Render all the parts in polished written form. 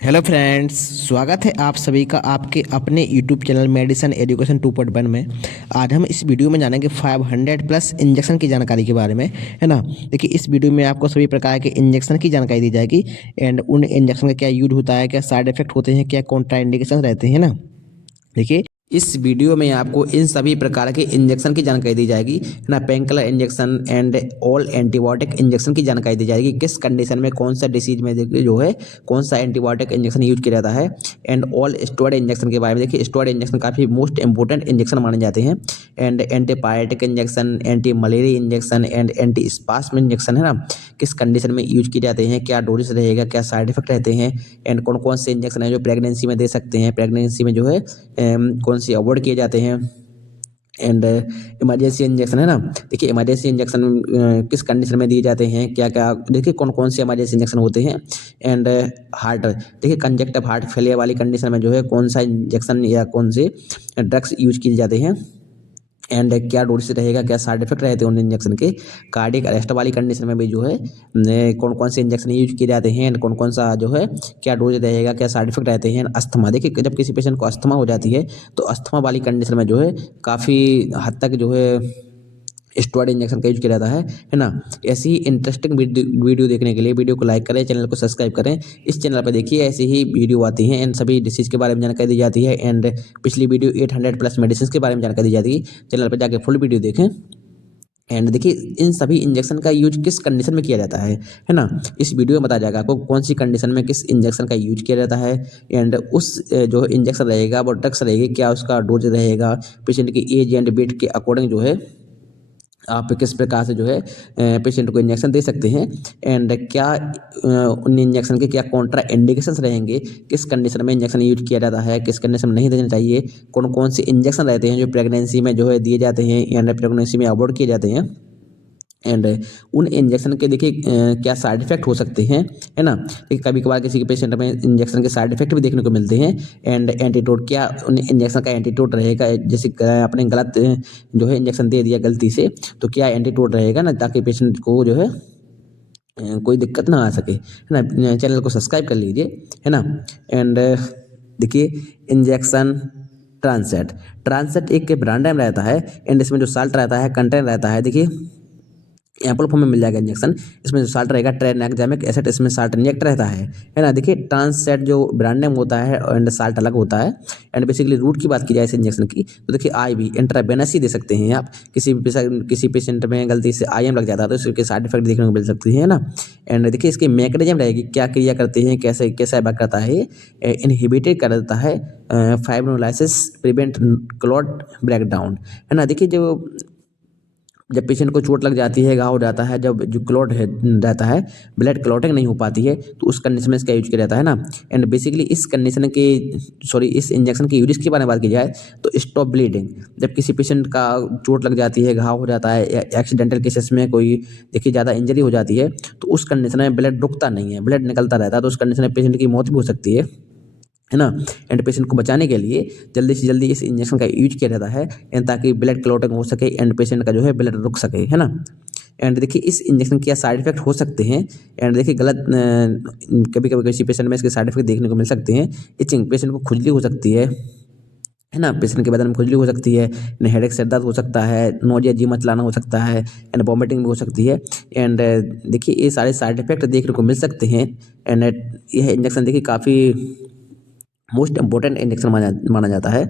Hello friends, स्वागत है आप सभी का आपके अपने यूट्यूब चैनल मेडिसिन एजुकेशन 2.1 में। आज हम इस वीडियो में जानेंगे 500 प्लस इंजेक्शन की जानकारी के बारे में, है ना। देखिए, इस वीडियो में आपको सभी प्रकार के इंजेक्शन की जानकारी दी जाएगी एंड उन इंजेक्शन का क्या यूज होता है, क्या साइड इफेक्ट होते हैं, क्या कॉन्ट्राइंडिकेशन रहते हैं ना। देखिए, इस वीडियो में आपको इन सभी प्रकार के इंजेक्शन की जानकारी दी जाएगी, है ना। Pain killer injection and all antibiotic injection की जानकारी दी जाएगी, किस कंडीशन में कौन सा डिसीज में जो है कौन सा एंटीबायोटिक इंजेक्शन यूज किया जाता है। एंड ऑल स्टेरॉयड इंजेक्शन के बारे में देखिए, स्टेरॉयड इंजेक्शन काफ़ी मोस्ट इंपॉर्टेंट इंजेक्शन माने जाते हैं। And antibiotic injection, anti malaria injection and anti spasm injection, है ना, किस कंडीशन में यूज किए जाते हैं, क्या डोजेस रहेगा, क्या साइड इफेक्ट रहते हैं, एंड कौन कौन से इंजेक्शन है जो प्रेगनेंसी में दे सकते हैं, प्रेगनेंसी में जो है कौन से अवॉइड किए जाते हैं। एंड इमरजेंसी इंजेक्शन, है ना। देखिए, इमरजेंसी इंजेक्शन किस कंडीशन में दिए जाते हैं, क्या क्या, देखिए कौन कौन से इमरजेंसी इंजेक्शन होते हैं। एंड हार्ट, देखिए कंजक्टिव हार्ट फेलियर वाली कंडीशन में जो है कौन सा इंजेक्शन या कौन से ड्रग्स यूज किए जाते हैं। एंड क्या डोज रहेगा, क्या साइड इफेक्ट रहते हैं उन इंजेक्शन के। कार्डियक अरेस्ट वाली कंडीशन में भी जो है कौन कौन से इंजेक्शन यूज किए जाते हैं, एंड कौन कौन सा जो है क्या डोज रहेगा, क्या साइड इफेक्ट रहते हैं। अस्थमा, देखिए जब किसी पेशेंट को अस्थमा हो जाती है तो अस्थमा वाली कंडीशन में जो है काफ़ी हद तक जो है स्टेरॉयड इंजेक्शन का यूज किया जाता है ना। ऐसी ही इंटरेस्टिंग वीडियो देखने के लिए वीडियो को लाइक करें, चैनल को सब्सक्राइब करें। इस चैनल पर देखिए ऐसी ही वीडियो आती हैं एंड सभी डिसीज के बारे में जानकारी दी जाती है। एंड पिछली वीडियो 800 प्लस मेडिसिन के बारे में जानकारी दी जाती है। चैनल पर जाके फुल वीडियो देखें। एंड देखिए, इन सभी इंजेक्शन का यूज किस कंडीशन में किया जाता है ना। इस वीडियो में बताया जाएगा आपको कौन सी कंडीशन में किस इंजेक्शन का यूज किया जाता है। एंड उस जो इंजेक्शन रहेगा वो ड्रग्स रहेगी, क्या उसका डोज रहेगा, पेशेंट की एज एंड वेट के अकॉर्डिंग जो है आप किस प्रकार से जो है पेशेंट को इंजेक्शन दे सकते हैं। एंड क्या उन इंजेक्शन के क्या कॉन्ट्रा इंडिकेशंस रहेंगे, किस कंडीशन में इंजेक्शन यूज किया जाता है, किस कंडीशन में नहीं देना चाहिए, कौन कौन से इंजेक्शन रहते हैं जो प्रेगनेंसी में जो है दिए जाते हैं एंड प्रेगनेंसी में अवॉइड किए जाते हैं। एंड उन इंजेक्शन के देखिए क्या साइड इफेक्ट हो सकते हैं, है ना। कभी कभार किसी के पेशेंट में इंजेक्शन के साइड इफेक्ट भी देखने को मिलते हैं। एंड एंटीडोट, क्या उन इंजेक्शन का एंटीडोट रहेगा, जैसे आपने गलत जो है इंजेक्शन दे दिया गलती से, तो क्या एंटीडोट रहेगा ना, ताकि पेशेंट को जो है कोई दिक्कत ना आ सके, है ना। चैनल को सब्सक्राइब कर लीजिए, है ना। एंड देखिए, इंजेक्शन ट्रांसेट, ट्रांसेट एक ब्रांड नेम रहता है। एंड इसमें जो साल्ट रहता है, कंटेंट रहता है, देखिए एम्पल फॉर्म में मिल जाएगा इंजेक्शन। इसमें जो साल्ट रहेगा ट्रेनएग्जामिक एसिड, इसमें साल्ट इंजेक्ट रहता है ना। देखिए, ट्रांससेट जो ब्रांड नेम होता है एंड साल्ट अलग होता है। एंड बेसिकली रूट की बात की जाए इस इंजेक्शन की, तो देखिए IV इंट्रावेनस ही दे सकते हैं आप। किसी पेशेंट में गलती से IM लग जाता है तो इसके साइड इफेक्ट देखने को मिल सकती है ना। एंड देखिए, इसकी मैकेनिज्म रहेगी, क्या क्रिया करते हैं, कैसे कैसा वर्क करता है ये। इनहिबिटेड कर देता है फाइब्रोलाइसिस, प्रिवेंट क्लॉट ब्रेकडाउन, है ना। देखिए, जब पेशेंट को चोट लग जाती है, घाव हो जाता है, जब जो क्लॉट है रहता है, ब्लड क्लॉटिंग नहीं हो पाती है, तो उस कंडीशन में इसका यूज किया जाता है ना। एंड बेसिकली इस इंजेक्शन के यूज के बारे में बात की जाए तो स्टॉप ब्लीडिंग, जब किसी पेशेंट का चोट लग जाती है, घाव हो जाता है, एक्सीडेंटल केसेस में कोई देखिए ज़्यादा इंजरी हो जाती है, तो उस कंडीशन में ब्लड रुकता नहीं है, ब्लड निकलता रहता है, तो उस कंडीशन में पेशेंट की मौत भी हो सकती है ना। एंड पेशेंट को बचाने के लिए जल्दी से जल्दी इस इंजेक्शन का यूज किया जाता है, एंड ताकि ब्लड क्लॉटिंग हो सके एंड पेशेंट का जो है ब्लड रुक सके, है ना। एंड देखिए, इस इंजेक्शन के क्या साइड इफेक्ट हो सकते हैं। एंड देखिए, गलत कभी कभी किसी पेशेंट में इसके साइड इफेक्ट देखने को मिल सकते हैं। इचिंग, पेशेंट को खुजली हो सकती है ना, पेशेंट के बदन में खुजली हो सकती है, हेडेक, सर दर्द हो सकता है, नोजिया, जी मचलाना हो सकता है, एंड वॉमिटिंग भी हो सकती है। एंड देखिए, ये सारे साइड इफेक्ट देखने को मिल सकते हैं। एंड यह इंजेक्शन देखिए काफ़ी मोस्ट इंपॉर्टेंट इंजेक्शन माना जाता है।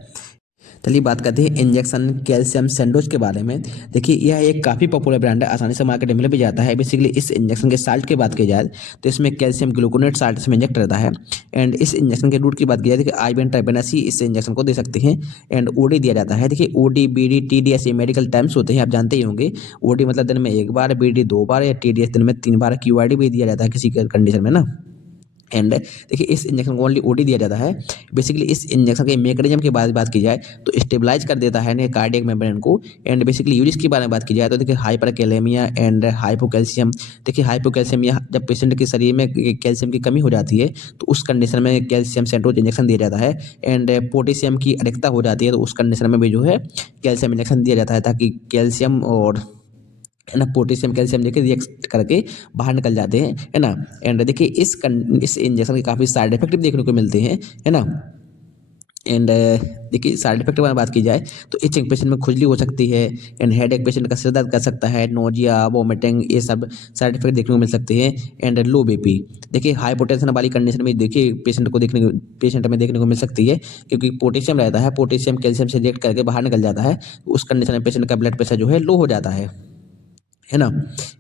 चलिए बात करते हैं इंजेक्शन कैल्शियम सैंडोज के बारे में। देखिए, यह एक काफ़ी पॉपुलर ब्रांड है, आसानी से मार्केट में मिल भी जाता है। बेसिकली इस इंजेक्शन के साल्ट की बात की जाए तो इसमें कैल्शियम ग्लूकोनेट साल्ट इसमें इंजेक्ट रहता है। एंड इस इंजेक्शन के रूट की बात की जाए, देखिए IV इंट्रावेनस ही इस इंजेक्शन को दे सकते हैं। एंड OD दिया जाता है। देखिए, OD, BD, TDS ये मेडिकल टर्म्स होते हैं, आप जानते ही होंगे। OD मतलब दिन में 1 बार, BD 2 बार, या TDS दिन में 3 बार, QID भी दिया जाता है किसी कंडीशन में ना। एंड देखिए, इस इंजेक्शन को ओनली OD दिया जाता है। बेसिकली इस इंजेक्शन के मैकेनिज्म के बात की जाए तो स्टेबलाइज कर देता है कार्डियक मेम्ब्रेन को। एंड बेसिकली यूजेस के बारे में बात की जाए तो देखिए, हाइपरकैलेमिया एंड हाइपोकैल्शियम। देखिए, हाइपोकैल्शियमिया जब पेशेंट के शरीर में कैल्शियम की कमी हो जाती है तो उस कंडीशन में कैल्शियम सेंट्रोज इंजेक्शन दिया जाता है। एंड पोटेशियम की अधिकता हो जाती है तो उस कंडीशन में भी जो है कैल्शियम इंजेक्शन दिया जाता है, ताकि कैल्शियम और है ना, पोटेशियम कैल्शियम देखिए रिएक्ट करके बाहर निकल जाते हैं, है ना। एंड देखिए इस इंजेक्शन के काफ़ी साइड इफेक्ट भी देखने को मिलते हैं, है ना। एंड देखिए साइड इफेक्ट के बारे में बात की जाए तो इचिंग पेशेंट में खुजली हो सकती है, एंड हेड एक पेशेंट का सिर दर्द कर सकता है, नोजिया वोमिटिंग ये सब साइड इफेक्ट देखने को मिल सकते हैं। एंड लो बीपी देखिए हाइपोटेंशन वाली कंडीशन में देखिए पेशेंट में देखने को मिल सकती है, क्योंकि पोटेशियम रहता है, पोटेशियम कैल्शियम से रिएक्ट करके बाहर निकल जाता है, उस कंडीशन में पेशेंट का ब्लड प्रेशर जो है लो हो जाता है ना।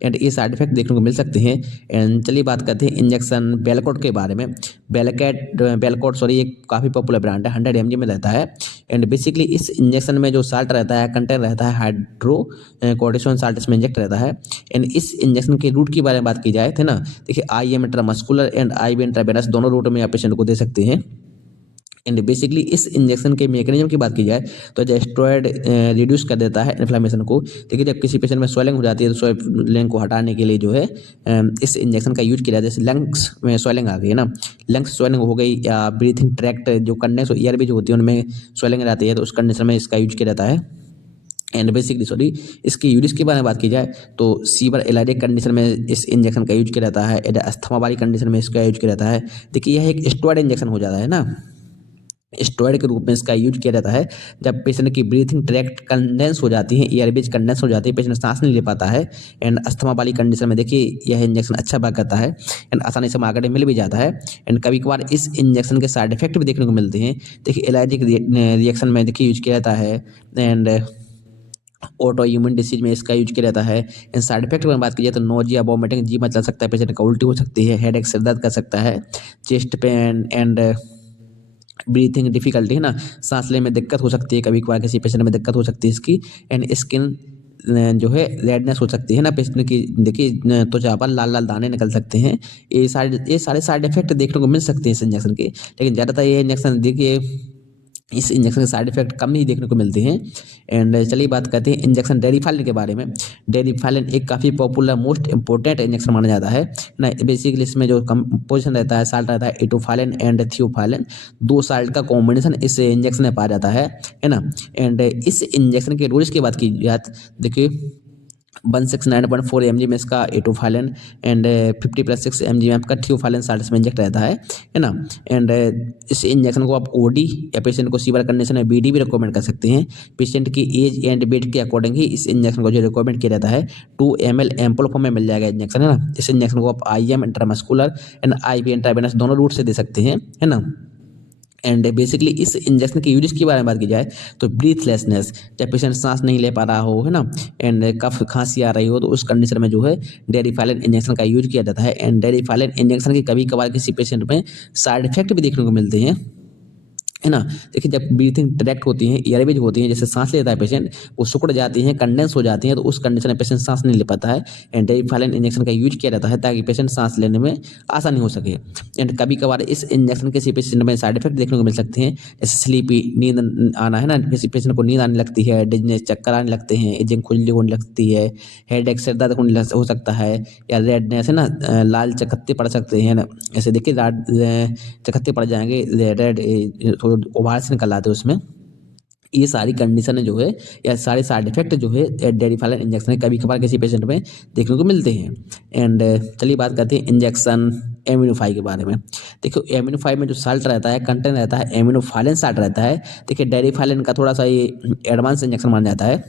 एंड ये साइड इफेक्ट देखने को मिल सकते हैं। एंड चलिए बात करते हैं इंजेक्शन बेलकोट के बारे में। बेलकोट सॉरी एक काफ़ी पॉपुलर ब्रांड है, 100 mg में रहता है। एंड बेसिकली इस इंजेक्शन में जो साल्ट रहता है कंटेंट रहता है हाइड्रो कोर्टिसोन साल्ट इसमें इंजेक्ट रहता है। एंड इस इंजेक्शन के रूट के बारे में बात की जाए थे ना, देखिए IM intramuscular and IV intravenous दोनों रूट में आप पेशेंट को दे सकते हैं। एंड बेसिकली इस इंजेक्शन के मैकेनिज्म की बात की जाए तो स्टेरॉयड रिड्यूस कर देता है इन्फ्लेमेशन को। देखिए जब किसी पेशेंट में स्वेलिंग हो जाती है तो स्वेलिंग को हटाने के लिए जो है इस इंजेक्शन का यूज किया जाता है। जैसे लंग्स में स्वेलिंग आ गई है ना, लंग्स स्वेलिंग हो गई या ब्रीथिंग ट्रैक्ट जो कंडेंस ईयर भी जो होती है उनमें स्वेलिंग रहती है, तो उस कंडीशन में इसका यूज किया जाता है। एंड बेसिकली सॉरी इसकी यूज के बारे में बात की जाए तो सीवर एलर्जिक कंडीशन में इस इंजेक्शन का यूज किया जाता है, अस्थमा वाली कंडीशन में इसका यूज किया जाता है। देखिए यह एक स्टेरॉयड इंजेक्शन हो जाता है ना, स्टेरॉयड के रूप में इसका यूज किया जाता है जब पेशेंट की ब्रीथिंग ट्रैक्ट कंडेंस हो जाती है, एयरवेज कंडेंस हो जाती है, पेशेंट सांस नहीं ले पाता है। एंड अस्थमा वाली कंडीशन में देखिए यह इंजेक्शन अच्छा वर्क करता है एंड आसानी से मार्केट में मिल भी जाता है। एंड कभी कभार इस इंजेक्शन के साइड इफेक्ट भी देखने को मिलते हैं। देखिए एलर्जिक रिएक्शन में देखिए यूज किया जाता है। एंड ऑटो इम्यून डिसीज में इसका यूज किया जाता है। इन साइड इफेक्ट में बात की जाए तो नोजिया वोमिटिंग जी मचल सकता है, पेशेंट का उल्टी हो सकती है, हेड एक सिर दर्द कर सकता है, chest pain and breathing difficulty है ना, सांस लेने में दिक्कत हो सकती है, कभी कभार किसी पेशेंट में दिक्कत हो सकती है इसकी। एंड स्किन जो है रेडनेस हो सकती है ना पेशेंट की, देखिए त्वचा पर लाल लाल दाने निकल सकते हैं। ये सारे साइड इफेक्ट देखने को मिल सकते हैं इस इंजेक्शन के, लेकिन ज़्यादातर ये इंजेक्शन देखिए इस इंजेक्शन के साइड इफेक्ट कम ही देखने को मिलते हैं। एंड चलिए बात करते हैं इंजेक्शन डेरिफालिन के बारे में। डेरिफालिन एक काफ़ी पॉपुलर मोस्ट इंपॉर्टेंट इंजेक्शन माना जाता है ना। बेसिकली इसमें जो कंपोजिशन रहता है साल्ट रहता है एटोफालिन एंड थियोफालिन, दो साल्ट का कॉम्बिनेशन इस इंजेक्शन में पाया जाता है ना। एंड इस इंजेक्शन के रोज की बात की जाए देखिए 169.4 mg में इसका एटोफाइलिन एंड 50+6 mg में आपका थियोफाइलिन साल्ट इसमें इंजेक्ट रहता है ना। एंड इस इंजेक्शन को आप ओडी या पेशेंट को सीवियर कंडीशन में बीडी भी रिकमेंड कर सकते हैं। पेशेंट की एज एंड वेट के अकॉर्डिंग ही इस इंजेक्शन को जो रिकमेंड किया जाता है। 2 ml एम्पोल फॉर्म में मिल जाएगा इंजेक्शन, है ना। इस इंजेक्शन को आप IM intramuscular and IV intravenous दोनों रूट से दे सकते हैं, है ना। एंड बेसिकली इस इंजेक्शन के यूजेस के बारे में बात की जाए तो ब्रीथलेसनेस, जब पेशेंट सांस नहीं ले पा रहा हो, है ना, एंड कफ खांसी आ रही हो, तो उस कंडीशन में जो है डेरिफाइलिन इंजेक्शन का यूज किया जाता है। एंड डेरिफाइलिन इंजेक्शन के कभी कभार किसी पेशेंट में साइड इफेक्ट भी देखने को मिलते हैं, है ना। देखिए जब ब्रीथिंग ट्रैक्ट होती है, एयरवेज होती हैं, जैसे सांस लेता है पेशेंट, वो सिकुड़ जाती हैं, कंडेंस हो जाती हैं, तो उस कंडीशन में पेशेंट सांस नहीं ले पाता है। एंड डेरिफाइलिन इंजेक्शन का यूज किया जाता है ताकि पेशेंट सांस लेने में आसानी हो सके। एंड कभी कभार इस इंजेक्शन के किसी पेशेंट में साइड इफेक्ट देखने को मिल सकते हैं, जैसे स्लीपी नींद आना, है ना, किसी पेशेंट को नींद आने लगती है, डिजनेस चक्कर आने लगते हैं, एजिंग खुजली होने लगती है, हेड एक सिर दर्द हो सकता है, या रेडनेस, है ना, लाल चकत्ते पड़ सकते हैं ना। ऐसे देखिए चकत्ते पड़ जाएंगे, रेड उबाल से निकल आते हैं उसमें। ये सारी कंडीशन जो है या सारे साइड इफेक्ट जो है डेरिफाइलिन इंजेक्शन कभी कभार किसी पेशेंट में देखने को मिलते हैं। एंड चलिए बात करते हैं इंजेक्शन एमिनोफाई के बारे में। देखो एमिनोफाई में जो साल्ट रहता है कंटेंट रहता है एमिनोफाइलिन साल्ट रहता है। देखिए डेरिफाइलिन का थोड़ा सा ये एडवांस इंजेक्शन माना जाता है।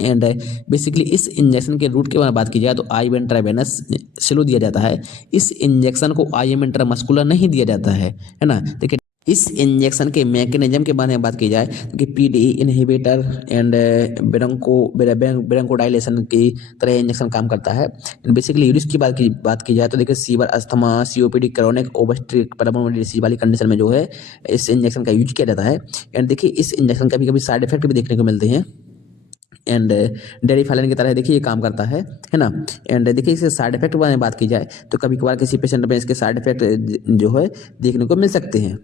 एंड बेसिकली इस इंजेक्शन के रूट के बारे में बात की जाए तो IM इंट्रावेनस स्लो दिया जाता है। इस इंजेक्शन को IM इंट्रामस्कुलर नहीं दिया जाता है ना। देखिए इस इंजेक्शन के मैकेनिज्म के बारे में बात की जाए कि PDE इनहिबिटर एंड ब्रोंकोडाइलेशन की तरह इंजेक्शन काम करता है। बेसिकली यूरिस की बात की जाए तो देखिए severe asthma COPD chronic obstructive pulmonary disease वाली कंडीशन में जो है इस इंजेक्शन का यूज किया जाता है। एंड देखिए इस इंजेक्शन कभी कभी साइड इफेक्ट भी देखने को मिलते हैं। एंड डेरिफाइलिन की तरह देखिए ये काम करता है ना। एंड देखिए इसके साइड इफेक्ट के बारे में बात की जाए तो कभी कभार किसी पेशेंट में इसके साइड इफेक्ट जो है देखने को मिल सकते हैं।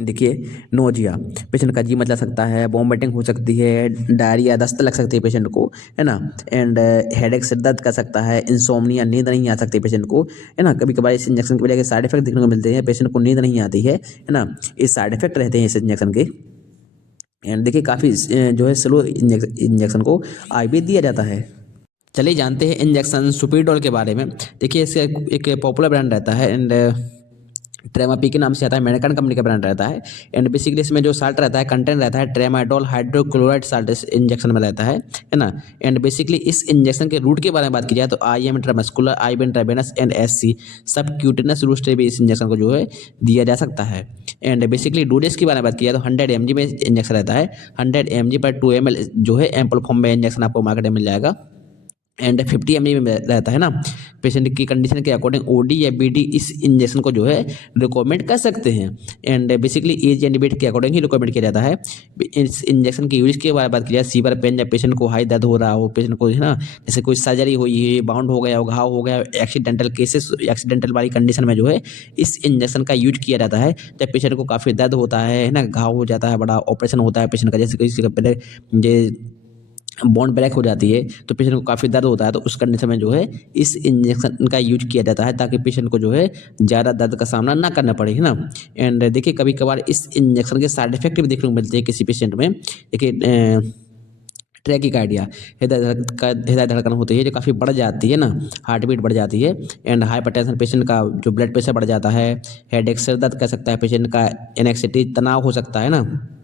देखिए नोजिया, पेशेंट का जी मचला सकता है, वॉमिटिंग हो सकती है, डायरिया दस्त लग सकती है पेशेंट को, है ना। एंड हेडेक सिर दर्द कर सकता है, इंसोम्निया नींद नहीं आ सकती पेशेंट को, है ना। कभी कभार इस इंजेक्शन की वजह के साइड इफेक्ट देखने को मिलते हैं, पेशेंट को नींद नहीं आती है ना। ये साइड इफेक्ट रहते हैं इस इंजेक्शन के। एंड देखिए काफ़ी जो है स्लो इंजेक्शन को आईवी दिया जाता है। चलिए जानते हैं इंजेक्शन सुपीडोल के बारे में। देखिए इसका एक पॉपुलर ब्रांड रहता है एंड ट्रेमापी के नाम से आता है, अमेरिकन कंपनी का ब्रांड रहता है। एंड बेसिकली इसमें जो साल्ट रहता है, कंटेंट रहता है ट्रेमाडोल हाइड्रोक्लोराइड साल्ट इस इंजेक्शन में रहता है ना। एंड बेसिकली इस इंजेक्शन के रूट के बारे में बात की जाए तो I M intramuscular, I B intravenous and SC subcutaneous root से भी इस इंजेक्शन को जो है दिया जा सकता है। एंड बेसिकली डोजेस के बारे में बात की जाए तो 100 mg में इंजेक्शन रहता है। 100 mg पर 2 ml जो है एम्पल फॉर्म में इंजेक्शन आपको मार्केट में मिल जाएगा। एंड 50 mg में रहता है ना। पेशेंट की कंडीशन के अकॉर्डिंग ओडी या बीडी इस इंजेक्शन को जो है रिकमेंड कर सकते हैं। And basically age and weight के अकॉर्डिंग ही रिकमेंड किया जाता है। इस इंजेक्शन के यूज के बारे में बात की जाए, सीवर पेन या पेशेंट को हाई दर्द हो रहा हो, पेशेंट को है ना जैसे कोई सर्जरी हुई है, बाउंड हो गया हो, घाव हो गया, एक्सीडेंटल केसेस, एक्सीडेंटल वाली कंडीशन में जो है इस इंजेक्शन का यूज किया जाता है। जब पेशेंट को काफ़ी दर्द होता है ना, घाव हो जाता है, बड़ा ऑपरेशन होता है पेशेंट का, जैसे किसी का पहले ये बोन ब्लैक हो जाती है तो पेशेंट को काफ़ी दर्द होता है, तो उस कंडीशन में जो है इस इंजेक्शन का यूज किया जाता है ताकि पेशेंट को जो है ज़्यादा दर्द का सामना ना करना पड़े, है ना। एंड देखिए कभी कभार इस इंजेक्शन के साइड इफेक्ट भी देखने को मिलते हैं किसी पेशेंट में। देखिए ट्रैकिकार्डिया, हृदय धड़कन होती है जो काफ़ी बढ़ जाती है ना, हार्ट बीट बढ़ जाती है। एंड हाइपरटेंशन, पेशेंट का जो ब्लड प्रेशर बढ़ जाता है। हेडेक, सिर दर्द कर सकता है पेशेंट का। एनेक्सिटी, तनाव हो सकता है ना।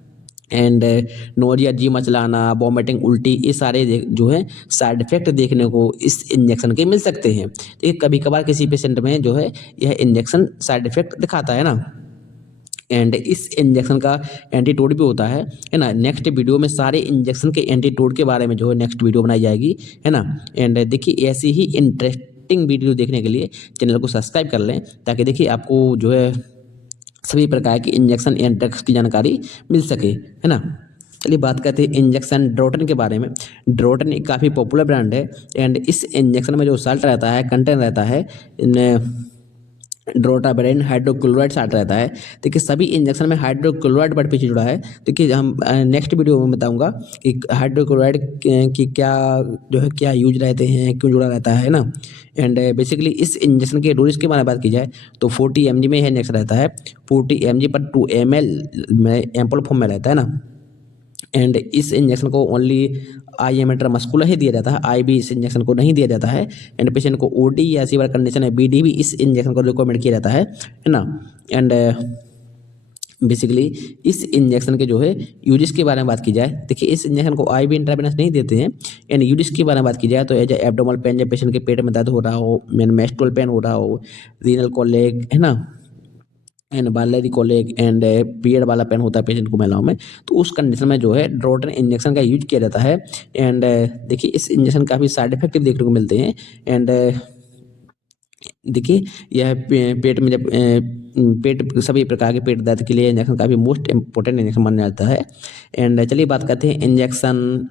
And nausea, ji Machlana, vomiting, उल्टी, ये सारे जो है साइड इफेक्ट देखने को इस इंजेक्शन के मिल सकते हैं। देखिए कभी कभार किसी पेशेंट में जो है यह इंजेक्शन साइड इफेक्ट दिखाता है ना। एंड इस इंजेक्शन का एंटीटोड भी होता है ना। नेक्स्ट वीडियो में सारे इंजेक्शन के एंटीटोड के बारे में जो है नेक्स्ट वीडियो बनाई जाएगी, है ना। एंड देखिए ऐसी ही इंटरेस्टिंग वीडियो देखने के लिए चैनल को सब्सक्राइब कर लें ताकि देखिए आपको जो है सभी प्रकार की इंजेक्शन एंड ड्रग्स की जानकारी मिल सके, है ना। चलिए बात करते हैं इंजेक्शन ड्रोटन के बारे में। ड्रोटन एक काफ़ी पॉपुलर ब्रांड है। एंड इस इंजेक्शन में जो साल्ट रहता है, कंटेंट रहता है इन ड्रोटाबेरेन हाइड्रोक्लोराइड साल्ट रहता है। देखिए सभी इंजेक्शन में हाइड्रोक्लोराइड वर्ड पीछे जुड़ा है। देखिए हम नेक्स्ट वीडियो में बताऊंगा कि हाइड्रोक्लोराइड की क्या जो है क्या यूज रहते हैं, क्यों जुड़ा रहता है ना। एंड बेसिकली इस इंजेक्शन के डोज के बारे में बात की जाए तो 40 mg में यह इंजेक्शन रहता है। 40 mg पर 2 ml में एम्पल फॉर्म में रहता है ना। एंड इस इंजेक्शन को ओनली आई एम इंट्रामस्कुलर ही दिया जाता है, आई बी इस इंजेक्शन को नहीं दिया जाता है। एंड पेशेंट को ओडी या सीवर कंडीशन है बीडी भी इस इंजेक्शन को रिकमेंड किया जाता है ना। एंड बेसिकली इस इंजेक्शन के जो है यूजेस के बारे में बात की जाए, देखिए इस इंजेक्शन को आई बी इंट्रावेनस नहीं देते हैं। एंड यूजेस के बारे में बात की जाए तो एज एब्डोमल पेन, जब पेशेंट के पेट में दर्द हो रहा हो, मेस्ट्रुअल पेन हो रहा हो, रीनल कोलेक, है ना, and biliary colic and period वाला पेन होता है पेशेंट को महिलाओं में, तो उस कंडीशन में जो है ड्रोटन इंजेक्शन का यूज किया जाता है। एंड देखिए इस इंजेक्शन काफ़ी साइड इफेक्ट देखने को मिलते हैं। एंड देखिए यह पेट में जब पेट सभी प्रकार के पेट दर्द के लिए इंजेक्शन काफ़ी मोस्ट इंपॉर्टेंट इंजेक्शन माना जाता है। एंड चलिए बात करते हैं इंजेक्शन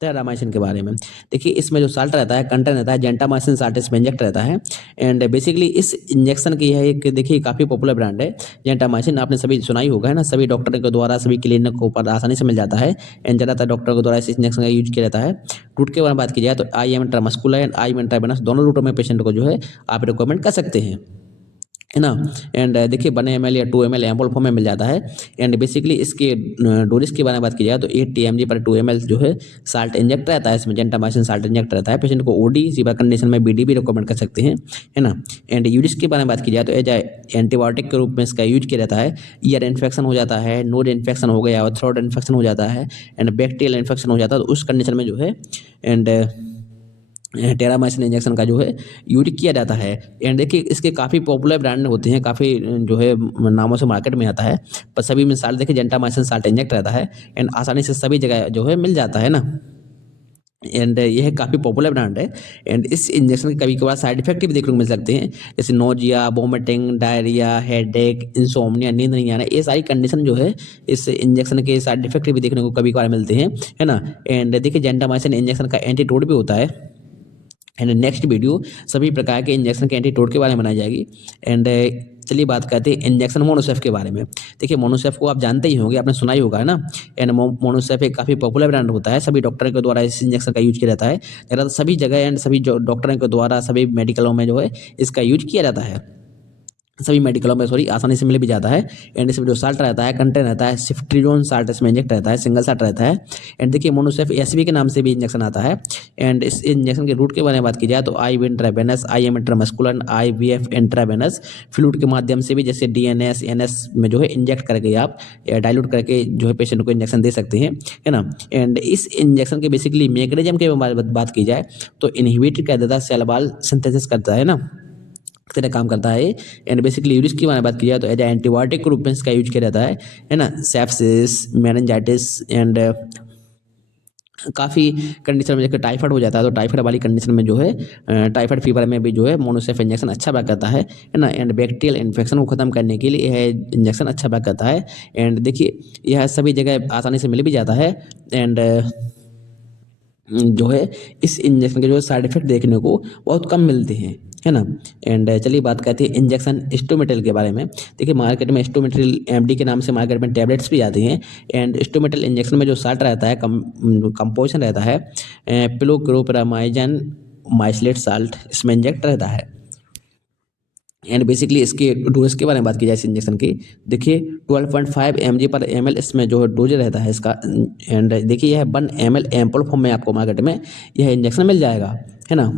टेरामाइसिन के बारे में। देखिए इसमें जो साल्ट रहता है, कंटेंट रहता है जेंटामाइसिन साल्ट इसमें इंजेक्ट रहता है। एंड बेसिकली इस इंजेक्शन की यह एक देखिए काफ़ी पॉपुलर ब्रांड है। जेंटामाइसिन आपने सभी सुना ही होगा, है ना, सभी डॉक्टर के द्वारा सभी क्लिनिक पर आसानी से मिल जाता है। एंड ज़्यादातर डॉक्टर के द्वारा इस इंजेक्शन का यूज किया जाता है। रूट के बारे में बात की जाए तो I M intramuscular and I M intravenous दोनों रूटों में पेशेंट को जो है आप रिकमेंड कर सकते हैं, है ना। एंड देखिए 1 ml या 2 ml एम्पल फॉर्म में मिल जाता है। एंड बेसिकली इसके डोजेस के बारे में बात की जाए तो 80 mg पर 2 ml जो है साल्ट इंजेक्ट रहता है, इसमें जेंटामाइसिन साल्ट इंजेक्ट रहता है। पेशेंट को ओडी सीवियर कंडीशन में बीडी भी रिकमेंड कर सकते हैं, है ना। एंड यूजेस के बारे में बात की जाए तो एज एंटीबायोटिक के रूप में इसका यूज किया जाता है। ईयर इन्फेक्शन हो जाता है, नोज इन्फेक्शन हो गया और थ्रोट इन्फेक्शन हो जाता है, एंड बैक्टीरियल इन्फेक्शन हो जाता है, तो उस कंडीशन में जो है एंड टेरामाइसिन इंजेक्शन का जो है यूज किया जाता है। एंड देखिए इसके काफ़ी पॉपुलर ब्रांड होते हैं, काफ़ी जो है नामों से मार्केट में आता है, पर सभी में साल्ट देखिए जेंटामाइसिन साल्ट इंजेक्ट रहता है। एंड आसानी से सभी जगह जो है मिल जाता है ना। एंड यह काफ़ी पॉपुलर ब्रांड है। एंड इस इंजेक्शन के कभी कभार साइड इफेक्ट भी देखने को मिल सकते हैं, जैसे nausea, vomiting, diarrhoea, headache, insomnia, नींद नहीं आना, ये सारी कंडीशन जो है इस इंजेक्शन के साइड इफेक्ट भी देखने को कभी कभार मिलते हैं, है ना। एंड देखिए जेंटामाइसिन इंजेक्शन का एंटीटोड भी होता है। एंड नेक्स्ट वीडियो सभी प्रकार के इंजेक्शन के एंटीटोड के बारे में बनाई जाएगी। एंड चलिए बात करते हैं इंजेक्शन मोनोसेफ के बारे में। देखिए मोनोसेफ को आप जानते ही होंगे, आपने सुना ही होगा, है ना। एंड मोनोसेफ एक काफ़ी पॉपुलर ब्रांड होता है, सभी डॉक्टरों के द्वारा इस इंजेक्शन का यूज किया जाता है। ज़्यादातर सभी जगह एंड सभी जो डॉक्टरों के द्वारा सभी मेडिकलों में जो है इसका यूज किया जाता है। सभी मेडिकलों में सॉरी आसानी से मिल भी जाता है। एंड इसमें जो साल्ट रहता है कंटेंट रहता है सिफ्ट्रिजोन साल्ट इसमें इंजेक्ट रहता है, सिंगल साल्ट रहता है। एंड देखिए मोनोसेफ एसबी के नाम से भी इंजेक्शन आता है। एंड इस इंजेक्शन के रूट के बारे में बात की जाए तो I V intravenous, I M intramuscular, I V F intravenous fluid के माध्यम से भी जैसे डीएनएस एनएस में जो है इंजेक्ट करके आप डाइल्यूट करके जो है पेशेंट को इंजेक्शन दे सकते हैं, है ना। एंड इस इंजेक्शन के बेसिकली मैकेनिज्म के बात की जाए तो इनहिबिट कर देता है, सेल वॉल सिंथेसिस करता है ना, तरह काम करता है। एंड बेसिकली यूज की बात की जाए तो एज एंटीबायोटिक के रूप में इसका यूज किया जाता है ना। सेप्सिस, मेनिंजाइटिस एंड काफ़ी कंडीशन में जैसे टाइफाइड हो जाता है तो टाइफाइड वाली कंडीशन में जो है टाइफाइड फीवर में भी जो है मोनोसेफ इंजेक्शन अच्छा वर्क करता है ना। एंड बैक्टीरियल इन्फेक्शन को ख़त्म करने के लिए यह इंजेक्शन अच्छा वर्क करता है। एंड देखिए यह सभी जगह आसानी से मिल भी जाता है। एंड जो है इस इंजेक्शन के जो साइड इफेक्ट देखने को बहुत कम मिलते हैं, है ना। एंड चलिए बात करते हैं इंजेक्शन स्टोमेटल के बारे में। देखिए मार्केट में स्टोमेटल एमडी के नाम से मार्केट में टैबलेट्स भी आती हैं। एंड स्टोमेटल इंजेक्शन में जो साल्ट रहता है कंपोजिशन रहता है पिलोक्लोप्रामाइजन माइसलेट साल्ट इसमें इंजेक्ट रहता है। एंड बेसिकली इसके डोज के बारे में बात की जाए इस इंजेक्शन की, देखिए 12.5 mg पर ml इसमें जो है डोज रहता है इसका। एंड देखिए यह 1 ml एम्पल फॉर्म में आपको मार्केट में यह इंजेक्शन मिल जाएगा, है ना।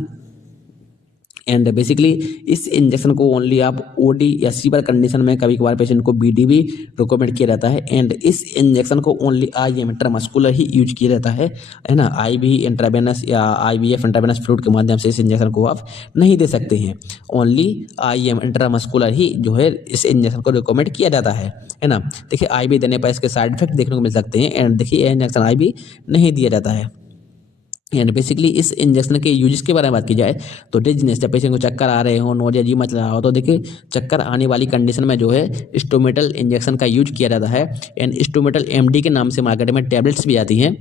एंड बेसिकली इस इंजेक्शन को ओनली आप ओडी या सीवर कंडीशन में कभी कभार पेशेंट को बीडी भी रिकमेंड किया जाता है। एंड इस इंजेक्शन को ओनली आईएम इंट्रामस्कुलर ही यूज किया जाता है ना। आईवी इंट्रावेनस या आईवीएफ इंट्रावेनस फ्लूइड के माध्यम से इस इंजेक्शन को आप नहीं दे सकते हैं। ओनली आईएम इंट्रामस्कुलर ही जो है इस इंजेक्शन को रिकमेंड किया जाता है ना। देखिए आईवी देने पर इसके साइड इफेक्ट देखने को मिल सकते हैं। एंड देखिए यह इंजेक्शन आईवी नहीं दिया जाता है। एंड बेसिकली इस इंजेक्शन के यूजेस के बारे में बात की जाए तो डिजीनेस, जब पेशेंट को चक्कर आ रहे हो, नोजिया जी मच रहा हो तो देखिए चक्कर आने वाली कंडीशन में जो है स्टोमेटल इंजेक्शन का यूज किया जाता है। एंड स्टोमेटल एमडी के नाम से मार्केट में टैबलेट्स भी आती हैं।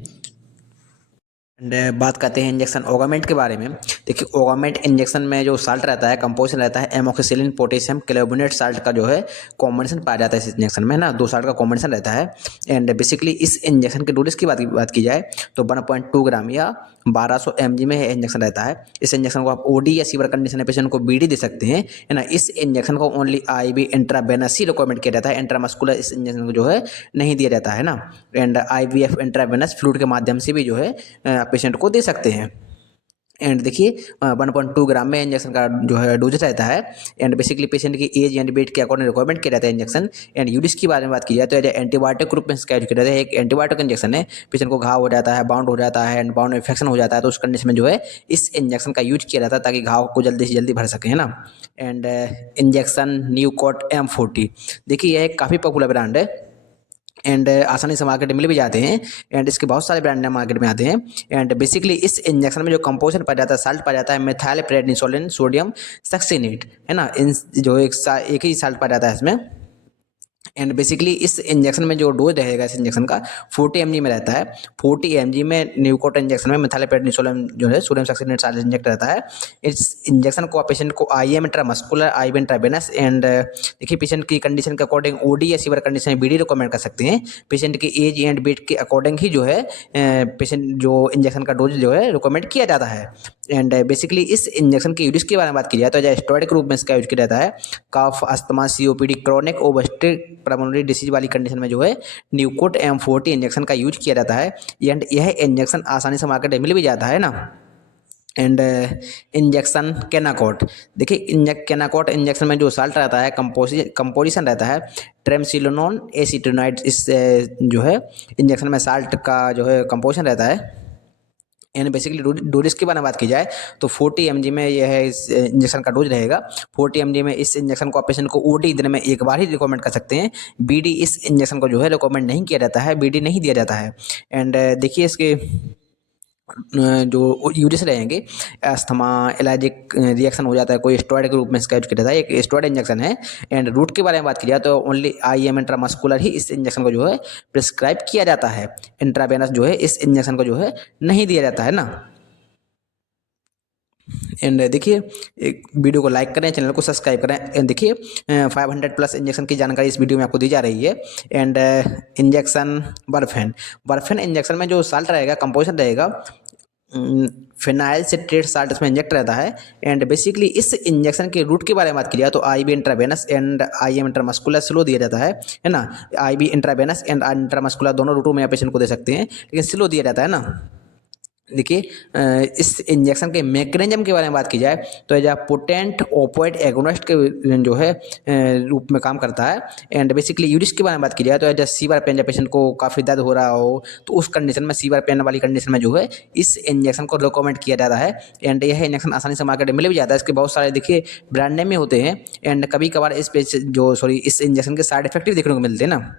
एंड बात करते हैं इंजेक्शन ओगामेंट के बारे में। देखिए ओगामेंट इंजेक्शन में जो साल्ट रहता है कंपोजिशन रहता है एमोक्सिसिलिन पोटेशियम क्लेबोनेट साल्ट का जो है कॉम्बिनेशन पाया जाता है इस इंजेक्शन में, है ना। 2 साल्ट का कॉम्बिनेशन रहता है। एंड बेसिकली इस इंजेक्शन के डोज की बात की जाए तो 1.2 ग्राम या 1200 mg में इंजेक्शन रहता है। इस इंजेक्शन को आप ओडी या सीवर कंडीशन में पेशेंट को बीडी दे सकते हैं, है ना। इस इंजेक्शन को ओनली आईवी इंट्रावेनस ही रिकमेंड किया जाता है। इंट्रामस्कुलर इस इंजेक्शन को जो है नहीं दिया जाता है ना। एंड आईवीएफ इंट्रावेनस फ्लूइड के माध्यम से भी जो है पेशेंट को दे सकते हैं। एंड देखिए 1.2 ग्राम में इंजेक्शन का जो है डोज रहता है। एंड बेसिकली पेशेंट की एज एंड वेट के अकॉर्डिंग रिक्वायरमेंट किया जाता है इंजेक्शन। एंड यूडिस की बारे में बात की जाए तो एंटीबायोटिक के रूप में इसका यूज किया जाता है। एक एंटीबायोटिक इंजेक्शन है, पेशेंट को घाव हो जाता है, बाउंड हो जाता है, एंड बाउंड इन्फेक्शन हो जाता है तो उस कंडीशन में जो है इस इंजेक्शन का यूज किया जाता है ताकि घाव को जल्दी से जल्दी भर सके, है ना। एंड इंजेक्शन न्यूकॉट M40, देखिए यह एक काफ़ी पॉपुलर ब्रांड है। एंड आसानी से मार्केट में मिल भी जाते हैं। एंड इसके बहुत सारे ब्रांड मार्केट में आते हैं। एंड बेसिकली इस इंजेक्शन में जो कंपोजिशन पाया जाता है साल्ट पाया जाता है मेथाइल प्रेडनिसोलिन सोडियम सक्सिनेट, है ना। इन जो एक ही साल्ट पाया जाता है इसमें। एंड बेसिकली इस इंजेक्शन में जो डोज रहेगा इस इंजेक्शन का 40 mg में रहता है। 40 mg में न्यूकोट इंजेक्शन में मेथाइलप्रेडनिसोलिन जो है सोडियम सक्सिनेट साल्ट इंजेक्ट रहता है। इस इंजेक्शन को पेशेंट को IM intramuscular, IV intravenous and देखिए पेशेंट की कंडीशन के अकॉर्डिंग ओडी या सीवर कंडीशन में बीडी रिकमेंड कर सकते हैं। पेशेंट की एज एंड वेट के अकॉर्डिंग ही जो है पेशेंट जो इंजेक्शन का डोज जो है रिकमेंड किया जाता है। एंड बेसिकली इस इंजेक्शन के यूज के बारे में बात की जाए तो एज स्टेरॉइड के रूप में इसका यूज किया जाता है। Cough, asthma, COPD, chronic obstructive pulmonary disease वाली कंडीशन में जो है न्यूकोट M40 इंजेक्शन का यूज किया जाता है। एंड यह इंजेक्शन आसानी से मार्केट में मिल भी जाता है ना। एंड इंजेक्शन केनाकोट, देखिए केनाकोट इंजेक्शन में जो साल्ट रहता है कंपोजिशन रहता है ट्रेमसिलोनोन एसीटोनाइड। इस जो है इंजेक्शन में साल्ट का जो है कंपोजिशन रहता है। एंड बेसिकली डोज की बात की जाए तो 40 mg में यह इस इंजेक्शन का डोज रहेगा। 40 mg में इस इंजेक्शन को पेशेंट को ओडी दिन में एक बार ही रिकमेंड कर सकते हैं। बीडी इस इंजेक्शन को जो है रिकमेंड नहीं किया जाता है, बीडी नहीं दिया जाता है। एंड देखिए इसके जो यूजेस रहेंगे अस्थमा, एलर्जिक रिएक्शन हो जाता है, कोई स्टेरॉइड के रूप में इसका यूज किया जाता है, एक स्टेरॉइड इंजेक्शन है। एंड रूट के बारे में बात की जाए तो ओनली आईएम इंट्रामस्कुलर ही इस इंजेक्शन को जो है प्रिस्क्राइब किया जाता है। इंट्रावेनस जो है इस इंजेक्शन को जो है नहीं दिया जाता है ना। एंड देखिए एक वीडियो को लाइक करें, चैनल को सब्सक्राइब करें। एंड देखिए 500+ इंजेक्शन की जानकारी इस वीडियो में आपको दी जा रही है। एंड इंजेक्शन बर्फेन इंजेक्शन में जो साल्ट रहेगा कंपोजिशन रहेगा फिनाइल सिट्रेट साल्ट इसमें इंजेक्ट रहता है। एंड बेसिकली इस इंजेक्शन के रूट के बारे में बात की जाए तो IV intravenous and IM intramuscular slow दिया जाता है ना। आईवी इंट्रावेनस एंड इंट्रामस्कुलर दोनों रूटों में आप पेशेंट को दे सकते हैं, लेकिन स्लो दिया जाता है ना। देखिए इस इंजेक्शन के मैकेनिज्म के बारे में बात की जाए तो एज पोटेंट ओपोइड एगोनिस्ट के जो है रूप में काम करता है। एंड बेसिकली यूरिस के बारे में बात की जाए तो एज सीवर पेन, जब पेशेंट को काफ़ी दर्द हो रहा हो तो उस कंडीशन में, सीवर पेन वाली कंडीशन में जो है इस इंजेक्शन को रिकमेंड किया जाता है। एंड यह इंजेक्शन आसानी से मार्केट में मिल भी जाता है। इसके बहुत सारे देखिए ब्रांड नेम में होते हैं। एंड कभी कभार इस इंजेक्शन के साइड इफेक्ट भी देखने को मिलते हैं ना।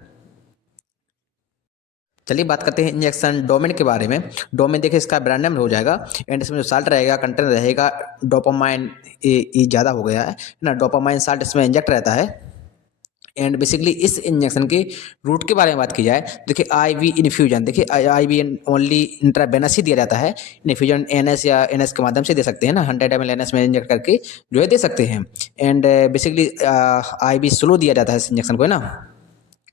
चलिए बात करते हैं इंजेक्शन डोमेन के बारे में। डोमेन देखिए इसका ब्रांड नेम हो जाएगा। एंड इसमें जो साल्ट रहेगा, कंटेंट रहेगा डोपामाइन, ये ज़्यादा हो गया है ना। डोपामाइन साल्ट इसमें इंजेक्ट रहता है। एंड बेसिकली इस इंजेक्शन के रूट के बारे में बात की जाए, देखिए आईवी इन्फ्यूजन, देखिए आईवी ओनली इंट्रावेनस ही दिया जाता है। इन्फ्यूजन एनएस या एनएस के माध्यम से दे सकते हैं ना, 100 ml एनएस में इंजेक्ट करके जो है दे सकते हैं। एंड बेसिकली आईवी स्लो दिया जाता है इस इंजेक्शन को, है ना,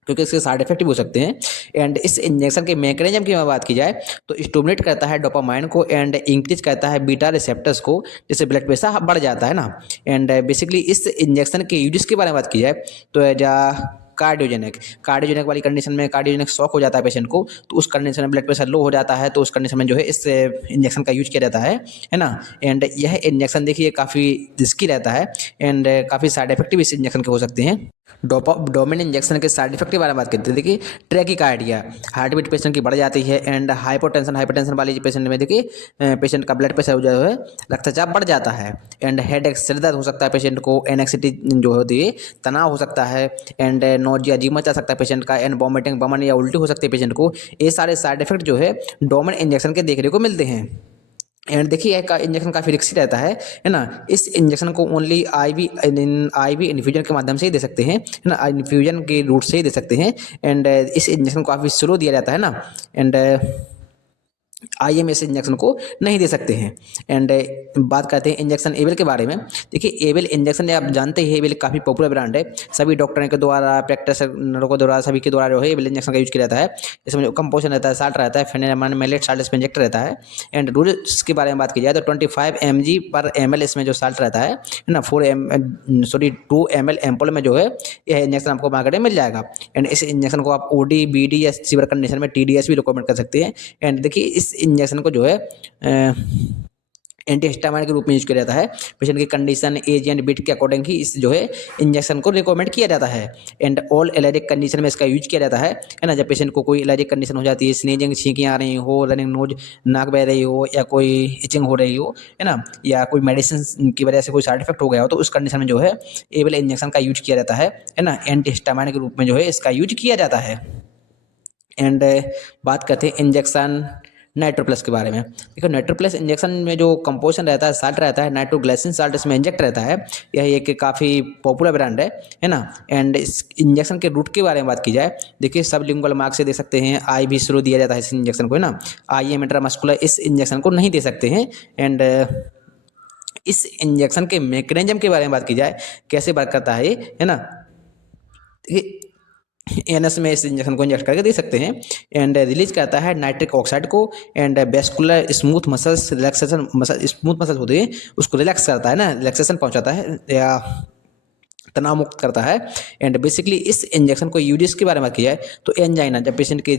क्योंकि इसके साइड इफेक्ट भी हो सकते हैं। एंड इस इंजेक्शन के मैकेनिज्म की बात की जाए तो स्टिमुलेट करता है डोपामाइन को एंड इंक्रीज करता है बीटा रिसेप्टर्स को, जिससे ब्लड प्रेशर बढ़ जाता है ना। एंड बेसिकली इस इंजेक्शन के यूजेस के बारे में बात की जाए तो एज कार्डियोजेनिक वाली कंडीशन में कार्डियोजेनिक शॉक हो जाता है पेशेंट को, तो उस कंडीशन में ब्लड प्रेशर लो हो जाता है, तो उस कंडीशन में जो है इस इंजेक्शन का यूज किया जाता है ना। एंड यह इंजेक्शन देखिए काफ़ी रिस्की रहता है एंड काफ़ी साइड इफेक्टिव इस इंजेक्शन के हो सकते हैं। डोमेन इंजेक्शन के साइड इफेक्ट के बारे में बात करते हैं। देखिए ट्रैकिकार्डिया, हार्ट बीट पेशेंट की बढ़ जाती है। एंड हाइपरटेंशन वाली पेशेंट में देखिए पेशेंट का ब्लड प्रेशर जो है, रक्तचाप बढ़ जाता है। एंड हेडेक, सिर दर्द हो सकता है पेशेंट को। एनेक्सिटी जो होती है, तनाव हो सकता है। एंड नोजिया, जी मचा सकता है पेशेंट का। एंड वॉमिटिंग, बमन या उल्टी हो सकती है पेशेंट को। ये सारे साइड इफेक्ट जो है डोमेन इंजेक्शन के देखने को मिलते हैं। एंड देखिए यह इंजेक्शन काफ़ी रिस्की रहता है ना। इस इंजेक्शन को ओनली आईवी इन्फ्यूजन के माध्यम से ही दे सकते हैं, है ना, इन्फ्यूजन के रूट से ही दे सकते हैं। एंड इस इंजेक्शन को काफ़ी स्लो दिया जाता है ना। एंड आईएमएस इंजेक्शन को नहीं दे सकते हैं। एंड बात करते हैं इंजेक्शन एबेल के बारे में। देखिए एबेल इंजेक्शन आप जानते ही, एबेल काफ़ी पॉपुलर ब्रांड है। सभी डॉक्टरों के द्वारा, प्रैक्टिशनरों के द्वारा, सभी के द्वारा जो है एबेल इंजेक्शन का यूज किया जाता है। इसमें जो कंपोजिशन रहता है, साल्ट रहता है, फेनेलमाइन मेलेट साल्ट इसमें इंजेक्ट रहता है। एंड रूल्स के बारे में बात की जाए तो 25 mg/ml इसमें जो साल्ट रहता है ना, 2 ml एम्पोल में जो है यह इंजेक्शन आपको मार्केट में मिल जाएगा। एंड इस इंजेक्शन को आप ओडी, बीडी या सीवियर कंडीशन में टीडीएस भी रिकमेंड कर सकते हैं। एंड देखिए इस इंजेक्शन को जो है एंटीहिस्टामाइन के रूप में यूज किया जाता है। पेशेंट की कंडीशन, एज एंड बीट के अकॉर्डिंग ही इस जो है इंजेक्शन को रिकमेंड किया जाता है। एंड ऑल एलर्जिक कंडीशन में इसका यूज किया जाता है ना। जब पेशेंट को कोई एलर्जिक कंडीशन हो जाती है, स्नीजिंग, छींकियाँ आ रही हो, रनिंग नोज, नाक बह रही हो, या कोई इचिंग हो रही हो, है ना, या कोई मेडिसिन की वजह से कोई साइड इफेक्ट हो गया हो, तो उस कंडीशन में जो है एबेल इंजेक्शन का यूज किया जाता है ना। एंटीहिस्टामाइन के रूप में जो है इसका यूज किया जाता है। एंड बात करते हैं इंजेक्शन नाइट्रोप्लस के बारे में। देखो नाइट्रोप्लस इंजेक्शन में जो कंपोजिशन रहता है, साल्ट रहता है, नाइट्रोग्लिसरीन साल्ट इसमें इंजेक्ट रहता है। यह एक काफ़ी पॉपुलर ब्रांड है ना। एंड इस इंजेक्शन के रूट के बारे में बात की जाए, देखिए सब लिंगुअल मार्ग से दे सकते हैं। आईवी स्लो दिया जाता है इस इंजेक्शन को, है ना। आईएम इंट्रामस्कुलर इस इंजेक्शन को नहीं दे सकते हैं। एंड इस इंजेक्शन के मैकेनिज्म के बारे में बात की जाए, कैसे वर्क करता है ये, है ना। एनएस में इस इंजेक्शन को इंजेक्ट करके दे सकते हैं। एंड रिलीज करता है नाइट्रिक ऑक्साइड को। And vascular smooth muscles relaxation, smooth muscles होते हैं उसको रिलैक्स करता है ना, रिलैक्सेशन पहुंचाता है या तनाव मुक्त करता है। एंड बेसिकली इस इंजेक्शन को यूजेस के बारे में बात की जाए तो एंजाइना, जब पेशेंट के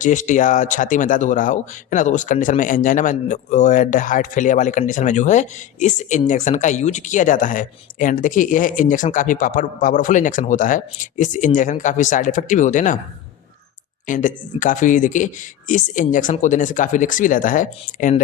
चेस्ट या छाती में दर्द हो रहा हो, है ना, तो उस कंडीशन में एंजाइना में, हार्ट फेलियर वाली कंडीशन में जो है इस इंजेक्शन का यूज किया जाता है। एंड देखिए यह इंजेक्शन काफ़ी पावरफुल इंजेक्शन होता है। इस इंजेक्शन काफ़ी साइड इफेक्टिव भी होते हैं ना। एंड काफ़ी देखिए इस इंजेक्शन को देने से काफ़ी रिस्क भी रहता है। एंड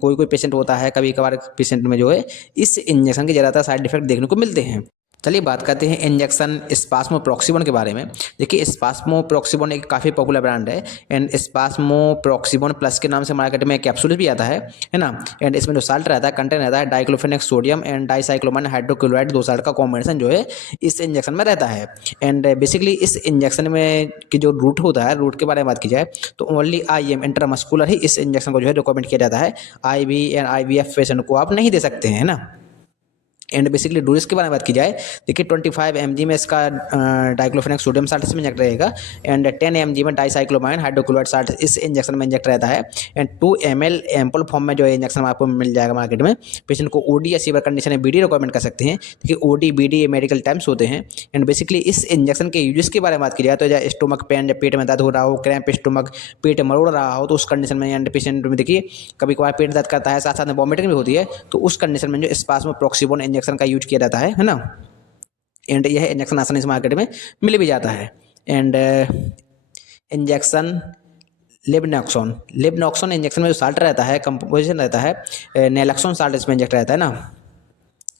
कोई कोई पेशेंट होता है, कभी कभार पेशेंट में जो है इस इंजेक्शन के ज़्यादातर साइड इफेक्ट देखने को मिलते हैं। चलिए बात करते हैं इंजेक्शन स्पास्मोप्रोक्सिबन के बारे में। देखिए स्पास्मोप्रोक्सिबन एक काफ़ी पॉपुलर ब्रांड है। एंड स्पास्मोप्रोक्सिबन प्लस के नाम से मार्केट में कैप्सूल भी आता है ना। एंड इसमें जो साल्ट रहता है, कंटेंट रहता है diclofenac sodium and dicyclomine hydrochloride, 2 salt का कॉम्बिनेशन जो है इस इंजेक्शन में रहता है। एंड बेसिकली इस इंजेक्शन में की जो रूट होता है, रूट के बारे में बात की जाए तो ओनली आईएम इंट्रामस्कुलर ही इस इंजेक्शन को जो है रिकमेंड किया जाता है। आईवी एंड आईवीएफ पेशेंट को आप नहीं दे सकते हैं ना। एंड बेसिकली डोजेस के बारे में बात की जाए, देखिए 25 mg में इसका डाइक्लोफेनेक सोडियम साल्ट इसमें इंजेक्ट रहेगा, एंड 10 mg में डाइसाइक्लोमाइन हाइड्रोक्लोराइड साल्ट इस इंजेक्शन में इंजेक्ट रहता है, एंड 2 ml एम्पल फॉर्म में जो है इंजेक्शन आपको मिल जाएगा मार्केट में। पेशेंट को ओडी या सीवियर कंडीशन में बीडी रिकमेंड कर सकते हैं। देखिए ओडी बीडी ये मेडिकल टर्म्स होते हैं। एंड बेसिकली इस इंजेक्शन के यूजेस के बारे में बात की जाए तो जब स्टोमक पेन, जब पेट में दर्द हो रहा हो, क्रैम्प स्टोमक, पेट मरोड़ रहा हो, तो उस कंडीशन में एंड पेशेंट में देखिए कभी कभार पेट दर्द करता है, साथ साथ में वॉमिटिंग भी होती है, तो उस कंडीशन में जो स्पास्मोप्रोक्सीबोन इंजेक्शन का यूज किया जाता है ना। एंड यह इंजेक्शन आसानी से मार्केट में मिल भी जाता है। एंड इंजेक्शन लिबनॉक्सोन इंजेक्शन में जो साल्ट रहता है, कंपोजिशन रहता है नेलॉक्सोन साल्ट इसमें इंजेक्ट रहता है ना,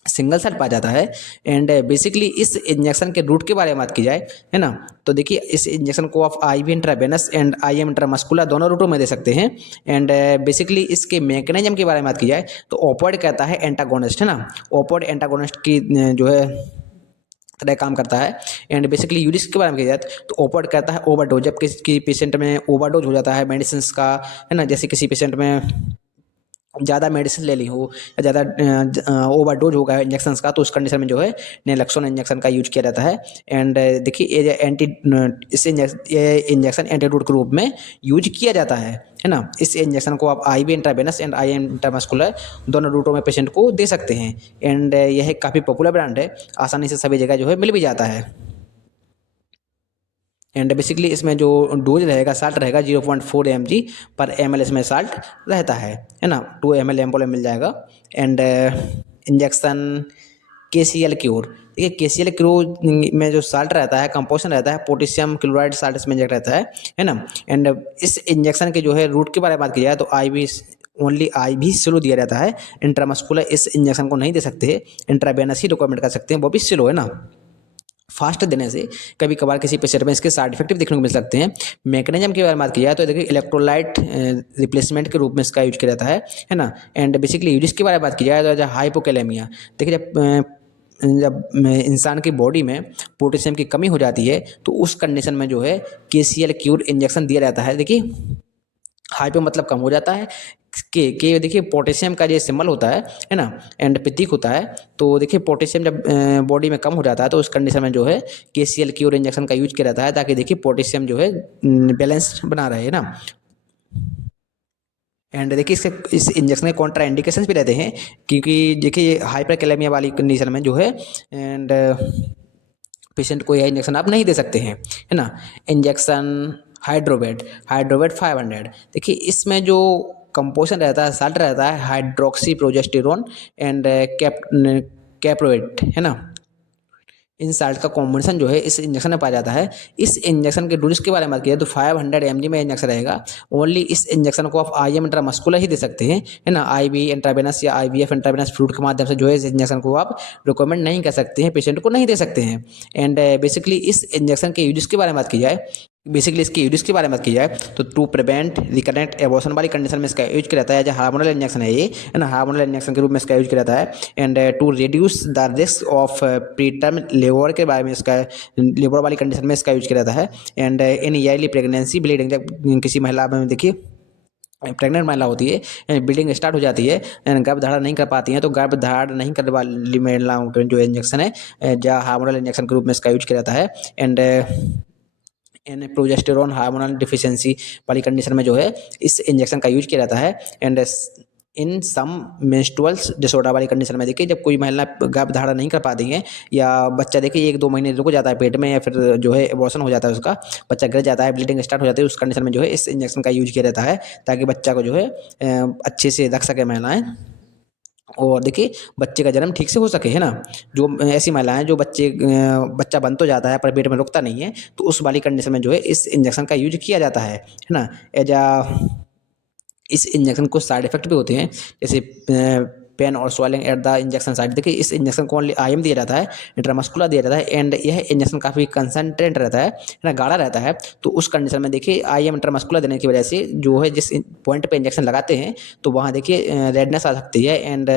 सिंगल साल्ट पाया जाता है। एंड बेसिकली इस इंजेक्शन के रूट के बारे में बात की जाए, है ना, तो देखिए इस इंजेक्शन को आप IV intravenous and IM intramuscular दोनों रूटों में दे सकते हैं। एंड बेसिकली इसके मैकेनिज्म के बारे में बात की जाए तो ओपियोइड कहता है एंटागोनिस्ट, है ना, ओपियोइड एंटागोनिस्ट की जो है तरह काम करता है। एंड बेसिकली यूरिस के बारे में किया जाए तो ओपियोइड कहता है ओवरडोज, जब किसी पेशेंट में ओवरडोज हो जाता है मेडिसिन का, है ना, जैसे किसी पेशेंट में ज़्यादा मेडिसिन ले ली हो या ज़्यादा ओवरडोज होगा इंजेक्शन का, तो उस कंडीशन में जो है नेलॉक्सोन इंजेक्शन का यूज किया जाता है। एंड देखिए ये इंजेक्शन एंटीडोट के रूप में यूज किया जाता है ना। इस इंजेक्शन को आप IV intravenous and IM intramuscular दोनों रूटों में पेशेंट को दे सकते हैं। एंड यह काफ़ी पॉपुलर ब्रांड है, आसानी से सभी जगह जो है मिल भी जाता है। एंड बेसिकली इसमें जो डोज रहेगा, साल्ट रहेगा 0.4 mg पर ml इसमें साल्ट रहता है ना, 2 ml एम्पोल मिल जाएगा। एंड इंजेक्शन KCl क्योर, देखिए KCl क्योर में जो साल्ट रहता है, कंपोजिशन रहता है पोटेशियम क्लोराइड साल्ट इसमें इंजेक्ट रहता है ना। एंड इस इंजेक्शन के जो है रूट के बारे में बात की जाए तो ओनली IV स्लो दिया जाता है, इंट्रामस्कुलर इस इंजेक्शन को नहीं दे सकते, इंट्रावेनस ही रिकमेंड कर सकते हैं, वो भी स्लो, है ना। फास्ट देने से कभी कभार किसी पेशेंट में इसके साइड इफेक्ट देखने को मिल सकते हैं। मैकेनिज्म की बारे में बात की जाए तो देखिए इलेक्ट्रोलाइट रिप्लेसमेंट के रूप में इसका यूज किया जाता है ना। एंड बेसिकली यूज के बारे में बात की जाए तो हाइपोकैलेमिया, देखिए जब इंसान की बॉडी में पोटेशियम की कमी हो जाती है तो उस कंडीशन में जो है KCl क्यूर इंजेक्शन दिया जाता है। देखिए हाइपो मतलब कम हो जाता है, के देखिए पोटेशियम का जो सिंबल होता है ना, एंड प्रतीक होता है, तो देखिए पोटेशियम जब बॉडी में कम हो जाता है तो उस कंडीशन में जो है KCl क्यूर इंजेक्शन का यूज किया जाता है, ताकि देखिए पोटेशियम जो है बैलेंस बना रहे ना। एंड देखिए इस इंजेक्शन के कॉन्ट्रा इंडिकेशंस भी रहते हैं, क्योंकि देखिए हाइपरकैलेमिया वाली कंडीशन में जो है एंड पेशेंट को यह इंजेक्शन आप नहीं दे सकते हैं, है ना। इंजेक्शन हाइड्रोवेट 500, देखिए इसमें जो कंपोजिशन रहता है, साल्ट रहता है हाइड्रोक्सी प्रोजेस्टेरोन एंड कैप्रोवेट, है ना। इन साल्ट का कॉम्बिनेशन जो है इस इंजेक्शन में पाया जाता है। इस इंजेक्शन के डोज के बारे में बात किया तो 500 mg में इंजेक्शन रहेगा। ओनली इस इंजेक्शन को आप आईएम इंट्रामस्कुलर ही दे सकते हैं, है ना, आईवी इंट्रावेनस या IVF इंट्रावेनस फ्लूइड के माध्यम से जो है इस इंजेक्शन को आप रिकमेंड नहीं कर सकते हैं, पेशेंट को नहीं दे सकते हैं। एंड बेसिकली इस इंजेक्शन के यूज के बारे में बात की जाए, बेसिकली इसके यूज के बारे में बात की जाए तो टू प्रिवेंट रिकरेंट एबॉर्शन वाली कंडीशन में इसका यूज किया जाता है। जो हार्मोनल इंजेक्शन है ये, है ना, हार्मोनल इंजेक्शन के रूप में इसका यूज किया जाता है। And to reduce the risk of preterm labour के बारे में इसका, लेबर वाली कंडीशन में इसका यूज किया जाता है। And in yearly pregnancy bleeding, जब किसी महिला में देखिए प्रेग्नेंट महिला होती है, ब्लीडिंग स्टार्ट हो जाती है, गर्भ धारण नहीं कर पाती हैं, तो गर्भ धारण नहीं करने वाली महिलाओं के जो इंजेक्शन है जो हार्मोनल इंजेक्शन के रूप में इसका यूज किया जाता है। एंड प्रोजेस्टेरोन हार्मोनल डिफिशिएंसी वाली कंडीशन में जो है इस इंजेक्शन का यूज किया जाता है। And in some menstrual disorder वाली कंडीशन में देखिए जब कोई महिला गर्भ धारण नहीं कर पाती है या बच्चा देखिए 1-2 महीने रुक जाता है पेट में, या फिर जो है एबॉर्शन हो जाता है, उसका बच्चा गिर जाता है, ब्लीडिंग स्टार्ट हो जाती है, उस कंडीशन में जो है इस इंजेक्शन का यूज किया जाता है, ताकि बच्चा को जो है अच्छे से रख सके महिलाएँ, और देखिए बच्चे का जन्म ठीक से हो सके, है ना। जो ऐसी महिलाएं जो बच्चा बन तो जाता है पर पेट में रुकता नहीं है, तो उस वाली कंडीशन में जो है इस इंजेक्शन का यूज किया जाता है ना। इस इंजेक्शन को साइड इफेक्ट भी होते हैं, जैसे पेन और swelling at the injection site. देखिए इस इंजेक्शन को ओनली आईएम दिया जाता है, इंट्रामस्कुलर दिया जाता है, एंड यह इंजेक्शन काफ़ी कंसनट्रेट रहता है ना, गाढ़ा रहता है, तो उस कंडीशन में देखिए आईएम इंट्रामस्कुलर देने की वजह से जो है जिस पॉइंट पे इंजेक्शन लगाते हैं तो वहाँ देखिए रेडनेस आ सकती है, एंड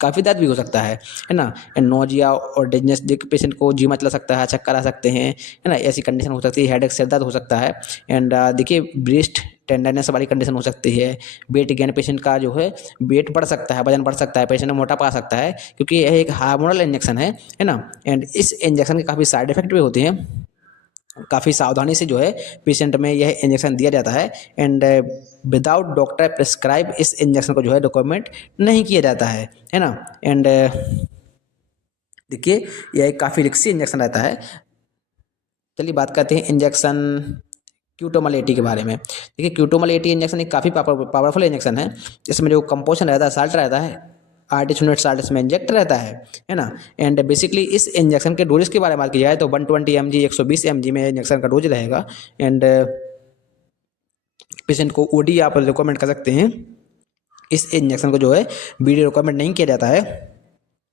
काफ़ी दर्द भी हो सकता है ना। एंड नोजिया और डिजनेस, देखिए पेशेंट को जी मचला सकता है, चक्कर आ सकते हैं, है ना, ऐसी कंडीशन हो सकती है, हेडेक, सिर दर्द हो सकता है। एंड देखिए ब्रेस्ट टेंडरनेस वाली कंडीशन हो सकती है। वेट गेन, पेशेंट का जो है वेट बढ़ सकता है, वजन बढ़ सकता है, पेशेंट मोटापा आ सकता है, क्योंकि यह एक हार्मोनल इंजेक्शन है ना। एंड इस इंजेक्शन के काफ़ी साइड इफेक्ट भी होते हैं। काफ़ी सावधानी से जो है पेशेंट में यह इंजेक्शन दिया जाता है। एंड विदाउट डॉक्टर प्रिस्क्राइब इस इंजेक्शन को जो है रिकमेंड नहीं किया जाता है ना। एंड देखिए यह एक काफ़ी रिस्की इंजेक्शन रहता है। चलिए बात करते हैं इंजेक्शन क्यूटोमल 80 के बारे में। देखिए क्यूटोमल 80 इंजेक्शन एक काफ़ी पावरफुल इंजेक्शन है। इसमें जो कंपोजिशन रहता है साल्ट रहता है, आर्टिसोनेट साल्ट इसमें इंजेक्ट रहता है ना। एंड बेसिकली इस इंजेक्शन के डोजेस के बारे में बात की जाए तो 120 mg 120 mg में इंजेक्शन का डोज रहेगा। एंड पेशेंट को ओडी आप रिकमेंड कर सकते हैं। इस इंजेक्शन को जो है बीडी रिकमेंड नहीं किया जाता है।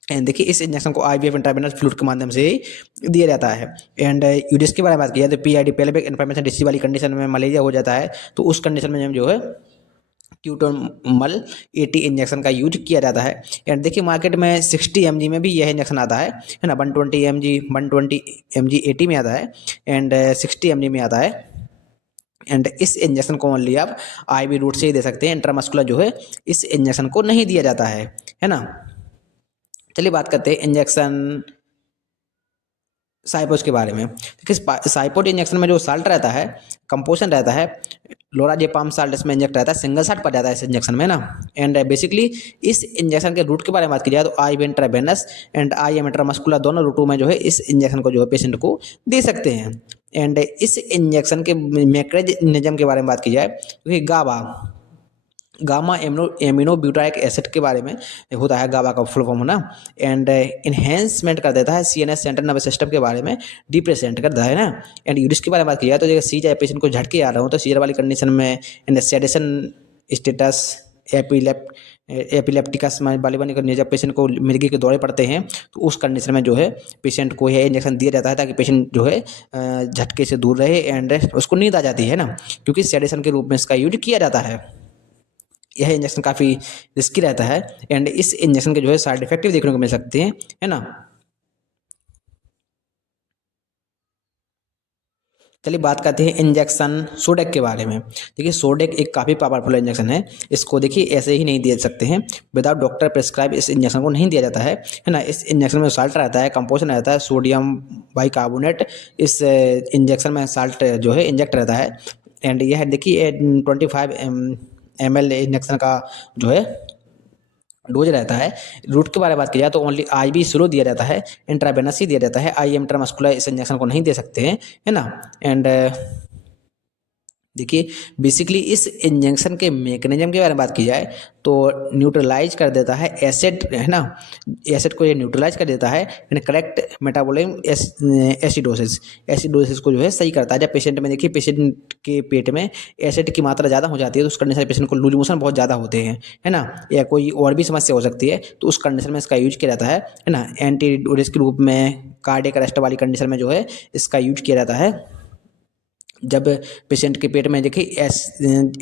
एंड देखिए इस इंजेक्शन को आईवीएफ इंट्रावेनस फ्लूइड के माध्यम से ही दिया जाता है। एंड यूडिस के बारे में बात की जाए तो पीआईडी पेल्विक इन्फ्लेमेशन डिसीज वाली कंडीशन में मलेरिया हो जाता है, तो उस कंडीशन में हम जो है क्यूटोमल 80 इंजेक्शन का यूज किया जाता है। एंड देखिए मार्केट में 60 mg में भी यह इंजेक्शन आता है ना। 120 mg 80 में आता है एंड 60 mg में आता है। एंड इस इंजेक्शन को ओनली आप आईवी रूट से ही दे सकते हैं, इंट्रामस्कुलर जो है इस इंजेक्शन को नहीं दिया जाता है ना। चलिए बात करते हैं इंजेक्शन साइपोज के बारे में। देखिए साइपोज इंजेक्शन में जो साल्ट रहता है, कंपोजिशन रहता है, लोराजेपाम साल्ट इसमें इंजेक्ट रहता है, सिंगल साल्ट पड़ जाता है इस इंजेक्शन में ना। एंड बेसिकली इस इंजेक्शन के रूट के बारे में बात की जाए तो I intravenous and I M intramuscular दोनों रूटों में जो है इस इंजेक्शन को जो है पेशेंट को दे सकते हैं। एंड इस इंजेक्शन के मैकेनिज्म के बारे में बात की जाए क्योंकि गामा एमिनो ब्यूटाइक एसिड के बारे में होता है, गाबा का फुल फॉर्म ना। एंड इन्हेंसमेंट कर देता है सीएनएस सेंट्रल नर्वस सिस्टम के बारे में डिप्रेसेंट करता है ना। एंड यूरिस के बारे में बात की जाए तो जैसे सीजर पेशेंट को झटके आ रहा हो तो सीजर वाली कंडीशन में एंड सेडेशन स्टेटस एपिलेप्टिकस वाली बनी जब पेशेंट को मिर्गी के दौरे पड़ते हैं तो उस कंडीशन में जो है पेशेंट को यह इंजेक्शन दिया जाता है ताकि पेशेंट जो है झटके से दूर रहे एंड उसको नींद आ जाती है ना, क्योंकि सेडेशन के रूप में इसका यूज किया जाता है। यह इंजेक्शन काफ़ी रिस्की रहता है एंड इस इंजेक्शन के जो है साइड इफेक्ट भी देखने को मिल सकते हैं, है ना। चलिए बात करते हैं इंजेक्शन सोडेक के बारे में। देखिए सोडेक एक काफ़ी पावरफुल इंजेक्शन है। इसको देखिए ऐसे ही नहीं दे सकते हैं, विदाउट डॉक्टर प्रिस्क्राइब इस इंजेक्शन को नहीं दिया जाता है ना। इस इंजेक्शन में साल्ट रहता है, कंपोजिशन रहता है सोडियम बाइकार्बोनेट। इस इंजेक्शन में साल्ट जो है इंजेक्ट रहता है। एंड यह देखिए 25 ml इंजेक्शन का जो है डोज रहता है। रूट के बारे में बात की जाए तो ओनली आईवी स्लो दिया जाता है, इंट्रावेनस ही दिया जाता है, आई इंट्रामस्कुलर इस इंजेक्शन को नहीं दे सकते हैं, है ना। एंड देखिए बेसिकली इस इंजेक्शन के मैकेनिज्म के बारे में बात की जाए तो न्यूट्रलाइज कर देता है एसिड, है ना। एसिड को ये न्यूट्रलाइज कर देता है एंड करेक्ट मेटाबॉलिज्म एसिडोसिस को जो है सही करता है। जब पेशेंट में देखिए पेशेंट के पेट में एसिड की मात्रा ज़्यादा हो जाती है तो उस कंडीशन में पेशेंट को लूज मोशन बहुत ज़्यादा होते हैं, है ना, या कोई और भी समस्या हो सकती है तो उस कंडीशन में इसका यूज किया जाता है ना। एंटीडोरिस के रूप में कार्डियक अरेस्ट वाली कंडीशन में जो है इसका यूज किया जाता है। जब पेशेंट के पेट में देखिए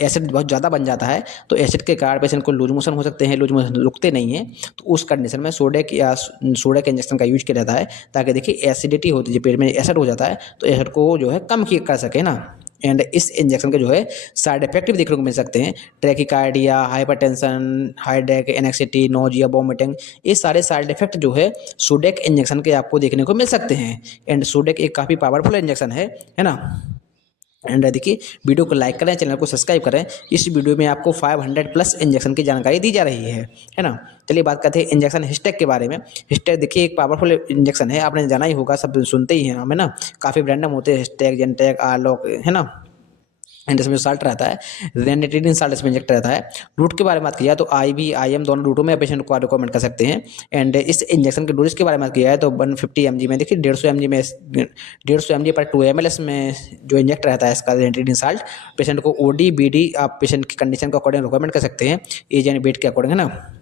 एसिड बहुत ज़्यादा बन जाता है तो एसिड के कारण पेशेंट को लूज मोशन हो सकते हैं, लूज मोशन रुकते नहीं हैं, तो उस कंडीशन में सोडेक इंजेक्शन का यूज किया जाता है ताकि देखिए एसिडिटी होती है, पेट में एसिड हो जाता है तो एसिड को जो है कम कर सके ना। एंड इस इंजेक्शन के जो है साइड इफेक्ट भी देखने को मिल सकते हैं, ट्रैकिकार्डिया, hypertension, heart anxiety, nausea, vomiting, ये सारे साइड इफेक्ट जो है सोडेक इंजेक्शन के आपको देखने को मिल सकते हैं। एंड सोडेक एक काफ़ी पावरफुल इंजेक्शन है ना। एंड देखिए वीडियो को लाइक करें, चैनल को सब्सक्राइब करें। इस वीडियो में आपको 500 प्लस इंजेक्शन की जानकारी दी जा रही है ना। चलिए बात करते हैं इंजेक्शन हिस्टेक के बारे में। हिस्टेक देखिए एक पावरफुल इंजेक्शन है, आपने जाना ही होगा, सब सुनते ही हैं हम, है ना। काफ़ी ब्रांडम होते हैं, हिस्टेक, जेनटेक, आरलॉक, है ना। एंड इसमें साल्ट रहता है, रेनिटिडिन साल्ट इसमें इंजेक्ट रहता है। रूट के बारे में बात किया तो आईवी आईएम दोनों रूटों में पेशेंट को रिकमेंड कर सकते हैं। एंड इस इंजेक्शन के डोज के बारे में बात किया है तो 150 mg में देखिए 150 mg पर 2 ml में जो इंजेक्ट रहता है इसका रेनिटिडिन साल्ट, पेशेंट को ओडी बीडी आप पेशेंट की कंडीशन के अकॉर्डिंग रिकमेंड कर सकते हैं, एज एंड वेट के अकॉर्डिंग, है ना।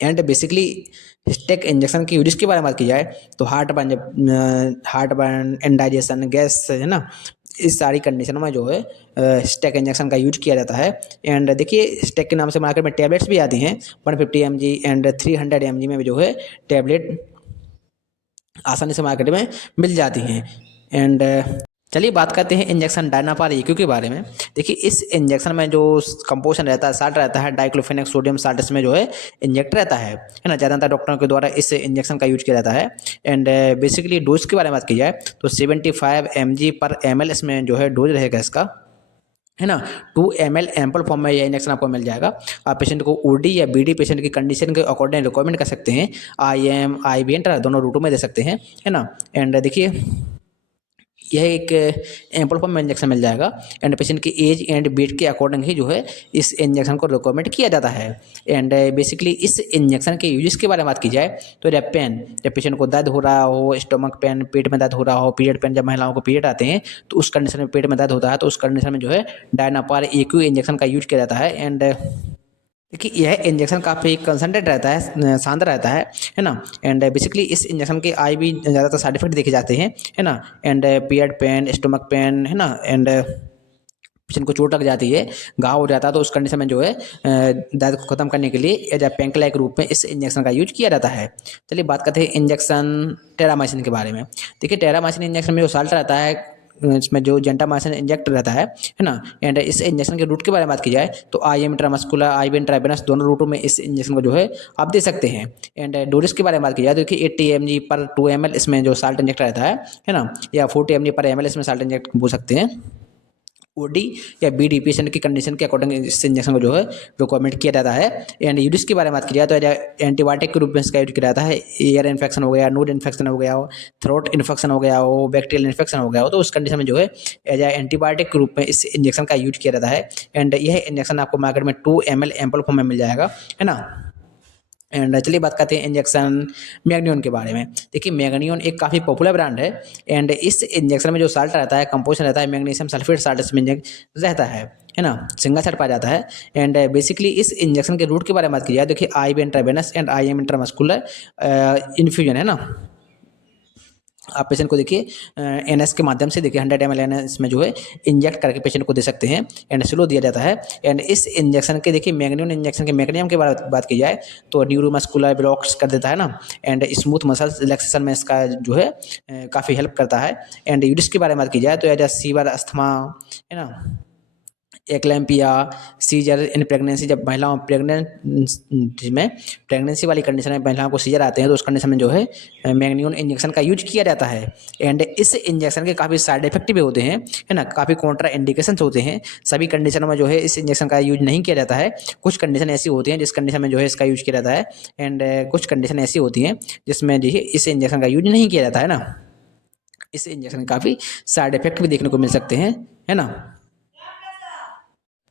एंड बेसिकली हिस्टेक इंजेक्शन की यूज के बारे में बात की जाए तो हार्ट बर्न, इंडाइजेशन, गैस, है ना, इस सारी कंडीशनों में जो है स्टेक इंजेक्शन का यूज किया जाता है। एंड देखिए स्टेक के नाम से मार्केट में टैबलेट्स भी आती हैं 150 mg एंड 300 mg में भी जो है टैबलेट आसानी से मार्केट में मिल जाती हैं। एंड चलिए बात करते हैं इंजेक्शन डायनापार EQ के बारे में। देखिए इस इंजेक्शन में जो कंपोजिशन रहता है, साल्ट रहता है, डाइक्लोफेनेक सोडियम साल्ट इसमें जो है इंजेक्ट रहता है ना। ज़्यादातर डॉक्टरों के द्वारा इस इंजेक्शन का यूज किया जाता है। एंड बेसिकली डोज के बारे में बात की जाए तो 75 mg/ml इसमें जो है डोज रहेगा इसका, है ना। 2 ml एम्पल फॉर्म में यह इंजेक्शन आपको मिल जाएगा। आप पेशेंट को OD या BD पेशेंट की कंडीशन के अकॉर्डिंग रिकमेंड कर सकते हैं। IM IV दोनों रूटों में दे सकते हैं, है ना। एंड देखिए यह एक एम्पल फॉर्म में इंजेक्शन मिल जाएगा। एंड पेशेंट की एज एंड वेट के अकॉर्डिंग ही जो है इस इंजेक्शन को रिकमेंड किया जाता है। एंड बेसिकली इस इंजेक्शन के यूजेस के बारे में बात की जाए तो जब पेन, जब पेशेंट को दर्द हो रहा हो, स्टमक पेन, पेट में दर्द हो रहा हो, पीरियड पेन, जब महिलाओं को पीरियड आते हैं तो उस कंडीशन में पेट में दर्द होता है तो उस कंडीशन में जो है डायनापार EQ इंजेक्शन का यूज किया जाता है। एंड देखिए यह इंजेक्शन काफ़ी कंसंट्रेट रहता है, शानदार रहता है ना। एंड बेसिकली इस इंजेक्शन के IV ज़्यादातर साइड इफेक्ट देखे जाते हैं, है ना। And period pain, stomach pain, है ना। एंड पेशेंट को चोट लग जाती है, घाव हो जाता है तो उस कंडीशन में जो है दर्द को खत्म करने के लिए एज पेन किलर के रूप में इस इंजेक्शन का यूज किया जाता है। चलिए बात करते हैं इंजेक्शन टेरामाइसिन के बारे में। देखिए टेरामाइसिन इंजेक्शन में जो साल्ट रहता है, इसमें जो जेंटामाइसिन इंजेक्ट रहता है ना। एंड इस इंजेक्शन के रूट के बारे में बात की जाए तो IM इंट्रामस्कुलर, IV इंट्रावेनस दोनों रूटों में इस इंजेक्शन को जो है आप दे सकते हैं। एंड डोजेस के बारे में बात की जाए तो देखिए 80 mg/2 ml इसमें जो साल्ट इंजेक्ट रहता है ना, या 40 mg/ml इसमें साल्ट इंजेक्ट बोल सकते हैं। OD या BD पेशेंट की कंडीशन के अकॉर्डिंग इस इंजेक्शन को जो है रिकमेंड किया जाता है। एंड यूजेस के बारे में बात की जाए तो एंटीबायोटिक के रूप में इसका यूज किया जाता है। ईयर इन्फेक्शन हो गया, नोज इन्फेक्शन हो गया हो, थ्रोट इन्फेक्शन हो गया हो, बैक्टीरियल इन्फेक्शन हो गया हो, तो उस कंडीशन में जो है एज एंटीबायोटिक के रूप में इस इंजेक्शन का यूज किया जाता है। एंड यह इंजेक्शन आपको मार्केट में 2 ml एम्पल फॉर्म में मिल जाएगा, है ना। एंड चलिए बात करते हैं इंजेक्शन मैग्नियन के बारे में। देखिए मैग्नियन एक काफ़ी पॉपुलर ब्रांड है। एंड इस इंजेक्शन में जो साल्ट रहता है, कंपोजिशन रहता है मैग्नीशियम सल्फेट साल्ट इसमें रहता है ना, सिंगल साल्ट पाया जाता है। एंड बेसिकली इस इंजेक्शन के रूट के बारे में बात की जाए देखिए IV intravenous and IM intramuscular infusion, है ना। आप पेशेंट को देखिए NS के माध्यम से देखिए 100 ml NS में जो है इंजेक्ट करके पेशेंट को दे सकते हैं। एंड स्लो दिया जाता है। एंड इस इंजेक्शन के देखिए मैग्नियन इंजेक्शन के मैकेनिज्म के बारे में बात की जाए तो न्यूरोमस्कुलर ब्लॉक्स कर देता है ना। एंड स्मूथ मसल्स रिलैक्सेशन में इसका जो है काफ़ी हेल्प करता है। एंड यूडिस के बारे में बात की जाए तो एज सीवर, अस्थमा, है ना, एक्लैम्पिया, सीजर इन प्रेगनेंसी, जब महिलाओं प्रेगनेंसी वाली कंडीशन में महिलाओं को सीजर आते हैं तो उस कंडीशन में जो है मैग्नियन इंजेक्शन का यूज किया जाता है। एंड इस इंजेक्शन के काफ़ी साइड इफेक्ट भी होते हैं, है ना, काफ़ी कॉन्ट्रा इंडिकेशंस होते हैं। सभी कंडीशनों में जो है इस इंजेक्शन का यूज नहीं किया जाता है। कुछ कंडीशन ऐसी होती हैं जिस कंडीशन में जो है इसका यूज किया जाता है। एंड कुछ कंडीशन ऐसी होती हैं जिसमें जो है इस इंजेक्शन का यूज नहीं किया जाता है ना। इस इंजेक्शन के काफ़ी साइड इफेक्ट भी देखने को मिल सकते हैं, है ना।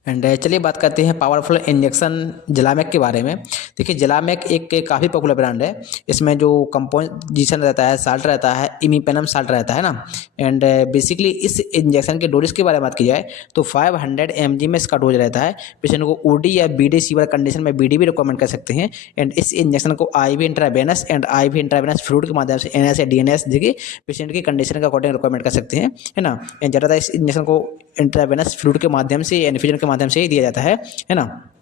एंड चलिए बात करते हैं पावरफुल इंजेक्शन जलामेक के बारे में। देखिए जलामेक एक काफ़ी पॉपुलर ब्रांड है। इसमें जो कंपोजिशन रहता है, साल्ट रहता है, इमीपेनम साल्ट रहता है ना। एंड बेसिकली इस इंजेक्शन के डोजेस के बारे में बात की जाए तो 500 mg में इसका डोज रहता है। पेशेंट को OD या BD सीवर कंडीशन में BD भी रिकमेंड कर सकते हैं। एंड इस इंजेक्शन को IV intravenous and IV intravenous fluid के माध्यम से NS या DNS देखिए पेशेंट की कंडीशन के अकॉर्डिंग रिकमेंड कर सकते हैं, है ना। एंड ज़्यादातर इस इंजेक्शन को इंट्रावेनस फ्लूइड के माध्यम से, इन्फ्यूजन के माध्यम से ही दिया जाता है ना।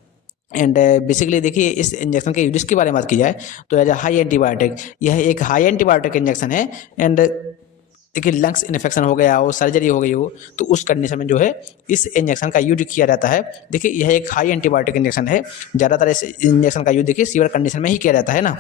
एंड बेसिकली देखिए इस इंजेक्शन के यूजेस के बारे में बात की जाए तो एज हाई एंटीबायोटिक, यह एक हाई एंटीबायोटिक इंजेक्शन है। एंड देखिए लंग्स इन्फेक्शन हो गया हो, सर्जरी हो गई हो, तो उस कंडीशन में जो है इस इंजेक्शन का यूज किया जाता है। देखिए यह एक हाई एंटीबायोटिक इंजेक्शन है। ज़्यादातर इस इंजेक्शन का यूज देखिए सीवियर कंडीशन में ही किया जाता है ना।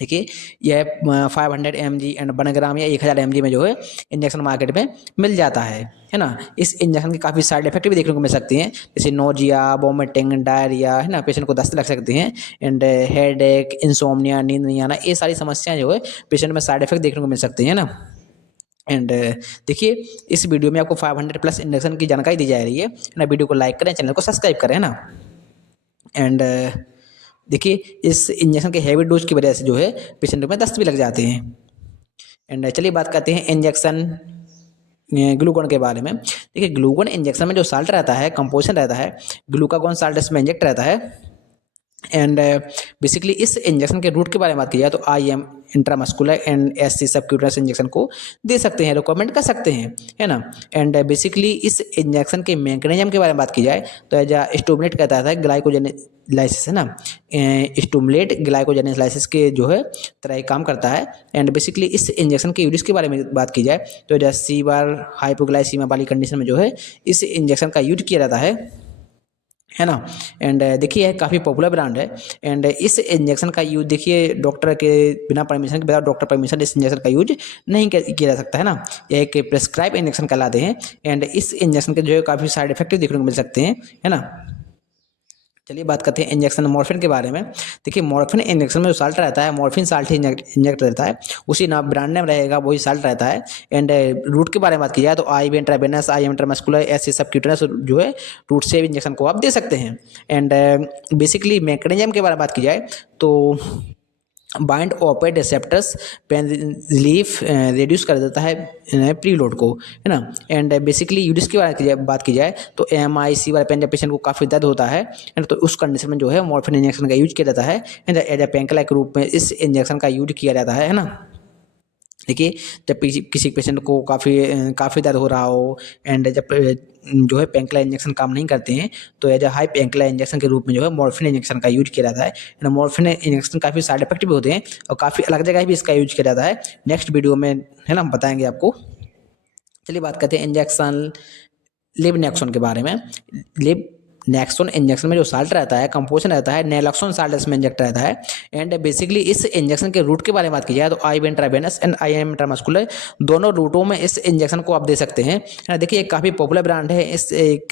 देखिए यह 500 mg एंड 1 ग्राम या 1000 mg में जो है इंजेक्शन मार्केट में मिल जाता है ना। इस इंजेक्शन के काफ़ी साइड इफेक्ट भी देखने को मिल सकते हैं, जैसे नोजिया, वोमिटिंग, डायरिया, है ना। पेशेंट को दस्त लग सकते हैं। एंड हेडेक, इंसोम्निया, नींद नहीं आना, ये सारी समस्याएं जो है पेशेंट में साइड इफेक्ट देखने को मिल सकते हैं ना। एंड देखिए इस वीडियो में आपको 500+ इंजेक्शन की जानकारी दी जा रही है ना। वीडियो को लाइक करें, चैनल को सब्सक्राइब करें, है ना। एंड देखिए इस इंजेक्शन के हैवी डोज की वजह से जो है पेशेंट में दस्त भी लग जाते हैं। एंड चलिए बात करते हैं इंजेक्शन ग्लूकोन के बारे में। देखिए ग्लूकोन इंजेक्शन में जो साल्ट रहता है, कंपोजिशन रहता है, ग्लूकागोन साल्ट इसमें इंजेक्ट रहता है। एंड बेसिकली इस इंजेक्शन के रूट के बारे में बात की जाए तो IM intramuscular and SC subcutaneous injection को दे सकते हैं, रिकमेंड कर सकते हैं, है ना। एंड बेसिकली इस इंजेक्शन के मैकेनिज्म के बारे में बात की जाए तो एज स्टूमुलेट कहता था ग्लाइकोजेनेलाइसिस, है ना, स्टूमुलेट ग्लाइकोजेनेलाइसिस के जो है तरह ही काम करता है। एंड बेसिकली इस इंजेक्शन के यूज के बारे में बात की जाए तो एज सीवर हाइपोग्लाइसीमिया वाली कंडीशन में जो है इस इंजेक्शन का यूज किया जाता है ना। एंड देखिए यह काफ़ी पॉपुलर ब्रांड है। एंड इस इंजेक्शन का यूज देखिए डॉक्टर के बिना परमिशन के, बिना डॉक्टर परमिशन इस इंजेक्शन का यूज नहीं किया जा सकता, है ना। यह एक प्रेस्क्राइब इंजेक्शन कहलाते हैं। एंड इस इंजेक्शन के जो है काफ़ी साइड इफेक्ट देखने को मिल सकते हैं, है ना। चलिए बात करते हैं इंजेक्शन मॉर्फिन के बारे में। देखिए मॉर्फिन इंजेक्शन में जो साल्ट रहता है, मॉर्फिन साल्ट ही इंजेक्ट रहता है, उसी नाम ब्रांड नेम रहेगा वही साल्ट रहता है। एंड रूट के बारे में बात की जाए तो IV intravenous, IM intramuscular, SC subcutaneous जो है रूट से इंजेक्शन को आप दे सकते हैं। एंड बेसिकली मैकेनिज्म के बारे में बात की जाए तो bind opiate receptors pain relief reduce कर देता है प्रीलोड को, है ना। एंड बेसिकली यूडिस की बात की जाए तो MIC वाले पेन जब पेशेंट को काफ़ी दर्द होता है तो उस कंडीशन में जो है मॉर्फिन इंजेक्शन का यूज किया जाता है। एंड एज ए पेनकिलर के रूप में इस इंजेक्शन का यूज किया जाता है ना। देखिए जब किसी पेशेंट को काफ़ी दर्द हो रहा हो एंड जब जो है पेनकिलर इंजेक्शन काम नहीं करते हैं तो as a high painkiller injection के रूप में जो है मॉर्फिन इंजेक्शन का यूज किया जाता है। मॉर्फिन इंजेक्शन काफ़ी साइड इफेक्ट भी होते हैं और काफ़ी अलग जगह भी इसका यूज किया जाता है। नेक्स्ट वीडियो में, है ना, बताएंगे आपको। चलिए बात करते हैं इंजेक्शन लिबनेक्सोन के बारे में। लिबनेक्सोन इंजेक्शन में जो साल्ट रहता है, कंपोजिशन रहता है, नैलोक्सोन साल्ट इसमें इंजेक्ट रहता है। एंड बेसिकली इस इंजेक्शन के रूट के बारे में बात की जाए तो IV intravenous and IM intramuscular दोनों रूटों में इस इंजेक्शन को आप दे सकते हैं। देखिए एक काफ़ी पॉपुलर ब्रांड है, इस एक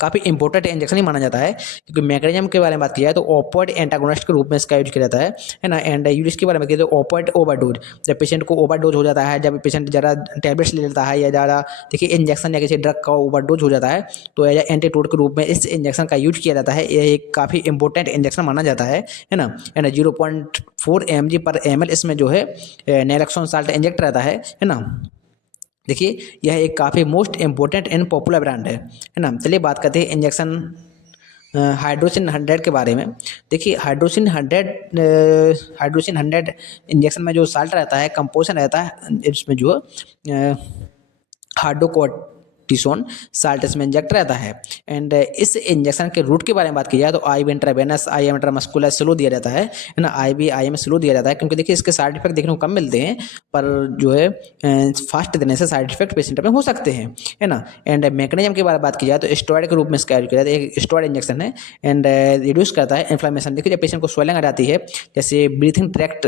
काफ़ी इंपॉर्टेंट इंजेक्शन ही माना जाता है क्योंकि मैकेनिज्म के बारे में बात की जाए तो ओपियोइड एंटागोनिस्ट के रूप में इसका यूज किया जाता है ना। एंड यूज के बारे में कहते हैं ओपियोइड ओवरडोज, जब पेशेंट को ओवरडोज हो जाता है, जब पेशेंट ज़्यादा टैबलेट्स ले लेता है या ज़्यादा देखिए इंजेक्शन या किसी ड्रग का ओवरडोज हो जाता है तो एज एंटीडोट के रूप में इस इंजेक्शन का यूज किया जाता है। यह एक काफ़ी इंपॉर्टेंट इंजेक्शन माना जाता है ना। एंड 0.4 mg/ml इसमें जो है नैलोक्सोन साल्ट इंजेक्ट रहता है ना। देखिए यह एक काफ़ी most important and popular brand है ना। चलिए बात करते हैं इंजेक्शन हाइड्रोसिन 100 के बारे में। देखिए हाइड्रोसिन 100 इंजेक्शन में जो साल्ट रहता है, कंपोजिशन रहता है, इसमें जो हाइड्रोकोर्टिसोन साल्ट इसमें इंजेक्ट रहता है। एंड इस इंजेक्शन के रूट के बारे में बात की जाए तो IV intravenous, IM intramuscular slow दिया जाता है ना। IV IM स्लो दिया जाता है क्योंकि देखिए इसके साइड इफेक्ट देखने को कम मिलते हैं पर जो है फास्ट देने से साइड इफेक्ट पेशेंट में हो सकते हैं, है ना। एंड मैकेनिज्म के बारे में बात की जाए तो स्टेरॉइड के रूप में इसका यूज किया जाता है, एक स्टेरॉइड इंजेक्शन है। एंड रिड्यूस करता है इन्फ्लेमेशन। देखिए जब पेशेंट को स्वेलिंग आ जाती है, जैसे ब्रीथिंग ट्रैक्ट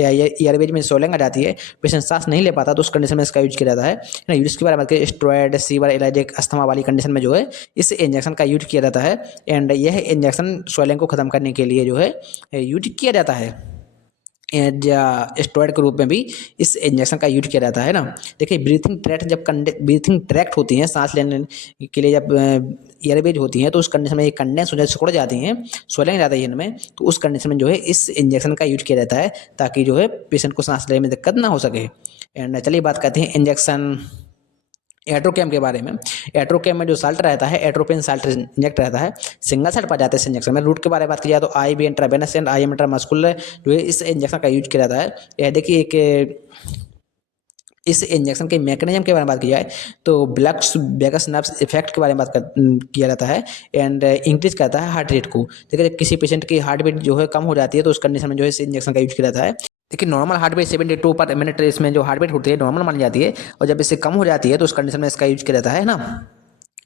या एयरवेज में स्वेलिंग आ जाती है, पेशेंट सांस नहीं ले पाता तो उस कंडीशन में इसका यूज किया जाता है ना। यूज के बारे में बात करें स्टेरॉइड, सीवर, एलर्जिक अस्थमा वाली कंडीशन में जो है इस इंजेक्शन का यूज किया जाता है। एंड यह इंजेक्शन स्वेलिंग को खत्म करने के लिए जो है यूज किया जाता है। एंड स्टेरॉइड के रूप में भी इस इंजेक्शन का यूज किया जाता है ना। देखिए ब्रीथिंग ट्रैक्ट होती हैं, सांस लेने के लिए जब एयरवेज होती हैं तो उस कंडीशन में ये कंडेंस हो जाती, सिकुड़ जाती हैं, स्वेलिंग जाती है इनमें, तो उस कंडीशन में जो है इस इंजेक्शन का यूज किया जाता है ताकि जो है पेशेंट को सांस लेने में दिक्कत ना हो सके। एंड चलिए बात करते हैं इंजेक्शन एट्रोकेम के बारे में। एट्रोकेम में जो साल्ट रहता है, एट्रोपिन साल्ट इंजेक्ट रहता है, सिंगल साल्ट पाया जाता है इस इंजेक्शन में। रूट के बारे में बात की जाए तो IV intravenous and IM intramuscular जो है इस इंजेक्शन का यूज किया जाता है। यह देखिए एक इस इंजेक्शन के मैकेनिज्म के बारे में बात की जाए तो ब्लैक्स वेगस नर्व्स इफेक्ट के बारे में किया जाता है। एंड इंक्रीज करता है हार्ट रेट को। देखिए किसी पेशेंट की हार्ट बीट जो है कम हो जाती है तो उस कंडीशन में जो है इस इंजेक्शन का यूज किया जाता है। देखिए नॉर्मल हार्ट बीट 72 पर मिनट इसमें जो हार्ट बीट होती है नॉर्मल मानी जाती है और जब इससे कम हो जाती है तो उस कंडीशन में इसका यूज किया जाता है ना।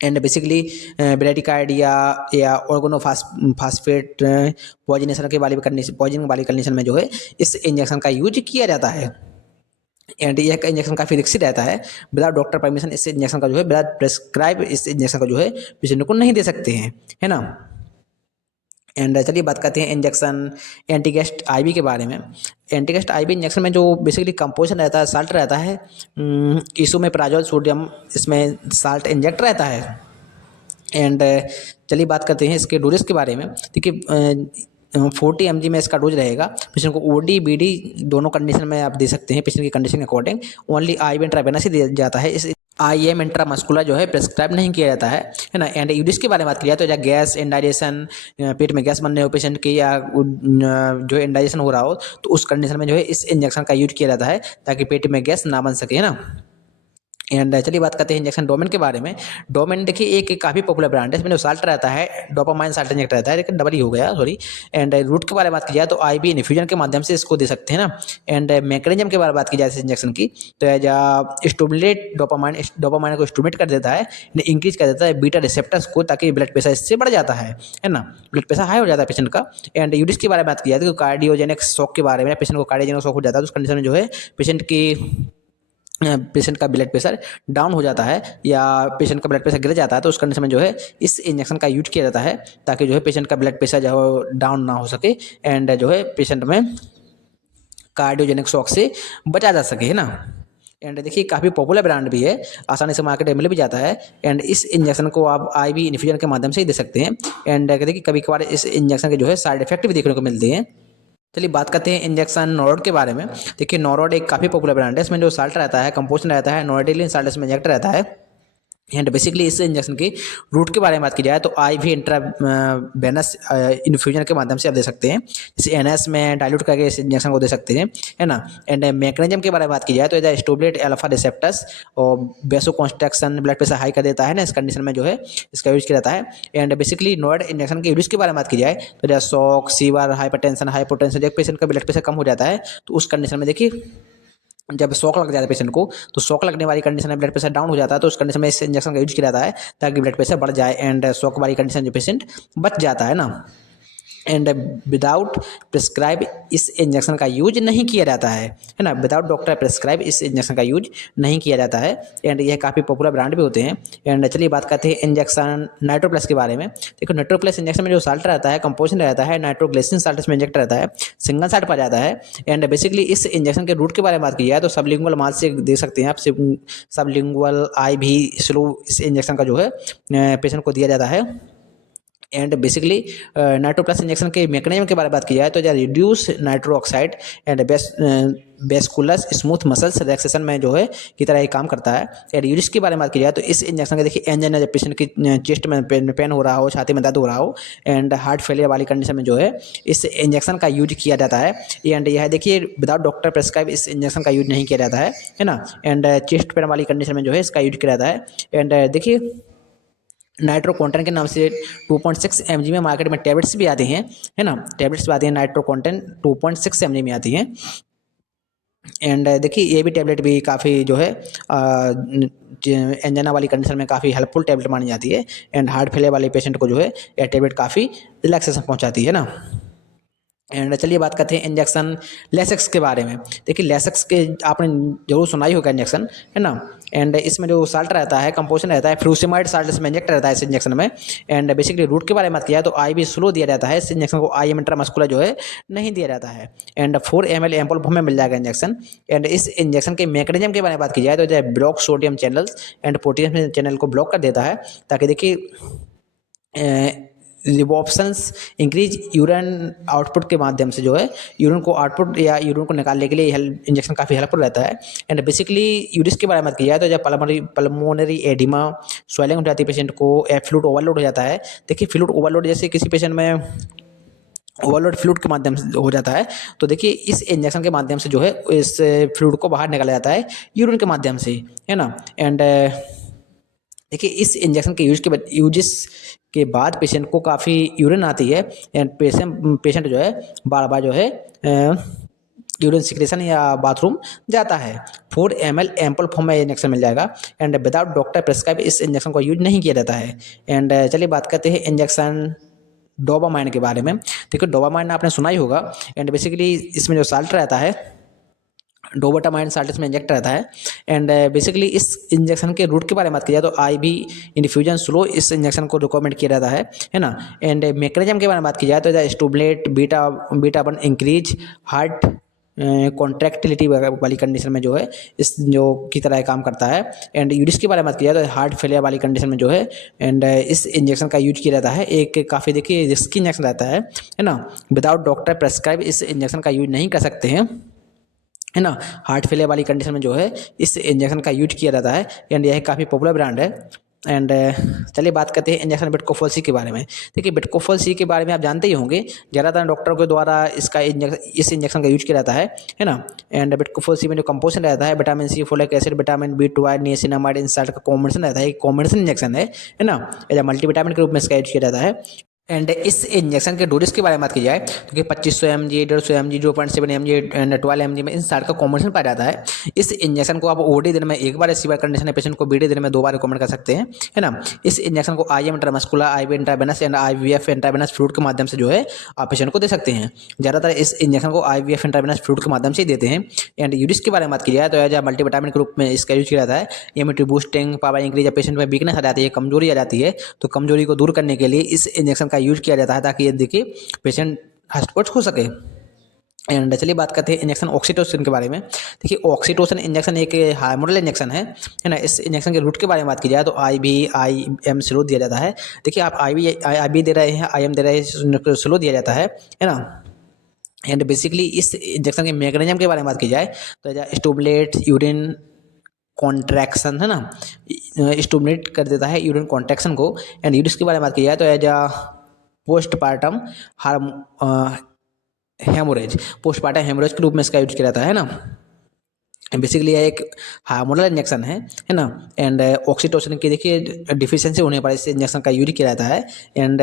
एंड बेसिकली ब्रेडिकार्डिया या ऑर्गोनोफॉस्फेट पॉइजनेशन वाली कंडीशन में जो है इस इंजेक्शन का यूज किया जाता है। एंड यह इंजेक्शन काफ़ी रिस्की रहता है, विदाउट डॉक्टर परमिशन इस इंजेक्शन का जो है विदाउट प्रेस्क्राइब इस इंजेक्शन का जो है पेशेंट को नहीं दे सकते हैं, है ना। एंड चलिए बात करते हैं इंजेक्शन एंटीगेस्ट IV के बारे में। एंटीगेस्ट IV इंजेक्शन में जो बेसिकली कंपोजिशन रहता है, साल्ट रहता है, इसोमेप्राजोल सोडियम इसमें साल्ट इंजेक्ट रहता है। एंड चलिए बात करते हैं इसके डोजेस के बारे में। देखिए 40 mg में इसका डोज रहेगा। पेशेंट को OD BD दोनों कंडीशन में आप दे सकते हैं पेशेंट की कंडीशन के अकॉर्डिंग। ओनली IV इंट्रावेनस ही दिया जाता है इस IM इंट्रामस्कुलर जो है प्रिस्क्राइब नहीं किया जाता है ना। एंड यूडिस के बारे में बात की जाए तो या गैस इंडाइजेशन, पेट में गैस बनने हो पेशेंट की, या जो इंडाइजेशन हो रहा हो, तो उस कंडीशन में जो है इस इंजेक्शन का यूज किया जाता है ताकि पेट में गैस ना बन सके, है ना। एंड चलिए बात करते हैं इंजेक्शन डोमेन के बारे में। डोमेन देखिए एक काफ़ी पॉपुलर ब्रांड है, इसमें जो साल्ट रहता है डोपामाइन साल्ट इंजेक्ट रहता है, लेकिन डबल ही हो गया सॉरी। एंड रूट के बारे में बात की जाए तो IV इन्फ्यूजन के माध्यम से इसको दे सकते हैं ना। एंड मैकेनिज्म के बारे में बात की जाए इस इंजेक्शन की, तो एज स्टूमुलेट डोपामाइन को स्टूमुलेट कर देता है, इंक्रीज कर देता है बीटा रिसेप्टर्स को, ताकि ब्लड प्रेशर इससे बढ़ जाता है ना, ब्लड प्रेशर हाई हो जाता है पेशेंट का। एंड यूडिस के बारे में बात की जाए तो कार्डियोजेनिक शॉक के बारे में, पेशेंट को कार्डियोजेनिक शॉक हो जाता है तो उस कंडीशन में जो है पेशेंट का ब्लड प्रेशर डाउन हो जाता है या पेशेंट का ब्लड प्रेशर गिर जाता है, तो उस कंडीशन में जो है इस इंजेक्शन का यूज किया जाता है ताकि जो है पेशेंट का ब्लड प्रेशर जो है डाउन ना हो सके, एंड जो है पेशेंट में कार्डियोजेनिक शॉक से बचा जा सके, है ना। एंड देखिए काफ़ी पॉपुलर ब्रांड भी है, आसानी से मार्केट में मिल भी जाता है। एंड इस इंजेक्शन को आप IV इन्फ्यूजन के माध्यम से ही दे सकते हैं। एंड देखिए कभी कभार इस इंजेक्शन के जो है साइड इफेक्ट भी देखने को मिलते हैं। चलिए बात करते हैं इंजेक्शन नॉरोड के बारे में। देखिए नॉरोड एक काफ़ी पॉपुलर ब्रांड है, इसमें जो साल्ट रहता है कंपोजिशन रहता है नॉरोडिलिन साल्ट इसमें इंजेक्ट रहता है। एंड बेसिकली इस इंजेक्शन की रूट के बारे में बात की जाए तो IV इंट्रावेनस इन्फ्यूजन के माध्यम से आप दे सकते हैं, जैसे NS में डाइल्यूट करके इस इंजेक्शन को दे सकते हैं, है ना। एंड मैकेनिज्म के बारे में बात की जाए तो इधर स्टूमुलेट अल्फा रिसेप्टर्स और बेसोकॉन्स्ट्रक्शन ब्लड प्रेशर हाई कर देता है ना, इस कंडीशन में जो है इसका यूज किया जाता है। एंड बेसिकली नॉरोड इंजेक्शन के यूज के बारे में बात की जाए तो जैसे शॉक, सीवर, हाइपरटेंशन, हाइपोटेंशन, जब पेशेंट का ब्लड प्रेशर कम हो जाता है तो उस कंडीशन में देखिए जब शॉक लग जाता है पेशेंट को, तो शॉक लगने वाली कंडीशन में ब्लड प्रेशर डाउन हो जाता है, तो उस कंडीशन में इस इंजेक्शन का यूज किया जाता है ताकि ब्लड प्रेशर बढ़ जाए एंड शॉक वाली कंडीशन जो पेशेंट बच जाता है ना। एंड विदाउट प्रिस्क्राइब इस इंजेक्शन का यूज नहीं किया जाता है ना, विदाउट डॉक्टर प्रिस्क्राइब इस इंजेक्शन का यूज नहीं किया जाता है। एंड यह काफ़ी पॉपुलर ब्रांड भी होते हैं। एंड चलिए बात करते हैं इंजेक्शन नाइट्रोप्लस के बारे में। देखो नाइट्रोप्लस इंजेक्शन में जो साल्ट रहता है कंपोजिशन रहता है नाइट्रोग्लिसरीन साल्ट इसमें इंजेक्ट रहता है, सिंगल साल्ट पा जाता है। एंड बेसिकली इस इंजेक्शन के रूट के बारे में बात की जाए तो सबलिंगुअल मास से दे सकते हैं आप, सबलिंगुअल IV स्लो इस इंजेक्शन का जो है पेशेंट को दिया जाता है। एंड बेसिकली नाइट्रोप्लस इंजेक्शन के मैकेनिज्म के बारे में बात की जाए तो reduce nitro oxide and vascular smooth muscles relaxation में जो है की तरह ये काम करता है। एंड यूरिस के बारे में बात की जाए तो इस इंजेक्शन के देखिए एंजाइना, जब पेशेंट की चेस्ट में पेन हो रहा हो, छाती में दर्द हो रहा हो एंड हार्ट फेलियर वाली कंडीशन में जो है इस इंजेक्शन का यूज किया जाता है। एंड यह देखिए विदाउट डॉक्टर प्रेस्क्राइब इस इंजेक्शन का यूज नहीं किया जाता है ना। एंड चेस्ट पेन वाली कंडीशन में जो है इसका यूज किया जाता है। एंड देखिए नाइट्रोकॉन्टेन के नाम से 2.6 mg में मार्केट में टैबलेट्स भी आती हैं, है ना, टैबलेट्स भी आती हैं नाइट्रोकॉन्टेन 2.6 mg में आती हैं। एंड देखिए ये भी टैबलेट भी काफ़ी जो है एंजाइना वाली कंडीशन में काफ़ी हेल्पफुल टैबलेट मानी जाती है। एंड हार्ट फेलियर वाले पेशेंट को जो है यह टैबलेट काफ़ी रिलैक्सेशन पहुंचाती है ना। एंड चलिए बात करते हैं इंजेक्शन लेसेक्स के बारे में। देखिए लेसेक्स के आपने जरूर सुना ही होगा इंजेक्शन, है ना। एंड इसमें जो साल्ट रहता है कंपोजिशन रहता है फ्रूसिमाइड साल्ट इसमें इंजेक्ट रहता है इस इंजेक्शन में। एंड बेसिकली रूट के बारे में बात किया तो IV स्लो दिया जाता है, इस इंजेक्शन को IM इंट्रामस्कुलर जो है नहीं दिया जाता है। एंड 4 ml एम्पोल फॉर्म में मिल जाएगा इंजेक्शन। एंड इस इंजेक्शन के मैकेनिज्म के बारे में बात की जाए तो जैसे block sodium channels and potassium channel को ब्लॉक कर देता है ताकि देखिए रिबॉप्शंस इंक्रीज यूरिन आउटपुट के माध्यम से जो है यूरिन को आउटपुट या यूरिन को निकालने के लिए इंजेक्शन काफ़ी हेल्पफुल रहता है। एंड बेसिकली यूरिस के बारे में बात की जाए तो जब पल्मोनरी एडिमा स्वेलिंग हो जाती है पेशेंट को या फ्लूइड ओवरलोड हो जाता है। देखिए फ्लूइड ओवरलोड जैसे किसी पेशेंट में ओवरलोड फ्लूइड के माध्यम से हो जाता है, तो देखिए इस इंजेक्शन के माध्यम से जो है इस फ्लूइड को बाहर निकाला जाता है यूरिन के माध्यम से, है ना। एंड देखिए इस इंजेक्शन के यूजेस के बाद पेशेंट को काफ़ी यूरिन आती है एंड पेशेंट जो है बार बार जो है यूरिन सिक्रेशन या बाथरूम जाता है। 4 ml एम्पल फॉर्म में इंजेक्शन मिल जाएगा। एंड विदाउट डॉक्टर प्रेस्क्राइब इस इंजेक्शन को यूज नहीं किया जाता है। एंड चलिए बात करते हैं इंजेक्शन डोपामाइन के बारे में। देखिए डोपामाइन आपने सुना ही होगा। एंड बेसिकली इसमें जो साल्ट रहता है डोपामाइन साल्ट इसमें इंजेक्ट रहता है। एंड बेसिकली इस इंजेक्शन के रूट के बारे में बात की जाए तो IV इन्फ्यूजन स्लो इस इंजेक्शन को रिकमेंड किया जाता है ना। एंड मैकेनिज्म के बारे में बात की जाए तो stimulate beta 1 increase heart contractility वाली कंडीशन में जो है इस जो की तरह काम करता है। एंड यूरिस के बारे में बात की जाए तो हार्ट फेलियर वाली कंडीशन में जो है एंड इस इंजेक्शन का यूज किया जाता है। एक काफ़ी देखिए रिस्की इंजेक्शन रहता है ना, विदाउट डॉक्टर प्रेस्क्राइब इस इंजेक्शन का यूज नहीं कर सकते हैं। है ना। हार्ट फेलियर वाली कंडीशन में जो है इस इंजेक्शन का यूज किया जाता है एंड यह काफ़ी पॉपुलर ब्रांड है। एंड चलिए बात करते हैं इंजेक्शन बिटकोफोल सी के बारे में। देखिए बिटकोफोल सी के बारे में आप जानते ही होंगे, ज़्यादातर डॉक्टरों के द्वारा इस इंजेक्शन का यूज किया जाता है ना। एंड बिटकोफोल सी में जो कंपोजिशन रहता है vitamin C, folic acid, vitamin B12, niacinamide, इन साल्ट का कॉम्बिनेशन रहता है। एक कॉम्बिनेशन इंजेक्शन है ना। एज मल्टीविटामिन के रूप में इसका यूज किया जाता है। एंड इस इंजेक्शन के डोजेस के बारे में बात की जाए तो कि 2500 mg, 150 mg, 0.7 mg and 12 mg में इन सारे का कॉम्बिनेशन पाया जाता है। इस इंजेक्शन को आप ओडी दिन में एक बार, सीवियर कंडीशन है पेशेंट को बीडी दिन में 2 बार रिकमेंड कर सकते हैं, है ना। इस इंजेक्शन को IM intramuscular, IV intravenous and IVF intravenous fluid के माध्यम से जो है आप पेशेंट को दे सकते हैं। ज़्यादातर इस इंजेक्शन को IVF इंट्रावेनस फ्लूइड के माध्यम से ही देते हैं। एंड यूज के बारे में बात की जाए तो एज मल्टीविटामिन के रूप में इसका यूज किया जाता है। Immunity boosting, power increase, patient में वीकनेस आ जाती है, कमजोरी आ जाती है, तो कमजोरी को दूर करने के लिए इस इंजेक्शन का यूज किया जाता है ताकि ये देखिए पेशेंट हष्ट-पुष्ट हो सके। एंड चलिए बात करते हैं इंजेक्शन ऑक्सीटोसिन के बारे में। देखिए ऑक्सीटोसिन इंजेक्शन एक हार्मोनल इंजेक्शन है ना। इस इंजेक्शन के रूट के बारे में बात की जाए तो IV, IM स्लो दिया जाता है। देखिए आप IV दे रहे हैं, IM दे रहे हैं, स्लो दिया जाता है ना। एंड बेसिकली इस इंजेक्शन के मैकेनिज्म के बारे में बात की जाए तो स्टिमुलेट यूरिन कॉन्ट्रैक्शन, है ना, स्टिमुलेट कर देता है यूरिन कॉन्ट्रैक्शन को। एंड यूरिस के बारे में बात की जाए तो as postpartum haemorrhage, postpartum haemorrhage के रूप में इसका यूज किया जाता है ना। बेसिकली यह एक हार्मोनल इंजेक्शन है ना। एंड ऑक्सीटोसिन की देखिए डिफिशियंसी होने पर इस इंजेक्शन का यूज किया जाता है। एंड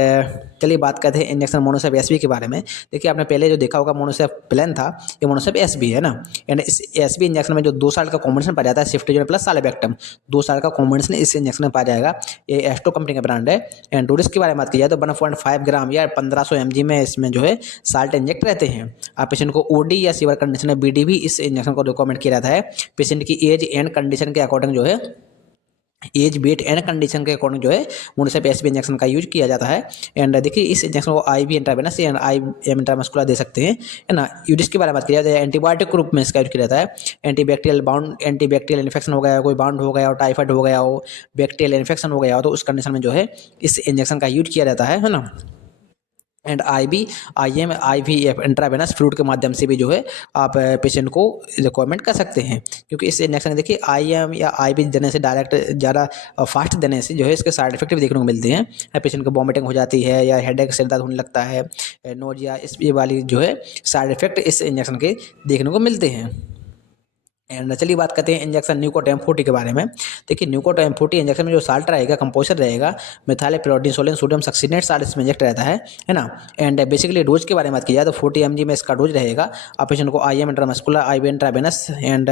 चलिए बात करते हैं इंजेक्शन मोनोसेप SV के बारे में। देखिए आपने पहले जो देखा होगा मोनोसेप प्लेन था, ये मोनोसेप SV है ना। एंड इस SV इंजेक्शन में जो 2 साल का कॉम्बिनेशन पाया जाता है, सिफ्टोजन प्लस सालिबैक्टम, 2 साल का कॉम्बिनेशन इस इंजेक्शन में पाया जाएगा। ये एस्ट्रो कंपनी का ब्रांड है। एंड डोजेस की बारे में बात की जाए तो 1.5 ग्राम या 1500 mg में इसमें जो है साल्ट इंजेक्ट रहते हैं। आप पेशेंट को OD या सीवियर कंडीशन में BD भी इस इंजेक्शन को रिकमेंड किया जाता है। पेशेंट की एज एंड कंडीशन के अकॉर्डिंग जो है, एज, वेट एंड कंडीशन के अकॉर्डिंग जो है मोनोसेप SV इंजेक्शन का यूज किया जाता है। एंड देखिए इस इंजेक्शन को IV intravenous and IM intramuscular दे सकते हैं, है ना। यूज के बारे में बात की जाए तो एंटीबायोटिक के रूप में इसका यूज किया जाता है। एंटीबैक्टीरियल इन्फेक्शन हो गया, कोई बाउंड हो गया हो, टाइफाइड हो गया हो, बैक्टीरियल इन्फेक्शन हो गया हो, तो उस कंडीशन में जो है इस इंजेक्शन का यूज किया जाता है ना। And IB, IM, IVF intravenous fluid के माध्यम से भी जो है आप पेशेंट को रिक्वायरमेंट कर सकते हैं। क्योंकि इस इंजेक्शन देखिए IM या IB देने से डायरेक्ट ज़्यादा फास्ट देने से जो है इसके साइड इफेक्ट भी देखने को मिलते हैं। पेशेंट को वॉमिटिंग हो जाती है या हेडेक, सिर दर्द होने लगता है, नोजिया, इस ये वाली जो है साइड इफेक्ट इस इंजेक्शन के देखने को मिलते हैं। एंड चलिए बात करते हैं इंजेक्शन न्यूकोट M40 के बारे में। देखिए न्यूकोट M40 इंजेक्शन में जो साल्ट रहेगा, कंपोजर रहेगा, मेथाइलप्रोडिनसोलिन सोडियम सक्सिनेट साल्ट इसमें इंजेक्ट रहता है ना। एंड बेसिकली डोज के बारे में बात की जाए तो 40 mg में इसका डोज रहेगा। आप पेशेंट को IM intramuscular, IV intravenous and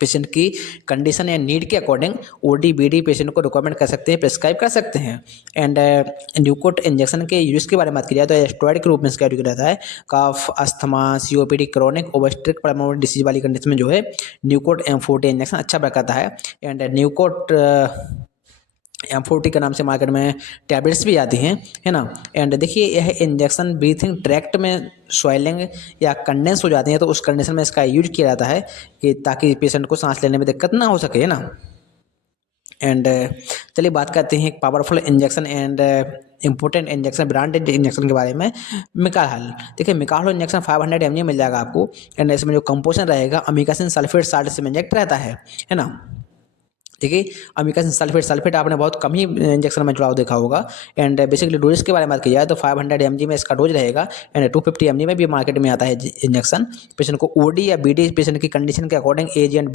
patient की कंडीशन या नीड के अकॉर्डिंग OD BD पेशेंट को रिकमेंड कर सकते हैं, प्रिस्क्राइब कर सकते हैं। एंड न्यूकोट इंजेक्शन के यूज के बारे में बात की जाए तो स्टेरॉइड के रूप में इसका यूज किया जाता है। Cough, asthma, COPD, chronic obstructive pulmonary disease वाली कंडीशन में जो है न्यूकोट M40 इंजेक्शन अच्छा वर्क करता है। एंड न्यूकोट M40 के नाम से मार्केट में टैबलेट्स भी आती हैं, है ना। एंड देखिए यह इंजेक्शन ब्रीथिंग ट्रैक्ट में स्वेलिंग या कंडेंस हो जाती है, तो उस कंडीशन में इसका यूज किया जाता है कि ताकि पेशेंट को सांस लेने में दिक्कत ना हो सके, है ना। एंड चलिए बात करते हैं एक powerful injection and important injection, branded injection के बारे में। मिकाहल, देखिए मिकाहल इंजेक्शन 500 mg मिल जाएगा आपको। एंड इसमें जो कंपोजिशन रहेगा अमीकासिन सल्फेट साल्ट से इंजेक्ट रहता है ना। देखिए अमीकासिन सल्फेट आपने बहुत कम ही इंजेक्शन में जुड़ाव देखा होगा। एंड बेसिकली डोज के बारे में बात की जाए तो 500 mg में इसका डोज रहेगा। एंड 250 mg में भी मार्केट में आता है इंजेक्शन। पेशेंट को OD या BD पेशेंट की कंडीशन के according, as and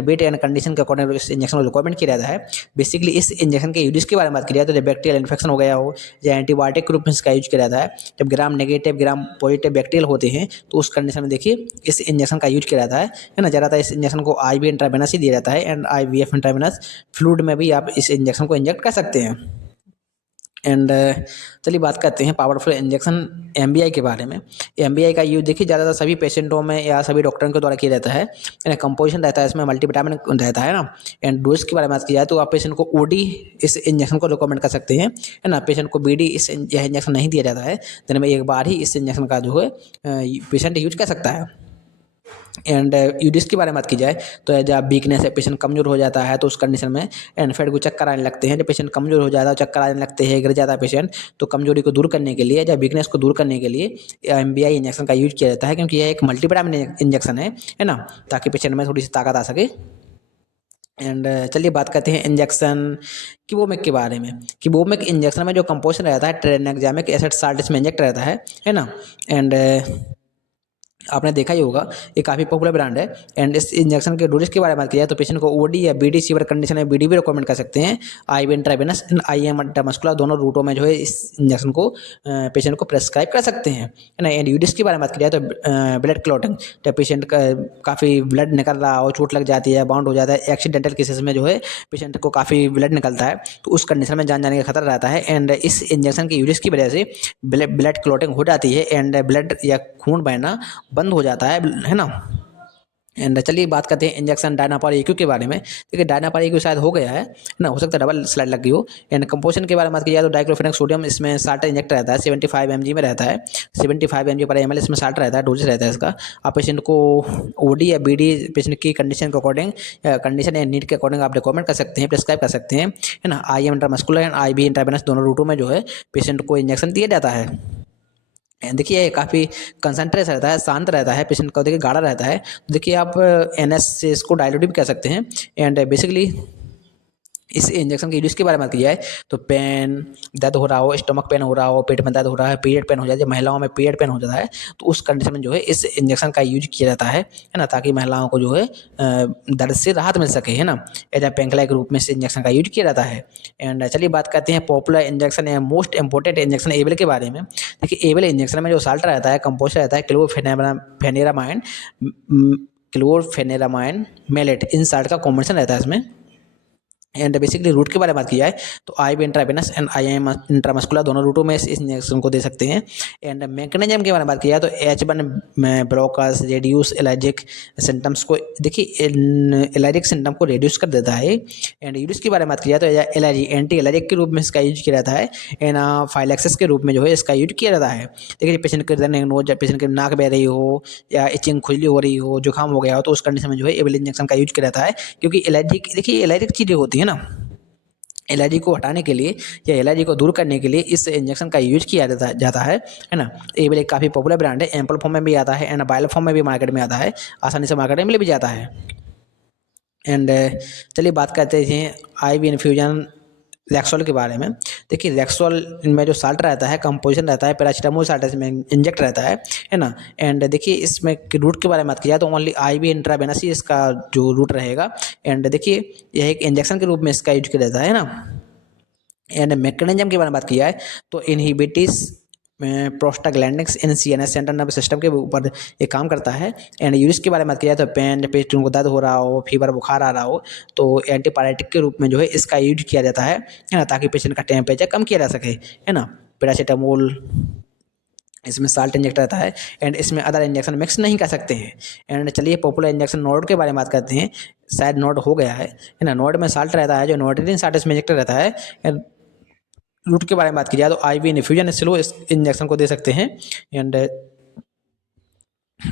weight and condition के अकॉर्डिंग इस इंजेक्शन को रिकमेंड किया जाता है। बेसिकली इस इंजेक्शन के यूज के बारे में बात की जाए तो जब बैक्टीरियल इन्फेक्शन हो गया हो या एंटीबायोटिक के रूप में इसका यूज किया जाता है। जब gram negative, gram positive bacterial होते हैं तो उस कंडीशन में देखिए इस इंजेक्शन का यूज किया जाता है ना। ज़्यादातर इस इंजेक्शन को IV इंट्रावेनस ही दिया जाता है। एंड IVF इंट्रावेनस फ्लूइड में भी आप इस इंजेक्शन को इंजेक्ट कर सकते हैं। एंड चलिए बात करते हैं पावरफुल इंजेक्शन MBI के बारे में। MBI का यूज देखिए ज़्यादातर सभी पेशेंटों में या सभी डॉक्टरों के द्वारा किया जाता है। एंड कंपोजिशन रहता है, इसमें मल्टीविटामिन रहता है ना। एंड डोज के बारे में बात की जाए तो आप पेशेंट को OD इस इंजेक्शन को रिकमेंड कर सकते हैं, है ना। पेशेंट को BD यह इंजेक्शन नहीं दिया जाता है, दिन में एक बार ही इस इंजेक्शन का जो है पेशेंट यूज कर सकता है। एंड यूडिस के बारे में बात की जाए तो जब वीकनेस है, पेशेंट कमजोर हो जाता है तो उस कंडीशन में एनफेड को चक्कर आने लगते हैं। जब पेशेंट कमजोर हो जाता है, चक्कर आने लगते हैं, गिर जाता है पेशेंट, तो कमजोरी को दूर करने के लिए या वीकनेस को दूर करने के लिए एमबीआई इंजेक्शन का यूज किया जाता है, क्योंकि यह एक मल्टीविटामिन इंजेक्शन है ना, ताकि पेशेंट में थोड़ी सी ताकत आ सके। एंड चलिए बात करते हैं इंजेक्शन किवोमेक के बारे में। किवोमेक इंजेक्शन में जो कंपोजिशन रहता है ट्रेनेक्जामिक एसिड साल्ट इसमें इंजेक्ट रहता है ना। एंड आपने देखा ही होगा, ये काफ़ी पॉपुलर ब्रांड है। एंड इस इंजेक्शन के डोजेज के बारे में बात की जाए तो पेशेंट को ओडी या बीडी सीवर कंडीशन में बीडी भी रिकमेंड कर सकते हैं। IV intravenous and IM intramuscular दोनों रूटों में जो है इस इंजेक्शन को पेशेंट को प्रेस्क्राइब कर सकते हैं, है ना। एंड यूडिस के बारे में बात की जाए तो ब्लड क्लॉटिंग, जब पेशेंट का काफ़ी ब्लड निकल रहा हो, चोट लग जाती है, बाउंड हो जाता है, एक्सीडेंटल केसेस में जो है पेशेंट को काफ़ी ब्लड निकलता है, तो उस कंडीशन में जान जाने का खतरा रहता है। एंड इस इंजेक्शन की यूडिस की वजह से ब्लड क्लॉटिंग हो जाती है एंड ब्लड या खून बहना बंद हो जाता है ना। एंड चलिए बात करते हैं इंजेक्शन डायनापार EQ के बारे में। देखिए डायनापार EQ शायद हो गया है ना, हो सकता है डबल स्लाइड लग गई हो। एंड कंपोजिशन के बारे में बात की जाए तो डाइक्लोफेनेक सोडियम इसमें 60 इंजेक्ट रहता है, 75 mg में रहता है, 75 mg पर ml इसमें 60 रहता है, डोजेज रहता है इसका। आप पेशेंट को ओडी या बीडी पेशेंट की कंडीशन के अकॉर्डिंग, कंडीशन या नीड के अकॉर्डिंग आप रिकमेंड कर सकते हैं, प्रिस्क्राइब कर सकते हैं, है ना। IM intramuscular and IV intravenous दोनों रूटों में जो है पेशेंट को इंजेक्शन दिया जाता है। देखिए काफ़ी कंसंट्रेट रहता है, शांत रहता है, पेशेंट का देखिए गाढ़ा रहता है। देखिए आप NS से इसको डायल्यूट भी कह सकते हैं। एंड बेसिकली इस इंजेक्शन के यूज के बारे में बात की जाए तो पेन, दर्द हो रहा हो, स्टमक पेन हो रहा हो, पेट में दर्द हो रहा है, पीरियड पेन हो जाए, जब महिलाओं में पीरियड पेन हो जाता है तो उस कंडीशन में जो है इस इंजेक्शन का यूज किया जाता है ना, ताकि महिलाओं को जो है दर्द से राहत मिल सके, है ना। एज ए पेनकिलर के रूप में इस इंजेक्शन का यूज किया जाता है। एंड चलिए बात करते हैं पॉपुलर इंजेक्शन या मोस्ट इंपॉर्टेंट इंजेक्शन एबल के बारे में। देखिए एबल इंजेक्शन में जो साल्ट रहता है, कंपोज रहता है क्लोरफेनेरामाइन मेलेट, इन साल्ट का कॉम्बिनेशन रहता है इसमें। एंड बेसिकली रूट के बारे में बात की जाए तो IV intravenous and IM intramuscular दोनों रूटों में इस इंजेक्शन को दे सकते हैं। एंड मैकेनिज्म के बारे में बात की जाए तो H1 blockers reduce allergic symptoms को, देखिए एलर्जिक सिम्टम को रेड्यूस कर देता है। एंड यूज के बारे में बात की जाए तो एलर्जी एंटी एलर्जिक के रूप में इसका यूज किया जाता है। एंड फाइलेक्सिस के रूप में जो है इसका यूज किया जाता है। देखिए पेशेंट के रनिंग नोज, पेशेंट की नाक बह रही हो या इचिंग खुजली हो रही हो, जुकाम हो गया हो, तो उस कंडीशन में जो है एबल इंजेक्शन का यूज किया जाता है, क्योंकि एलर्जी, देखिए एलर्जिक चीज़ें होती है ना, एलर्जी को हटाने के लिए या एलर्जी को दूर करने के लिए इस इंजेक्शन का यूज किया जाता है ना। एबल एक काफ़ी पॉपुलर ब्रांड है, एम्पल फॉर्म में भी आता है एंड बायल फॉर्म में भी मार्केट में आता है, आसानी से मार्केट में मिल भी जाता है। एंड चलिए बात करते हैं IV इन्फ्यूजन रेक्सोल के बारे में। देखिए रेक्सोल में जो साल्ट रहता है, कंपोजिशन रहता है पैरासीटामोल साल्ट इसमें इंजेक्ट रहता है ना। एंड देखिए इसमें रूट के बारे में बात की जाए तो ओनली IV इंट्रावेनस ही इसका जो रूट रहेगा। एंड देखिए यह एक इंजेक्शन के रूप में इसका यूज किया जाता है ना। एंड मैकेनिज्म के बारे में बात की जाए तो इनहिबिटिस प्रोस्टाग्लैंडिन्स इन CNS सेंट्रल नर्वस सिस्टम के ऊपर ये काम करता है। एंड यूज के बारे में बात की जाए तो पेन, पेशेंट को दर्द हो रहा हो, फीवर बुखार आ रहा हो, तो एंटीपायरेटिक के रूप में जो है इसका यूज किया जाता है ना, ताकि पेशेंट का टेम्परेचर कम किया जा सके, है ना। पैरासीटामोल इसमें साल्ट इंजेक्ट रहता है एंड इसमें अदर इंजेक्शन मिक्स नहीं कर सकते हैं। एंड चलिए पॉपुलर इंजेक्शन नोड के बारे में बात करते हैं। शायद नोड हो गया है ना। नोड में साल्ट रहता है, जो नोटिलिन साल्ट इसमें इंजेक्ट रहता है। रूट के बारे में बात की जाए तो IV इन्फ्यूजन स्लो इस इंजेक्शन को दे सकते हैं। एंड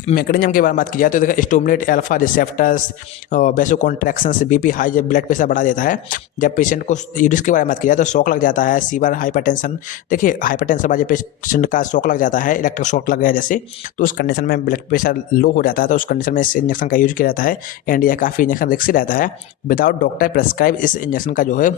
मैकेनिज्म के बारे में बात की जाए तो देखिए स्टिमुलेट अल्फा रिसेप्टर्स, बेसो कॉन्ट्रैक्शंस, BP हाई, जब ब्लड प्रेशर बढ़ा देता है। जब पेशेंट को यूरिस के बारे में बात की जाए तो शॉक लग जाता है, सीवर हाइपरटेंशन, देखिए हाइपरटेंशन बाद पेशेंट का शॉक लग जाता है, इलेक्ट्रिक शॉक लग गया जैसे, तो उस कंडीशन में ब्लड प्रेशर लो हो जाता है, तो उस कंडीशन में इस इंजेक्शन का यूज किया जाता है। एंड यह काफ़ी इंजेक्शन रिस्की रहता है, विदाउट डॉक्टर प्रेस्क्राइब इस इंजेक्शन का जो है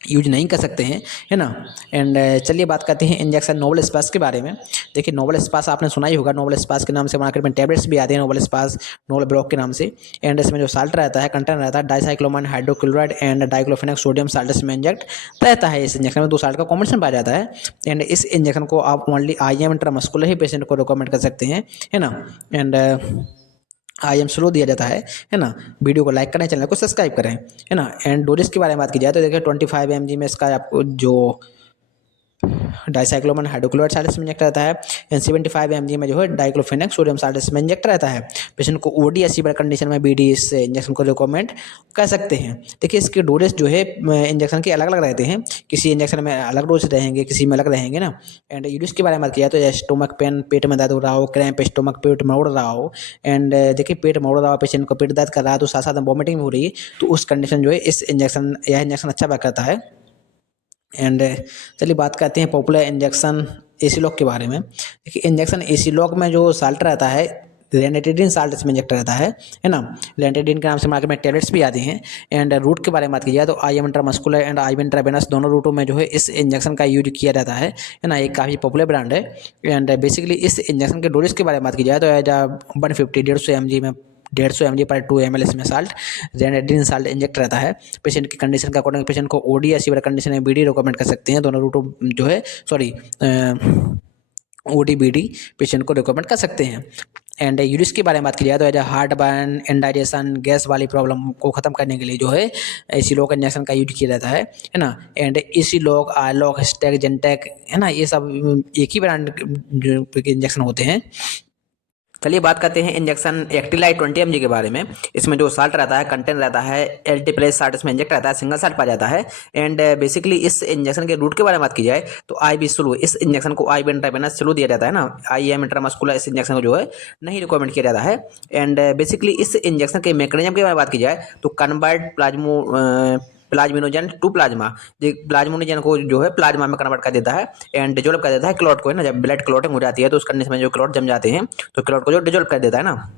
यूज नहीं कर सकते हैं, है ना। एंड चलिए बात करते हैं इंजेक्शन नोबल स्पास के बारे में। देखिए नोबल स्पास आपने सुना ही होगा, नोबल स्पास के नाम से मार्केट में टैबलेट्स भी आते हैं, नोबल स्पास, नोबल ब्लॉक के नाम से। एंड इसमें जो साल्ट रहता है, कंटेंट रहता है dicyclomine hydrochloride and diclofenac sodium salt इसमें इंजेक्ट रहता है। इस इंजेक्शन में 2 साल्ट का कॉम्बिनेशन पाया जाता है। एंड इस इंजेक्शन को आप ओनली IM इंट्रामस्कुलर ही पेशेंट को रिकमेंड कर सकते हैं, है ना। एंड IM स्लो दिया जाता है ना। वीडियो को लाइक करें, चैनल को सब्सक्राइब करें, है ना। एंड डोजेस के बारे में बात की जाए तो देखिए 25 mg में इसका आपको जो डाइसाइक्लोमैन हाइड्रोक्लोराइड साल्ट में इंजेक्ट रहता है एंड 75 mg में जो है डाइक्लोफेनेक सोडियम साल्ट में इंजेक्ट रहता है। पेशेंट को ओडी या सीवियर कंडीशन में बीडी इस इंजेक्शन को रिकमेंड कर सकते हैं। देखिए इसके डोजेस जो है इंजेक्शन के अलग अलग रहते हैं, किसी इंजेक्शन में अलग डोज रहेंगे, किसी में अलग रहेंगे ना। एंड यूज के बारे में बात किया तो स्टोमक पेन, पेट में दर्द हो रहा हो, क्रैम्प स्टोमक, पेट मोड़ रहा हो एंड देखिए पेट मोड़ रहा हो, पेशेंट को पेट दर्द कर रहा है तो साथ साथ वॉमिटिंग हो रही है, तो उस कंडीशन जो है यह इंजेक्शन अच्छा वर्क करता है। एंड चलिए बात करते हैं पॉपुलर इंजेक्शन एसीलॉक के बारे में। देखिए इंजेक्शन एसीलॉक में जो साल्ट रहता है रेनेटिडिन साल्ट इसमें इंजेक्ट रहता है ना। रेनेटिडिन के नाम से मार्केट में टैबलेट्स भी आती हैं। एंड रूट के बारे में बात की जाए तो IM intramuscular and IM intravenous दोनों रूटों में जो है इस इंजेक्शन का यूज किया जाता है ना। एक काफ़ी पॉपुलर ब्रांड है। एंड बेसिकली इस इंजेक्शन के डोजेस के बारे में बात की जाए तो एज 150 mg में 150 mg पर 2 ml इसमें साल्ट रेनेटिडिन साल्ट इंजेक्ट रहता है। पेशेंट की कंडीशन के अकॉर्डिंग पेशेंट को ओडी या सीवियर कंडीशन में बीडी रिकमेंड कर सकते हैं। दोनों रूटों जो है ओडी बीडी पेशेंट को रिकमेंड कर सकते हैं। एंड यूरिस के बारे में बात की जाए तो as heartburn, indigestion, gas वाली प्रॉब्लम को ख़त्म करने के लिए जो है एसीलॉक इंजेक्शन का यूज किया जाता है ना। एंड एसीलॉक, आरलॉक, हिस्टेक, जेंटेक है ना, ये सब एक ही ब्रांड के इंजेक्शन होते हैं। चलिए बात करते हैं इंजेक्शन एक्टिलाइट 20 mg के बारे में। इसमें जो साल्ट रहता है कंटेंट रहता है एल्टी प्लस साल्ट इसमें इंजेक्ट रहता है, सिंगल साल्ट पाया जाता है। एंड बेसिकली इस इंजेक्शन के रूट के बारे में बात की जाए तो आईवी स्लो, इस इंजेक्शन को आईवी इंट्रावेनस स्लो दिया जाता है ना। आईएम इंट्रामस्कुलर इस इंजेक्शन को जो है नहीं रिकमेंड किया जाता है। एंड बेसिकली इस इंजेक्शन के मैकेनिज्म के बारे में बात की जाए तो कन्वर्ट प्लाज्मिनोजन टू प्लाज्मा, प्लाज्मोनिजन को जो है प्लाज्मा में कन्वर्ट कर देता है एंड डिजोल्व कर देता है क्लॉट को, है ना। जब ब्लड क्लॉटिंग हो जाती है तो उस कंडीशन में जो क्लॉट जम जाते हैं तो क्लॉट को जो डिजोल्व कर देता है ना।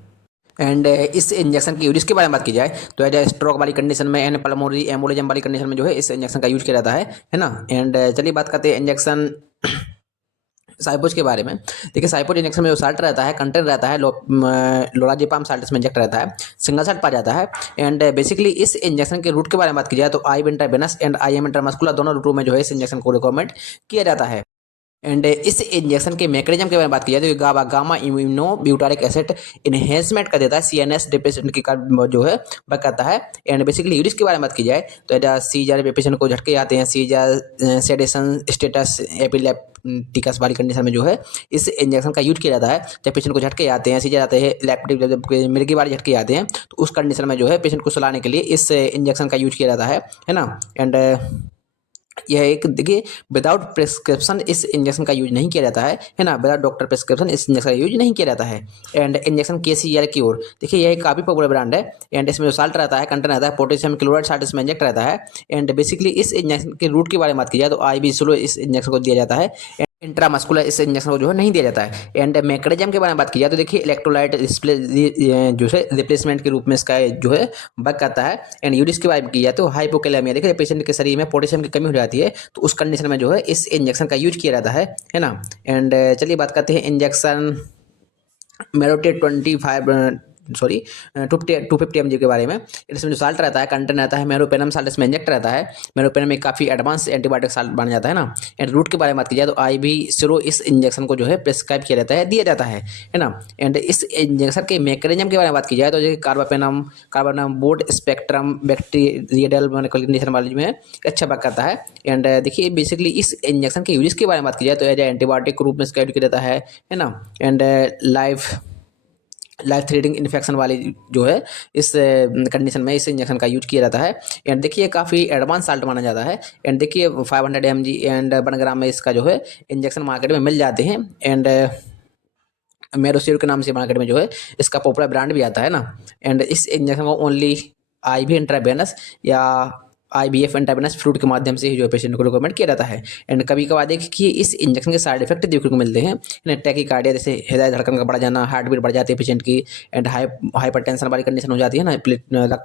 एंड इस इंजेक्शन की यूज के बारे में बात की जाए तो एज स्ट्रोक वाली कंडीशन में एंड पल्मोनरी एम्बोलिज्म वाली कंडीशन में जो है इस इंजेक्शन का यूज किया जाता है ना। एंड चलिए बात करते हैं इंजेक्शन साइपोज के बारे में। देखिए साइपोज इंजेक्शन में जो साल्ट रहता है कंटेंट रहता है लोराजेपाम साल्ट इसमें इंजेक्ट रहता है, सिंगल साल्ट पाया जाता है। एंड बेसिकली इस इंजेक्शन के रूट के बारे में बात की जाए तो IV intravenous and IM intramuscular दोनों रूटों में जो है इस इंजेक्शन को रिकमेंड किया जाता है। एंड इस इंजेक्शन के मैकेनिज्म के बारे में बात की जाए तो gamma immuno butyric acid enhancement कर देता है, सीएनएस डिप्रेशन की जो है वर्क करता है। एंड बेसिकली यूरिस के बारे में बात की जाए तो एज सीजर पेशेंट को झटके आते हैं, सीजर, सेडेशन स्टेटस, एपिलेप्टिकस वाली कंडीशन में जो है इस इंजेक्शन का यूज किया जाता है। जब पेशेंट को झटके आते हैं, सीजर आते हैं, इलेप्टिक जब मिर्गी वाले झटके आते हैं तो उस कंडीशन में जो है पेशेंट को सुलाने के लिए इस इंजेक्शन का यूज किया जाता है ना। एंड यह एक देखिए विदाउट प्रिस्क्रिप्शन इस इंजेक्शन का यूज नहीं किया जाता है ना। विदाउट डॉक्टर प्रिस्क्रिप्शन इस इंजेक्शन का यूज नहीं किया जाता है। एंड इंजेक्शन केसीआर क्योर, देखिए यह एक काफ़ी पॉपुलर ब्रांड है। एंड इसमें जो साल्ट रहता है कंटेंट रहता है पोटेशियम क्लोराइड साल्ट इसमें इंजेक्ट रहता है। एंड बेसिकली इस इंजेक्शन के रूट के बारे में बात की जाए तो आईवी स्लो इस इंजेक्शन को दिया जाता है। इंट्रामस्कुलर इस इंजेक्शन को जो है नहीं दिया जाता है। एंड मैकेनिज्म के बारे में बात की जाए तो देखिए इलेक्ट्रोलाइट जो है रिप्लेसमेंट के रूप में इसका जो है वर्क करता है। एंड यूरिस के बारे में की जाए तो हाइपोकैलेमिया, देखिए पेशेंट के शरीर में पोटेशियम की कमी हो जाती है तो उस कंडीशन में जो है इस इंजेक्शन का यूज किया जाता है ना। एंड चलिए बात करते हैं इंजेक्शन मेरोटेट 250 mg के बारे में। इसमें जो साल्ट रहता है कंटेंट रहता है मेरोपेनम साल्ट इसमें इंजेक्ट रहता है। मेरोपेनम एक काफ़ी एडवांस एंटीबायोटिक साल्ट बन जाता है ना। एंड रूट के बारे में बात की जाए तो आईवी सिरो इस इंजेक्शन को जो है प्रिस्क्राइब किया जाता है, दिया जाता है ना। एंड इस इंजेक्शन के मैकेनिज्म के बारे में बात की जाए तो carbapenem board spectrum bacterial condition वाले में अच्छा वर्क करता है। एंड देखिए बेसिकली इस इंजेक्शन के यूज के बारे में बात की जाए तो एज एंटीबायोटिक रूप में इसका यूज किया जाता है ना। एंड लाइफ थ्रेटिंग इन्फेक्शन वाली जो है इस कंडीशन में इस इंजेक्शन का यूज किया जाता है। एंड देखिए काफ़ी एडवांस साल्ट माना जाता है। एंड देखिए 500 mg एंड 1 ग्राम में इसका जो है इंजेक्शन मार्केट में मिल जाते हैं। एंड मेरोसिर के नाम से मार्केट में जो है इसका पॉपुलर ब्रांड भी आता है ना। एंड इस इंजेक्शन को ओनली आईवी इंट्रावेनस या IVF इंट्रावेनस फ्लूइड के माध्यम से ही जो पेशेंट को रिकमेंड किया जाता है। एंड कभी कभार देखिए इस इंजेक्शन के साइड इफेक्ट देखने को मिलते हैं, टैकीकार्डिया जैसे हृदय धड़कन का बढ़ जाना, हार्ट बीट बढ़ जाती है पेशेंट की। एंड हाइपरटेंशन वाली कंडीशन हो जाती है ना,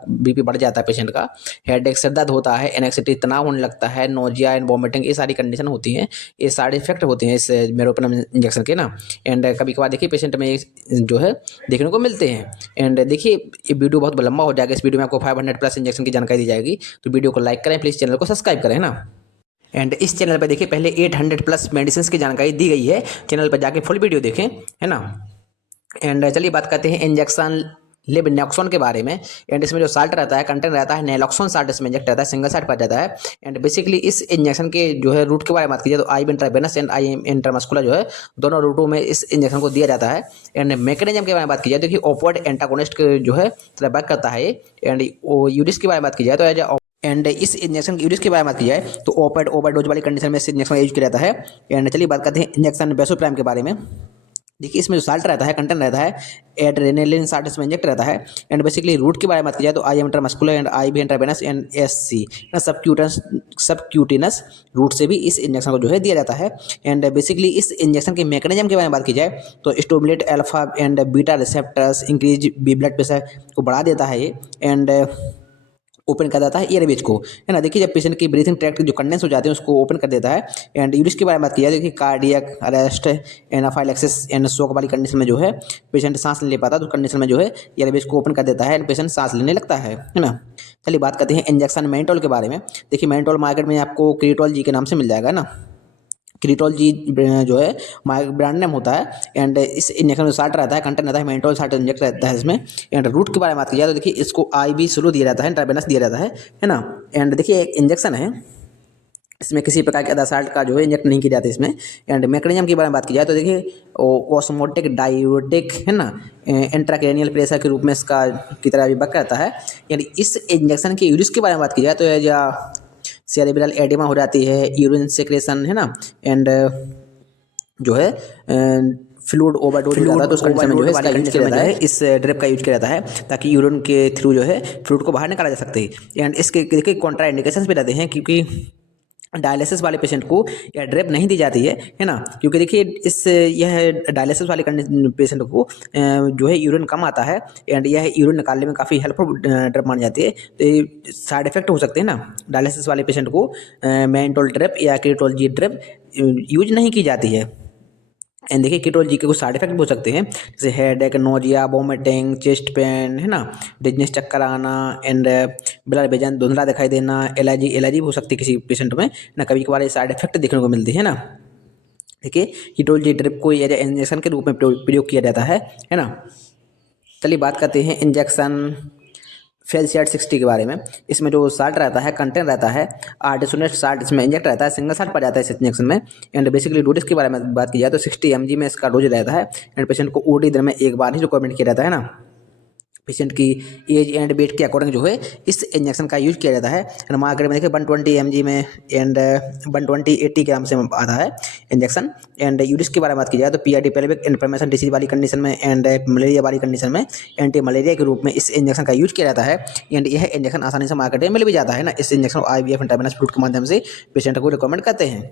बीपी बढ़ जाता है पेशेंट का, हेडेक सिर दर्द होता है, एनेक्सिटी तनाव होने लगता है, नोजिया एंड वॉमिटिंग, ये सारी कंडीशन होती हैं, ये साइड इफेक्ट होते हैं इस मेरोपेनम इंजेक्शन के ना। एंड कभी कभार देखिए पेशेंट में जो है देखने को मिलते हैं। एंड देखिए ये वीडियो बहुत लंबा हो जाएगा, इस वीडियो में आपको 500+ इंजेक्शन की जानकारी दी जाएगी, तो वीडियो को लाइक करें, प्लीज़ चैनल को सब्सक्राइब करें ना। एंड इस चैनल पर देखिए पहले 800+ मेडिसिन की जानकारी दी गई है, चैनल पर जाके फुल वीडियो देखें, है ना। एंड चलिए बात करते हैं इंजेक्शन लेबनेक्सोन के बारे में। एंड इसमें जो साल्ट रहता है, कंटेंट रहता है नेलोक्सोन साल्ट इसमें इंजेक्ट रहता है, सिंगल साल्ट पाया जाता है। एंड बेसिकली इस इंजेक्शन के जो है रूट के बारे में बात की जाए तो I intravenous and I intramuscular जो है दोनों रूटों में इस इंजेक्शन को दिया जाता है। एंड मैकेनिज्म के बारे में बात की जाए तो कि ओपोइड एंटागोनिस्ट जो है वर्क करता है ये। एंड यूरिस के बारे में बात की जाए तो एज एंड इस इंजेक्शन की यूरिस के बारे में बात की जाए तो ओपेड ओवरडोज वाली कंडीशन में इस इंजेक्शन का यूज किया जाता है। एंड चलिए बात करते हैं इंजेक्शन बेसोप्राइम के बारे में। देखिए इसमें जो साल्ट रहता है, कंटेंट रहता है एड्रेनालिन साल्ट इसमें इंजेक्ट रहता है। एंड बेसिकली रूट के बारे में बात की जाए तो आई इंट्रामस्कुलर एंड आई भी इंट्रावेनस एंड एससी सबक्यूटिनस रूट से भी इस इंजेक्शन को जो है दिया जाता है। एंड बेसिकली इस इंजेक्शन के मैकेनिज्म के बारे में बात की जाए तो stimulate alpha and beta receptors increase blood pressure को बढ़ा देता है ये। एंड ओपन कर देता है एयरवेज को, है ना। देखिए जब पेशेंट की ब्रीथिंग ट्रैक्ट जो कंडेंस हो जाते हैं उसको ओपन कर देता है। एंड यूरिस के बारे में बात की जाए, देखिए cardiac arrest anaphylaxis and shock वाली कंडीशन में जो है पेशेंट सांस नहीं ले पाता तो कंडीशन में जो है एयरवेज को ओपन कर देता है एंड पेशेंट सांस लेने लगता है ना। चलिए बात करते हैं इंजेक्शन मेंटोल के बारे में। देखिए मेंटोल मार्केट में आपको क्रिटोल जी के नाम से मिल जाएगा ना। क्रिटोल जी जो है ब्रांड नेम होता है। एंड इस इंजेक्शन में साल्ट रहता है, कंटेंट रहता है मेंटोल साल्ट इंजेक्ट रहता है इसमें। एंड रूट के बारे में बात की जाए तो देखिए इसको आई भी स्लो दिया जाता है, इंट्रावेनस दिया जाता है ना। एंड देखिए एक इंजेक्शन है, इसमें किसी प्रकार के अदर साल्ट का जो है इंजेक्ट नहीं किया जाता इसमें। एंड मैकेनिज्म के बारे में बात की जाए तो देखिए ऑस्मोटिक डायूरेटिक है ना, इंट्राक्रैनियल प्रेशर के रूप में इसका की तरह भी वर्क करता है। यानी इस इंजेक्शन के यूरिस के बारे में बात की जाए तो या सेरेब्रल एडिमा हो जाती है, यूरिन सेक्रेशन है ना। एंड जो है फ्लूइड ओवरडोज हो जाता है तो उस कंडीशन में जो है इसका यूज किया जाता है, इस ड्रिप का यूज किया जाता है ताकि यूरिन के थ्रू जो है फ्लूइड को बाहर निकाला जा सकते हैं। एंड इसके देखिए कॉन्ट्रा इंडिकेशंस भी रहते हैं, क्योंकि डायलिसिस वाले पेशेंट को यह ड्रिप नहीं दी जाती है ना। क्योंकि देखिए इस यह डायलिसिस वाले पेशेंट को जो है यूरिन कम आता है एंड यह यूरिन निकालने में काफ़ी हेल्पफुल ड्रिप मानी जाती है। तो साइड इफेक्ट हो सकते हैं ना, डायलिसिस वाले पेशेंट को मेंटोल ड्रिप या क्रिटोल जी ड्रिप यूज नहीं की जाती है। एंड देखिए क्रिटोल जी के कुछ साइड इफेक्ट हो सकते हैं, जैसे headache, nausea, vomiting, chest pain है ना, डिजनेस, चक्कर आना एंड ब्लड विजन, धुंधला दिखाई देना, एलर्जी हो सकती है किसी पेशेंट में ना। कभी कभार ये साइड इफेक्ट देखने को मिलती है ना। देखिए क्रिटोल जी ड्रिप को एज इंजेक्शन के रूप में प्रयोग किया जाता है ना। चलिए बात करते हैं इंजेक्शन फेलसियाट 60 के बारे में। इसमें जो साल्ट रहता है, कंटेंट रहता है आर्टिसोनेट साल्ट इसमें इंजेक्ट रहता है, सिंगल साल्ट पड़ जाता है इस इंजेक्शन में। एंड बेसिकली डोजेस के बारे में बात की जाए तो 60 mg में इसका डोज रहता है। एंड पेशेंट को ओडी दिन में एक बार ही रिकमेंड किया जाता है ना। पेशेंट की एज एंड वेट के अकॉर्डिंग जो है इस इंजेक्शन का यूज किया जाता है। एंड मार्केट में देखिए 120 mg में एंड 120-80 ग्राम से आता है इंजेक्शन। एंड यूरिस के बारे में बात की जाए तो पीआईडी पेल्विक इन्फ्लेमेशन डिसीज वाली कंडीशन में एंड मलेरिया वाली कंडीशन में एंटी मलेरिया के रूप में इस इंजेक्शन का यूज किया जाता है। एंड यह इंजेक्शन आसानी से मार्केट में मिल भी जाता है ना। इस इंजेक्शन को IVF इंट्रावेनस फ्लूइड के माध्यम से पेशेंट को रिकमेंड करते हैं।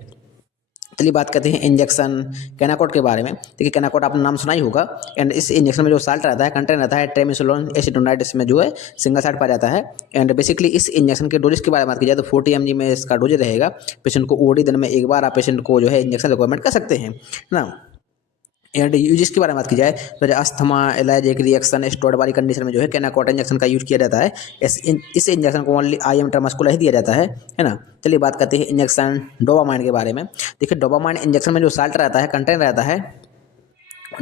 चलिए बात करते हैं इंजेक्शन कैनाकोट के बारे में। देखिए कैनाकोट आपने नाम सुना ही होगा। एंड इस इंजेक्शन में जो साल्ट रहता है, कंटेंट रहता है ट्रेमिसोलोन एसिटोनाइड, इसमें जो है सिंगल साल्ट पाया जाता है। एंड बेसिकली इस इंजेक्शन के डोजेस के बारे में बात की जाए तो 40 mg में इसका डोज रहेगा। पेशेंट को ओडी दिन में एक बार आप पेशेंट को जो है इंजेक्शन रिकमेंड कर सकते हैं ना। एंड यूजेस के बारे में बात की जाए तो अस्थमा, एलर्जिक रिएक्शन, स्टोड वाली कंडीशन में जो है कैनाकोट इंजेक्शन का यूज किया जाता है। इस इंजेक्शन को ओनली आई इंट्रामस्कुलर ही दिया जाता है ना। चलिए बात करते हैं इंजेक्शन डोपामाइन के बारे में। देखिए डोपामाइन इंजेक्शन में जो साल्ट रहता है, कंटेंट रहता है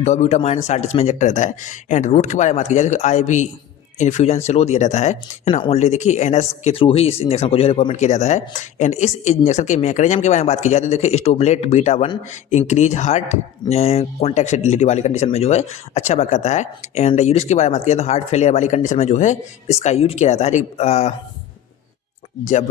डोब्यूटामाइन साल्ट इसमें इंजेक्ट रहता है। एंड रूट के बारे में बात की जाए तो IV इन्फ्यूजन स्लो दिया जाता है ना। ओनली देखिए NS के थ्रू ही इस इंजेक्शन को जो है रिकमेंड किया जाता है। एंड इस इंजेक्शन के मैकेनिज्म के बारे में बात की जाए तो देखिए स्टोमुलेट बीटा 1 इंक्रीज हार्ट कॉन्ट्रैक्टिलिटी वाली कंडीशन में जो है अच्छा वर्क करता है। एंड यूरिस के बारे में बात की जाए तो हार्ट फेलियर वाली कंडीशन में जो है इसका यूज किया जाता है। जब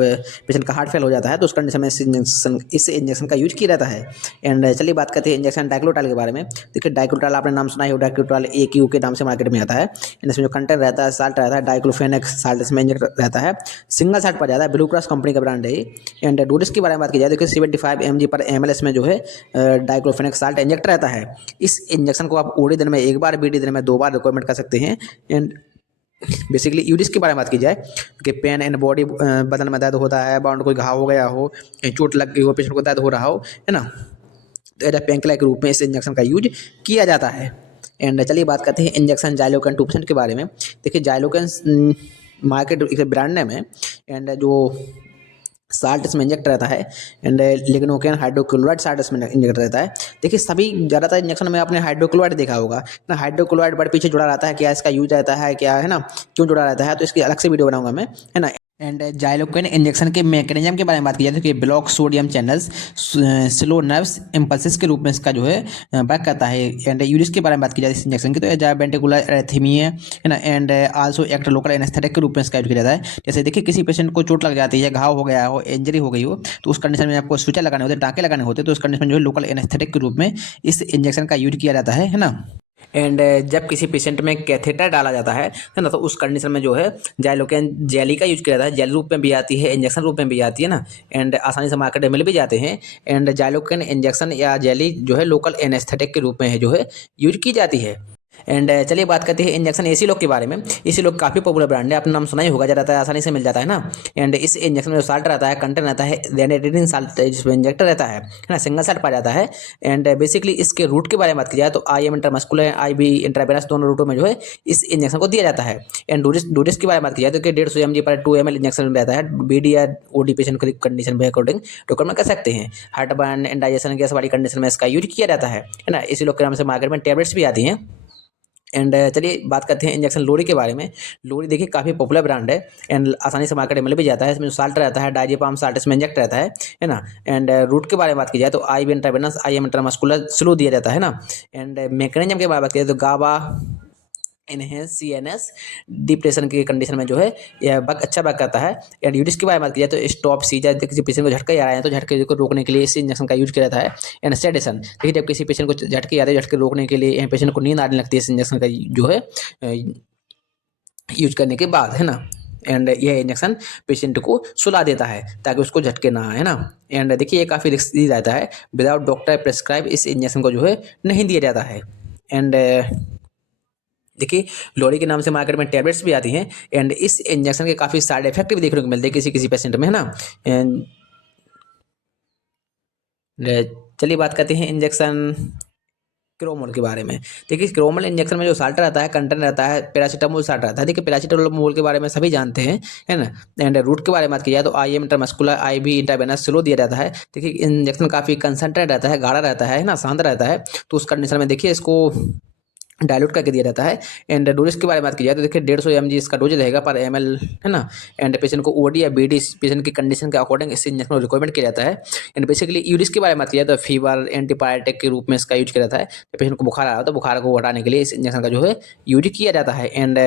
पेशेंट का हार्ट फेल हो जाता है तो उस कंडीशन में इस इंजेक्शन का यूज किया जाता है। एंड चलिए बात करते हैं इंजेक्शन डाइक्लोटाल के बारे में। देखिए डाइक्लोटाल आपने नाम सुना ही हो, डाइक्लोटाल AQ के नाम से मार्केट में आता है। एंड इसमें जो कंटेंट रहता है, साल्ट रहता है डाइक्लोफेनेक साल्ट इसमें इंजेक्ट रहता है, सिंगल साल्ट पड़ जाता है, ब्लू क्रॉस कंपनी का ब्रांड है ये। एंड डोजेस के बारे में बात की जाए देखिए 75 mg/ml इसमें जो है डाइक्लोफेनेक साल्ट इंजेक्ट रहता है। इस इंजेक्शन को आप ओडी दिन में एक बार, BD दिन में 2 बार रिकमेंड कर सकते हैं। एंड बेसिकली यूरिस के बारे में बात की जाए कि पेन एंड बॉडी, बदन में दर्द होता है, बाउंड कोई घाव हो गया हो, कहीं चोट लग गई हो, पेशेंट को दर्द हो रहा हो, है ना, तो एज पेन किलर के रूप में इस इंजेक्शन का यूज किया जाता है। एंड चलिए बात करते हैं इंजेक्शन जाइलोकेन 2% के बारे में। देखिए जाइलोकेन मार्केट एक ब्रांड नेम है। एंड जो साल्ट इसमें इंजेक्ट रहता है एंड लिग्नोकेन हाइड्रोक्लोराइड साल्ट इसमें इंजेक्ट रहता है। देखिए सभी ज़्यादातर इंजेक्शन में आपने हाइड्रोक्लोराइड देखा होगा ना, हाइड्रोक्लोराइड बड़े पीछे जुड़ा रहता है, क्या इसका यूज रहता है, क्या है ना, क्यों जुड़ा रहता है, तो इसकी अलग से वीडियो बनाऊंगा मैं, है ना। एंड जाइलोकेन इंजेक्शन के मैकेनिज्म के बारे में बात की जाए तो कि block sodium channels slow nerves impulses के रूप में इसका जो है वर्क करता है। एंड यूरिस के बारे में बात की जाए इस इंजेक्शन की तो वेंट्रिकुलर एरिथमिया है ना, and also act local anaesthetic के रूप में इसका यूज किया जाता है। जैसे देखिए किसी पेशेंट को चोट लग जाती है, घाव हो गया हो, इंजरी हो गई हो, तो उस कंडीशन में आपको स्विचर लगाने होते हैं, टाँके लगाने होते हैं, तो उस कंडीशन में जो है लोकल एनेस्थेटिक के रूप में इस इंजेक्शन का यूज किया जाता है ना। एंड जब किसी पेशेंट में कैथेटर डाला जाता है ना, तो उस कंडीशन में जो है जाइलोकेन जेली का यूज किया जाता है। जेल रूप में भी आती है, इंजेक्शन रूप में भी आती है ना, एंड आसानी से मार्केट में मिल भी जाते हैं। एंड जाइलोकेन इंजेक्शन या जेली जो है लोकल एनेस्थेटिक के रूप में है जो है यूज की जाती है। एंड चलिए बात करते हैं इंजेक्शन एसी लॉक के बारे में। एसी लॉक काफ़ी पॉपुलर ब्रांड है, आपने नाम सुना ही होगा, ज़्यादातर आसानी से मिल जाता है ना। एंड इस इंजेक्शन में जो साल्ट रहता है, कंटेंट रहता है रेनेडिन साल्ट, जिसमें इंजेक्टर रहता है ना, सिंगल साल्ट पाया जाता है। एंड बेसिकली इसके रूट के बारे में बात की जाए तो IM इंट्रामस्कुलर, IB इंट्रावेनस, दोनों रूटों में जो है इस इंजेक्शन को दिया जाता है। एंड डोजेस के बारे में बात की जाए तो 150 mg पर 2 ml इंजेक्शन रहता है। BD या OD पेशेंट की कंडीशन के अकॉर्डिंग रिकमेंड कर सकते हैं। हार्ट बर्न, इंडाइजेशन गैस वाली कंडीशन में इसका यूज किया जाता है ना। इसी लोग के नाम से मार्केट में टैबलेट्स भी आती हैं। एंड चलिए बात करते हैं इंजेक्शन लोरी के बारे में। लोरी देखिए काफ़ी पॉपुलर ब्रांड है एंड आसानी से मार्केट में मिल भी जाता है। इसमें जो साल्ट रहता है डायजेपाम साल्ट इसमें इंजेक्ट रहता है ना। एंड रूट के बारे में बात की जाए तो IB intravenous, IM intramuscular slow दिया जाता है ना। एंड मैकेनिज्म के बारे में बात की जाए तो गाबा इनहेंस CNS डिप्रेशन की कंडीशन में जो है यह बग अच्छा वर्क करता है। एंड यूरिस के बारे में बात की जाए तो स्टॉप सीजर, किसी पेशेंट को झटके आ रहे हैं तो झटके को रोकने के लिए इस इंजेक्शन का यूज किया जाता है। एंड सेडेशन, देखिए जब किसी पेशेंट को झटके आ रहे हैं, झटके रोकने के लिए पेशेंट को नींद आने लगती है इस इंजेक्शन का जो है यूज करने के बाद, है ना। एंड यह इंजेक्शन पेशेंट को सुला देता है ताकि उसको झटके ना आए, है ना। एंड देखिए ये काफ़ी रिस्की रहता है, विदाउट डॉक्टर प्रेस्क्राइब इस इंजेक्शन को जो है नहीं दिया जाता है। एंड देखिए लोरी के नाम से मार्केट में टैबलेट्स भी आती हैं। एंड इस इंजेक्शन के काफ़ी साइड इफेक्ट भी देखने को मिलते हैं किसी किसी पेशेंट में, है ना। एंड चलिए बात करते हैं इंजेक्शन क्रोमोल के बारे में। देखिए क्रोमोल इंजेक्शन में जो साल्ट रहता है, कंटेंट रहता है पैरासीटामोल साल्ट रहता है। देखिए पैरासीटामोल के बारे में सभी जानते हैं, है ना। एंड रूट के बारे में बात की जाए तो IM intramuscular, IB intravenous slow दिया जाता है। देखिए इंजेक्शन काफ़ी कंसनट्रेट रहता है, गाढ़ा रहता है ना, शांत रहता है, तो उस कंडीशन में देखिए इसको डाइल्यूट करके दिया जाता है। एंड डोजेस के बारे में बात की जाए तो देखिए 150 mg इसका डोज रहेगा पर ml, है ना। एंड पेशेंट को OD या BD पेशेंट की कंडीशन के अकॉर्डिंग इस इंजेक्शन को रिकमेंड किया जाता है। एंड बेसिकली यूरिस के बारे में बात की जाए तो फीवर एंटीबायोटिक के रूप में इसका यूज किया जाता है। पेशेंट को बुखार आ रहा है तो बुखार को हटाने के लिए इस इंजेक्शन का जो है यूज किया जाता है। एंड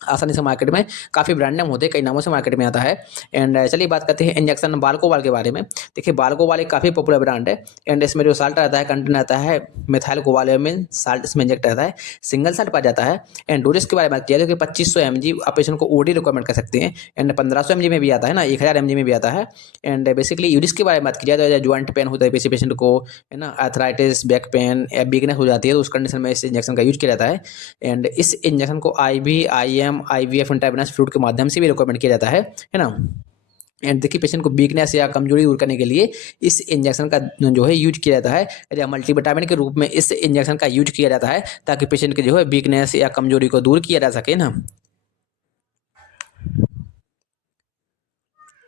आसानी से मार्केट में काफ़ी ब्रांड नेम होते हैं, कई नामों से मार्केट में आता है। एंड चलिए बात करते हैं इंजेक्शन बालकोवाल के बारे में। देखिए बालकोवाल एक काफ़ी पॉपुलर ब्रांड है। एंड इसमें जो साल्ट रहता है, कंटेंट रहता है मिथाइल कोबालामिन साल्ट इसमें इंजेक्ट रहता है, सिंगल साल्ट पाया जाता है। एंड डोजेस के बारे में बात किया जाए तो 2500 mg आप पेशेंट को OD रिकमेंड कर सकते हैं। एंड 1500 mg में भी आता है ना, 1000 mg में भी आता है। एंड बेसिकली यूरिस के बारे में बात की जाए तो जॉइंट पेन होता है किसी पेशेंट को, है ना, आर्थराइटिस, बैक पेन या वीकनेस हो जाती है, तो उस कंडीशन में इस इंजेक्शन का यूज किया जाता है। एंड इस इंजेक्शन को IB, IM, IVF intravenous fluid के माध्यम से भी रिकमेंड किया जाता है ना। एंड देखिए पेशेंट को वीकनेस या कमजोरी दूर करने के लिए इस इंजेक्शन का जो है यूज किया जाता है, या मल्टीविटामिन के रूप में इस इंजेक्शन का यूज किया जाता है ताकि पेशेंट के जो है वीकनेस या कमजोरी को दूर किया जा सके ना।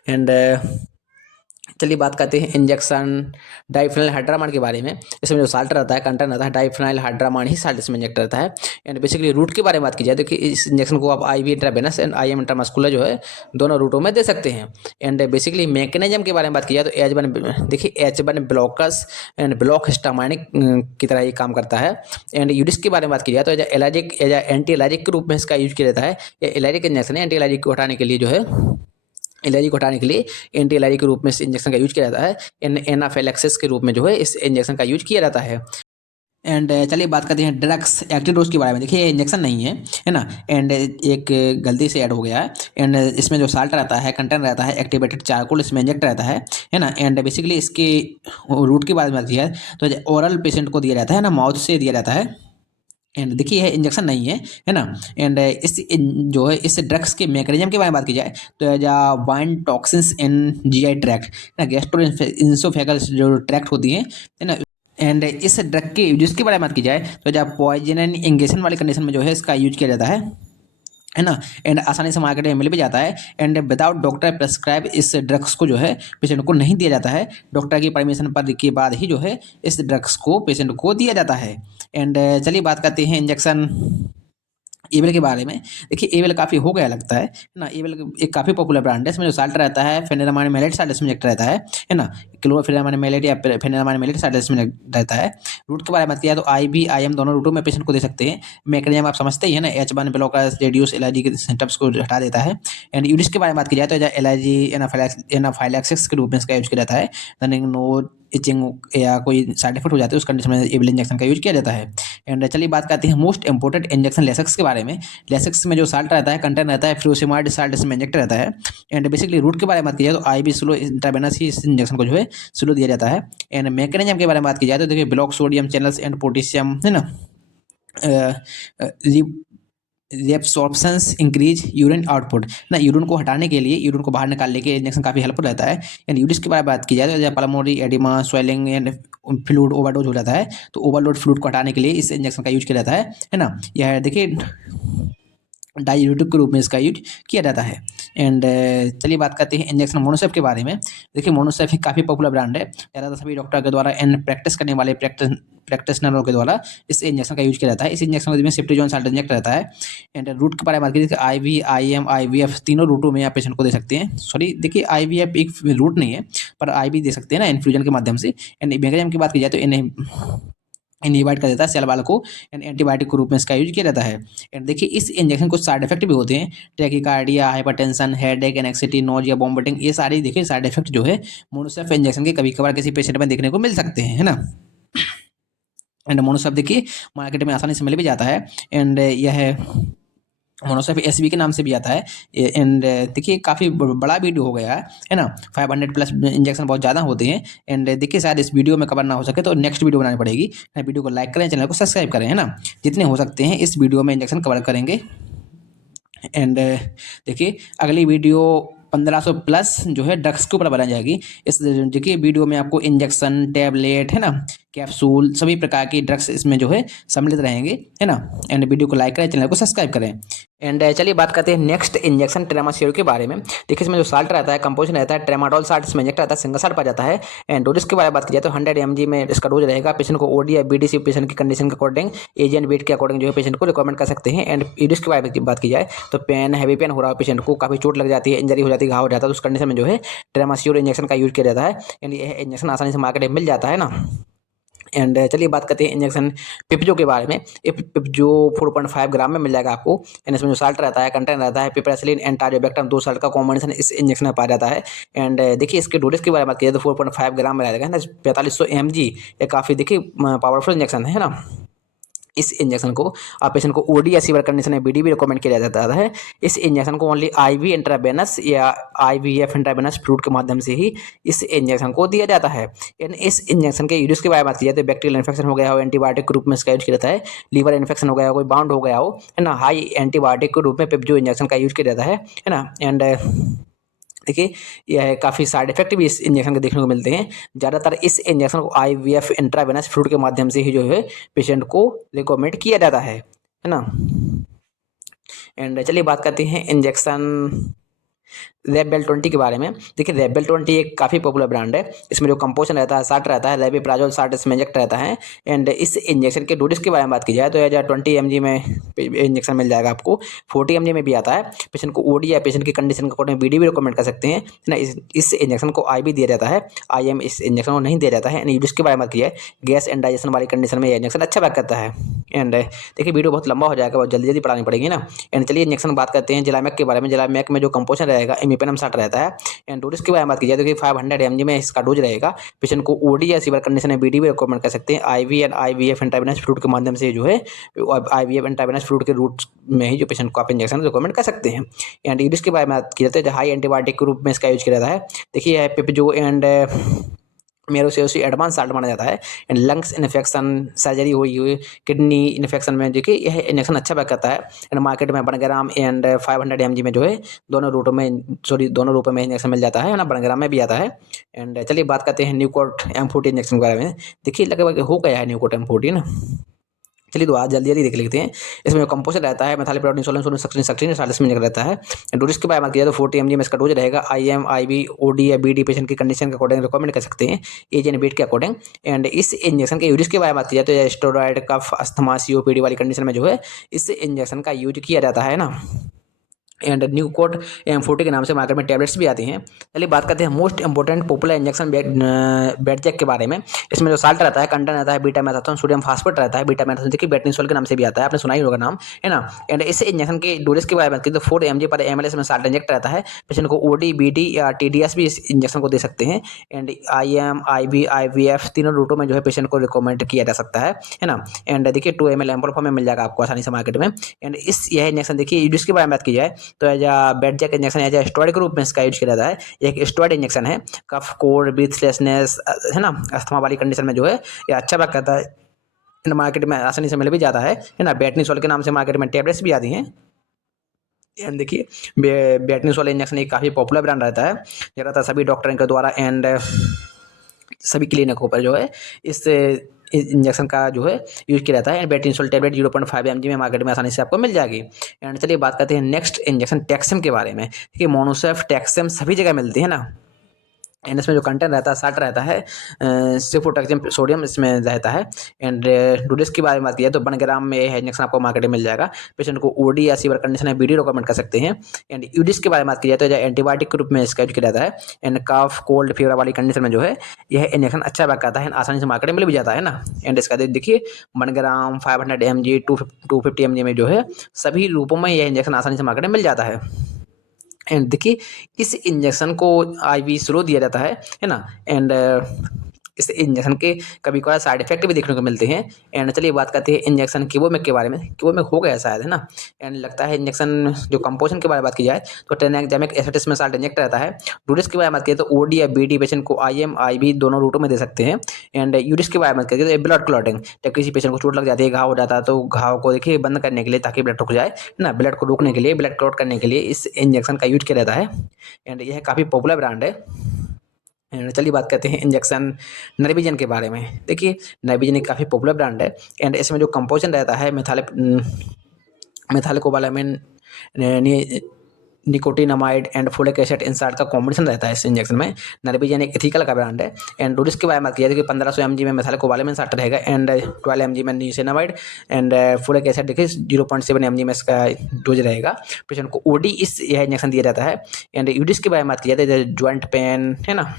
एंड चलिए बात करते हैं इंजेक्शन डाइफेनाइल हाइड्रामाइन के बारे में। इसमें जो साल्ट रहता है, कंटेंट रहता है डाइफेनाइल हाइड्रामाइन ही साल्ट इसमें इंजेक्ट रहता है। एंड बेसिकली रूट के बारे में बात की जाए तो कि इस इंजेक्शन को आप IB intravenous and IM intramuscular जो है दोनों रूटों में दे सकते हैं। एंड बेसिकली मैकेनिज्म के बारे में बात की जाए तो H1 ब्लॉकर्स एंड ब्लॉक हिस्टामाइनिक की तरह ये काम करता है। एंड यूरिस के बारे में बात की जाए तो एलर्जिक या एंटी एलर्जिक के रूप में इसका यूज किया जाता है। या एलर्जिक इंजेक्शन है, एंटी एलर्जिक को हटाने के लिए जो है एलर्जी को हटाने के लिए एंटी एलर्जी के रूप में इस इंजेक्शन का यूज किया जाता है। एनाफिलैक्सिस के रूप में जो है इस इंजेक्शन का यूज किया जाता है। एंड चलिए बात करते हैं ड्रग्स एक्टिव डोज के बारे में। देखिए इंजेक्शन नहीं है ना। एंड एक गलती से ऐड हो गया है। एंड इसमें जो साल्ट रहता है, कंटेंट रहता है एक्टिवेटेड चारकोल इसमें इंजेक्ट रहता है ना। एंड बेसिकली इसके रूट की बात करती है तो ओरल पेशेंट को दिया जाता है ना, माउथ से दिया जाता है। एंड देखिए यह इंजेक्शन नहीं है ना। एंड जो है इस ड्रग्स के मैकेनिज्म के बारे में बात की जाए तो बाइंड टॉक्सिन्स इन GI ट्रैक्ट ना, गैस्ट्रोइसोफेगल जो ट्रैक्ट होती है ना। एंड इस ड्रग के यूज के बारे में बात की जाए तो जब पॉइजन एंड इंगेशन वाली कंडीशन में जो है इसका यूज किया जाता है। है ना, एंड आसानी से मार्केट में मिल भी जाता है। एंड विदाउट डॉक्टर प्रेस्क्राइब इस ड्रग्स को जो है पेशेंट को नहीं दिया जाता है, डॉक्टर की परमिशन पर के बाद ही जो है इस ड्रग्स को पेशेंट को दिया जाता है। एंड चलिए बात करते हैं इंजेक्शन एविल के बारे में। देखिए एविल काफ़ी हो गया लगता है ना, एविल एक काफ़ी पॉपुलर ब्रांड है। इसमें जो साल्ट रहता है फेनेरामाइन मेलेट साल्ट इसमें इंजेक्ट रहता है ना, क्लोरोफेनेरामाइन मेलेट या फेनेरामाइन मेलेट साल्ट इसमें रहता है। रूट के बारे में बात किया तो IV IM दोनों रूटों में पेशेंट को दे सकते हैं। मैकेनिज्म आप समझते ही है ना, H1 ब्लॉकर रेड्यूस एलर्जी के सिम्टम्स को हटा देता है। एंड यूरिस के बारे में बात की जाए तो एलर्जी एनाफाइलैक्सिस के रूप में इसका यूज किया जाता है। रनिंग नो इचिंग या कोई साइड इफेक्ट हो जाते हैं उस कंडीशन में एविल इंजेक्शन का यूज किया जाता है। एंड चलिए बात करते हैं मोस्ट इंपॉर्टेंट इंजेक्शन लेसेक्स के बारे में। लेसेक्स में जो साल्ट रहता है कंटेंट रहता है फ्यूरोसेमाइड साल्ट इसमें इंजेक्ट रहता है। एंड बेसिकली रूट के बारे में बात की जाए तो IV स्लो इंट्रावेनस ही इस इंजेक्शन को जो है स्लो दिया जाता है। एंड मैकेनिज्म के बारे में बात की जाए तो देखिए block sodium channels and potassium है ना, रिएब्सॉर्प्शंस इंक्रीज यूरिन आउटपुट ना, यूरिन को हटाने के लिए यूरिन को बाहर निकालने के इंजेक्शन काफ़ी हेल्पफुल रहता है। एंड यूरिस के बारे में बात की जाए तो जब pulmonary oedema swelling and fluid overdose हो जाता है तो ओवरलोड फ्लूइड को हटाने के लिए इस इंजेक्शन का यूज किया जाता है ना। यह देखिए डायूरेटिक के रूप में इसका यूज किया जाता है। एंड चलिए बात करते हैं इंजेक्शन मोनोसेफ के बारे में। देखिए मोनोसेफ एक काफ़ी पॉपुलर ब्रांड है, ज़्यादातर सभी डॉक्टर के द्वारा एंड प्रैक्टिस करने वाले प्रैक्टिशनरों के द्वारा इस इंजेक्शन का यूज किया जाता है। इस इंजेक्शन में सिप्टिजोन साल्ट इंजेक्ट रहता है। एंड रूट के बारे में बात कीजिए IV IM IVF तीनों रूटों में आप पेशेंट को दे सकते हैं। सॉरी देखिए IVF एक रूट नहीं है पर IV दे सकते हैं ना इन्फ्यूजन के माध्यम से। एंड मैकेनिज्म की बात की जाए तो इन्हें इनहिबिट कर देता है सेल वाल को एंड एंटीबायोटिक के रूप में इसका यूज किया जाता है। एंड देखिए इस इंजेक्शन कुछ साइड इफेक्ट भी होते हैं, tachycardia, hypertension, headache, anxiety, nausea, vomiting, ये सारी देखिए साइड इफेक्ट जो है मोनोसेफ इंजेक्शन के कभी कभार किसी पेशेंट में देखने को मिल सकते हैं, है ना। एंड मोनोसेफ देखिए मार्केट में आसानी से मिल भी जाता है। एंड यह मोनोसेफ SB के नाम से भी आता है। एंड देखिए काफ़ी बड़ा वीडियो हो गया है ना, 500 प्लस इंजेक्शन बहुत ज़्यादा होते हैं। एंड देखिए शायद इस वीडियो में कवर ना हो सके तो नेक्स्ट वीडियो बनानी पड़ेगी। वीडियो को लाइक करें, चैनल को सब्सक्राइब करें, है ना। जितने हो सकते हैं इस वीडियो में इंजेक्शन कवर करेंगे। एंड देखिए अगली वीडियो 1500 प्लस जो है ड्रग्स के ऊपर बनाई जाएगी। इस देखिए वीडियो में आपको इंजेक्शन, टैबलेट, है ना, कैप्सूल, सभी प्रकार की ड्रग्स इसमें जो है सम्मिलित रहेंगे, है ना। एंड वीडियो को लाइक करें, चैनल को सब्सक्राइब करें। एंड चलिए बात करते हैं नेक्स्ट इंजेक्शन ट्रेमासियोर के बारे में। देखिए इसमें जो साल्ट रहता है कंपोजिशन रहता है ट्रेमाडोल साल्ट इसमें इंजेक्ट रहता है, सिंगल साल्ट पा जाता है। एंड डोज के बारे में बात की जाए तो 100 mg में इसका डोज रहेगा। पेशेंट को OD या BDC पेशेंट की कंडीशन के अकॉर्डिंग, एज एंड वेट के अकॉर्डिंग जो है पेशेंट को रिकमेंड कर सकते हैं। एंड यूरिस के बारे में बात की जाए तो पेन, हैवी पेन हो रहा है पेशेंट को, काफ़ी चोट लग जाती है, इंजरी हो जाती है, घाव हो जाता है, तो उस कंडीशन में जो है ट्रेमासियोर इंजेक्शन का यूज किया जाता है। एंड यह इंजेक्शन आसानी से मार्केट में मिल जाता है ना। एंड चलिए बात करते हैं इंजेक्शन पिपजो के बारे में। पिपजो 4.5 ग्राम में मिल जाएगा आपको। एंड इसमें जो साल्ट रहता है कंटेंट रहता है पिपरासिलिन एंड टारियोबैक्टम, 2 साल्ट का कॉम्बिनेशन इस इंजेक्शन में पाया जाता है। एंड देखिए इसके डोजेस के बारे में बात किया तो 4.5 ग्राम में रहेगा ना, 4500 mg। ये काफ़ी देखिए पावरफुल इंजेक्शन है ना। इस इंजेक्शन को आप पेशेंट को OD या सीवियर कंडीशन में BD भी रिकमेंड किया जाता है। इस इंजेक्शन को ओनली IV इंट्रावेनस या IVF इंट्रावेनस फ्लूइड के माध्यम से ही इस इंजेक्शन को दिया जाता है। इस इंजेक्शन के यूज के बारे में बात की जाए तो बैक्टीरियल इन्फेक्शन हो गया हो, एंटीबायोटिक के रूप में इसका यूज किया जाता है। लीवर इन्फेक्शन हो गया हो, कोई बाउंड हो गया हो, है ना, हाई एंटीबायोटिक के रूप में पिपजो इंजेक्शन का यूज किया जाता है ना। एंड देखिए यह काफ़ी साइड इफेक्ट भी इस इंजेक्शन के देखने को मिलते हैं। ज़्यादातर इस इंजेक्शन को IVF इंट्रावेनस फ्लूइड के माध्यम से ही जो है पेशेंट को रिकमेंड किया जाता है ना। एंड चलिए बात करते हैं इंजेक्शन रेबेल 20 के बारे में। देखिए रेबेल 20 एक काफ़ी पॉपुलर ब्रांड है। इसमें जो कंपोजिशन रहता है साल्ट रहता है लेविप्राजोल साल्ट इसमें इंजेक्ट रहता है। एंड इस इंजेक्शन के डोजेस के बारे में बात की जाए तो यह 20 mg में इंजेक्शन मिल जाएगा आपको, 40 mg में भी आता है। पेशेंट को OD या पेशेंट की कंडीशन के अकॉर्डिंग BD भी रिकमेंड कर सकते हैं ना। इस इंजेक्शन को IV दिया जाता है, IM इस इंजेक्शन को नहीं दिया जाता है। एंड यूज के बारे में बात की जाए गैस एंड डाइजेशन वाली कंडीशन में यह इंजेक्शन अच्छा वर्क करता है। एंड देखिए वीडियो बहुत लंबा हो जाएगा, बहुत जल्दी जल्दी पढ़ानी पड़ेगी ना। एंड चलिए इंजेक्शन बात करते हैं जिलामैक के बारे में। जिलामैक में जो कंपोजिशन रहेगा इमिपेनम साल्ट रहता है। एंड डोज के बारे में बात की जाए तो कि 500 mg में इसका डोज रहेगा। पेशेंट को OD या सीवियर कंडीशन में BD भी रिकमेंड कर सकते हैं। IV and IVF intravenous fluid के माध्यम से जो है IVF इंट्रावेनस फ्लूइड के रूट में ही जो पेशेंट को आप इंजेक्शन रिकमेंड कर सकते हैं। एंड यूरिस के बारे में बात की जाती है हाई एंटीबायोटिक के रूप में इसका यूज किया जाता है। देखिए यह पिपजो एंड मेरो से उसी एडवांस साल्ट माना जाता है। एंड लंग्स इन्फेक्शन, सर्जरी हुई हुई, किडनी इन्फेक्शन में देखिए यह इंजेक्शन अच्छा वर्क करता है। एंड मार्केट में 1 ग्राम एंड 500 mg में जो है दोनों रूपों में इंजेक्शन मिल जाता है ना, 1 ग्राम में भी आता है। एंड चलिए बात करते हैं न्यूकोर्ट M40 इंजेक्शन के बारे में। देखिए लगभग हो गया है न्यूकोर्ट M40 ना। चलिए तो आज जल्दी जल्दी देख लेते हैं। इसमें जो कंपोजर रहता है मेथाइलप्रोडीन सोडियम सक्सीन 40 मिनट रहता है। डोज के बारे में बात किया तो 40 mg में इसका डोज रहेगा। IM IV OD या BD पेशेंट की कंडीशन के अकॉर्डिंग रिकमेंड कर सकते हैं, एज एंड वेट के अकॉर्डिंग। एंड इस इंजेक्शन के यूज के बारे में बात किया तो स्टेरॉयड कफ अस्थमा COPD वाली कंडीशन में जो है इस इंजेक्शन का यूज किया जाता है ना। एंड न्यूकोट M40 के नाम से मार्केट में टैबलेट्स भी आती हैं। चलिए बात करते हैं मोस्ट इंपॉर्टेंट पॉपुलर इंजेक्शन बेटजैक के बारे में। इसमें जो साल्ट रहता है कंटेंट रहता है बीटा मैथाथोन सोडियम फास्फेट रहता है। बीटा मैथाथोन देखिए बेटनिसोल के नाम से भी आता है, आपने सुना ही होगा नाम, है ना। एंड इस इंजेक्शन के डोजेस के बारे में बात करें तो 4 mg पर ml इसमें साल्ट इंजेक्ट रहता है। पेशेंट को OD BD या TDS भी इस इंजेक्शन को दे सकते हैं। एंड IM IV IVF तीनों रूटों में जो है पेशेंट को रिकमेंड किया जा सकता है ना। एंड देखिए 2 ml एम्पोल फॉर्म में मिल जाएगा आपको आसानी से मार्केट में। एंड यह इंजेक्शन देखिए जिसके बारे में बात की जाए तो एज बेटजैक इंजेक्शन एज स्टेरॉइड के रूप में इसका यूज किया जाता है। एक स्टेरॉइड इंजेक्शन है। कफ कोल्ड ब्रीथलेसनेस है ना, अस्थमा वाली कंडीशन में जो है ये अच्छा वर्क करता है। मार्केट में आसानी से मिल भी जाता है ना। बेटनिसोल के नाम से मार्केट में टैबलेट्स भी आती हैं। एंड देखिए बेटनिसोल इंजेक्शन एक काफ़ी पॉपुलर ब्रांड रहता है, ज़्यादातर सभी डॉक्टरों के द्वारा एंड सभी क्लिनिकों पर जो है इस इंजेक्शन का जो है यूज किया जाता है। एंड बेटनिसोल टैबलेट 0.5 mg में मार्केट में आसानी से आपको मिल जाएगी। एंड चलिए बात करते हैं नेक्स्ट इंजेक्शन टैक्सम के बारे में। देखिए मोनोसेफ टैक्सम सभी जगह मिलती है ना। एंड इसमें जो कंटेंट रहता है साल्ट रहता है सिफोटैक्सियम सोडियम इसमें रहता है। एंड डोजेस की बारे में बात की जाए तो 1 ग्राम में यह इंजेक्शन आपको मार्केट में मिल जाएगा। पेशेंट को OD या सीवर कंडीशन में BD रिकमेंड कर सकते हैं। एंड यूडिस के बारे में बात की जाए तो एंटीबायोटिक के रूप में इसका यूज किया जाता है। एंड कफ कोल्ड फीवर वाली कंडीशन में जो है यह इंजेक्शन अच्छा वर्क करता है, आसानी से मार्केट में मिल भी जाता है ना। एंड इसका देखिए 1 ग्राम 500 mg 250 mg में जो है सभी रूपों में यह इंजेक्शन आसानी से मार्केट में मिल जाता है। एंड देखिए इस इंजेक्शन को IV स्लो दिया जाता है ना। एंड इस इंजेक्शन के कभी कभार साइड इफेक्ट भी देखने को मिलते हैं। एंड चलिए बात करते हैं इंजेक्शन कीवोमेक के बारे में। कीवोमेक हो गया शायद, है ना। एंड लगता है इंजेक्शन जो कंपोजिशन के बारे में बात की जाए तो टेनेक्जामिक एसिड में साल्ट इंजेक्ट रहता है। डोजेस के बारे में बात करें तो OD या BD पेशेंट को IM IV दोनों रूटों में दे सकते हैं। एंड यूरिस के बारे में बात करें तो ब्लड क्लॉटिंग, जब किसी पेशेंट को चोट लग जाती है, घाव हो जाता है, तो घाव को देखिए बंद करने के लिए ताकि ब्लड रुक जाए ना, ब्लड को रोकने के लिए, ब्लड क्लॉट करने के लिए इस इंजेक्शन का यूज किया जाता है। एंड यह काफ़ी पॉपुलर ब्रांड है। एंड चलिए बात करते हैं इंजेक्शन नरविजन के बारे में। देखिए नरविजन एक काफ़ी पॉपुलर ब्रांड है। एंड इसमें जो कंपोजिशन रहता है मेथाइलकोबालामिन निकोटिनामाइड एंड फोलिक एसिड इंसार्ट का कॉम्बिनेशन रहता है इस इंजेक्शन में। नरविजन एक एथिकल का ब्रांड है। एंड डोजेस के बारे में बात किया जाए तो 1500 mg में मेथाइलकोबालामिन इंसार्ट रहेगा। एंड 12 mg में निकोटिनामाइड एंड फोलिक एसिड देखिए 0.7 mg में इसका डोज रहेगा। पेशेंट को OD यह इंजेक्शन दिया जाता है। एंड यूडिस के बारे में बात की जाए तो जॉइंट पेन है ना,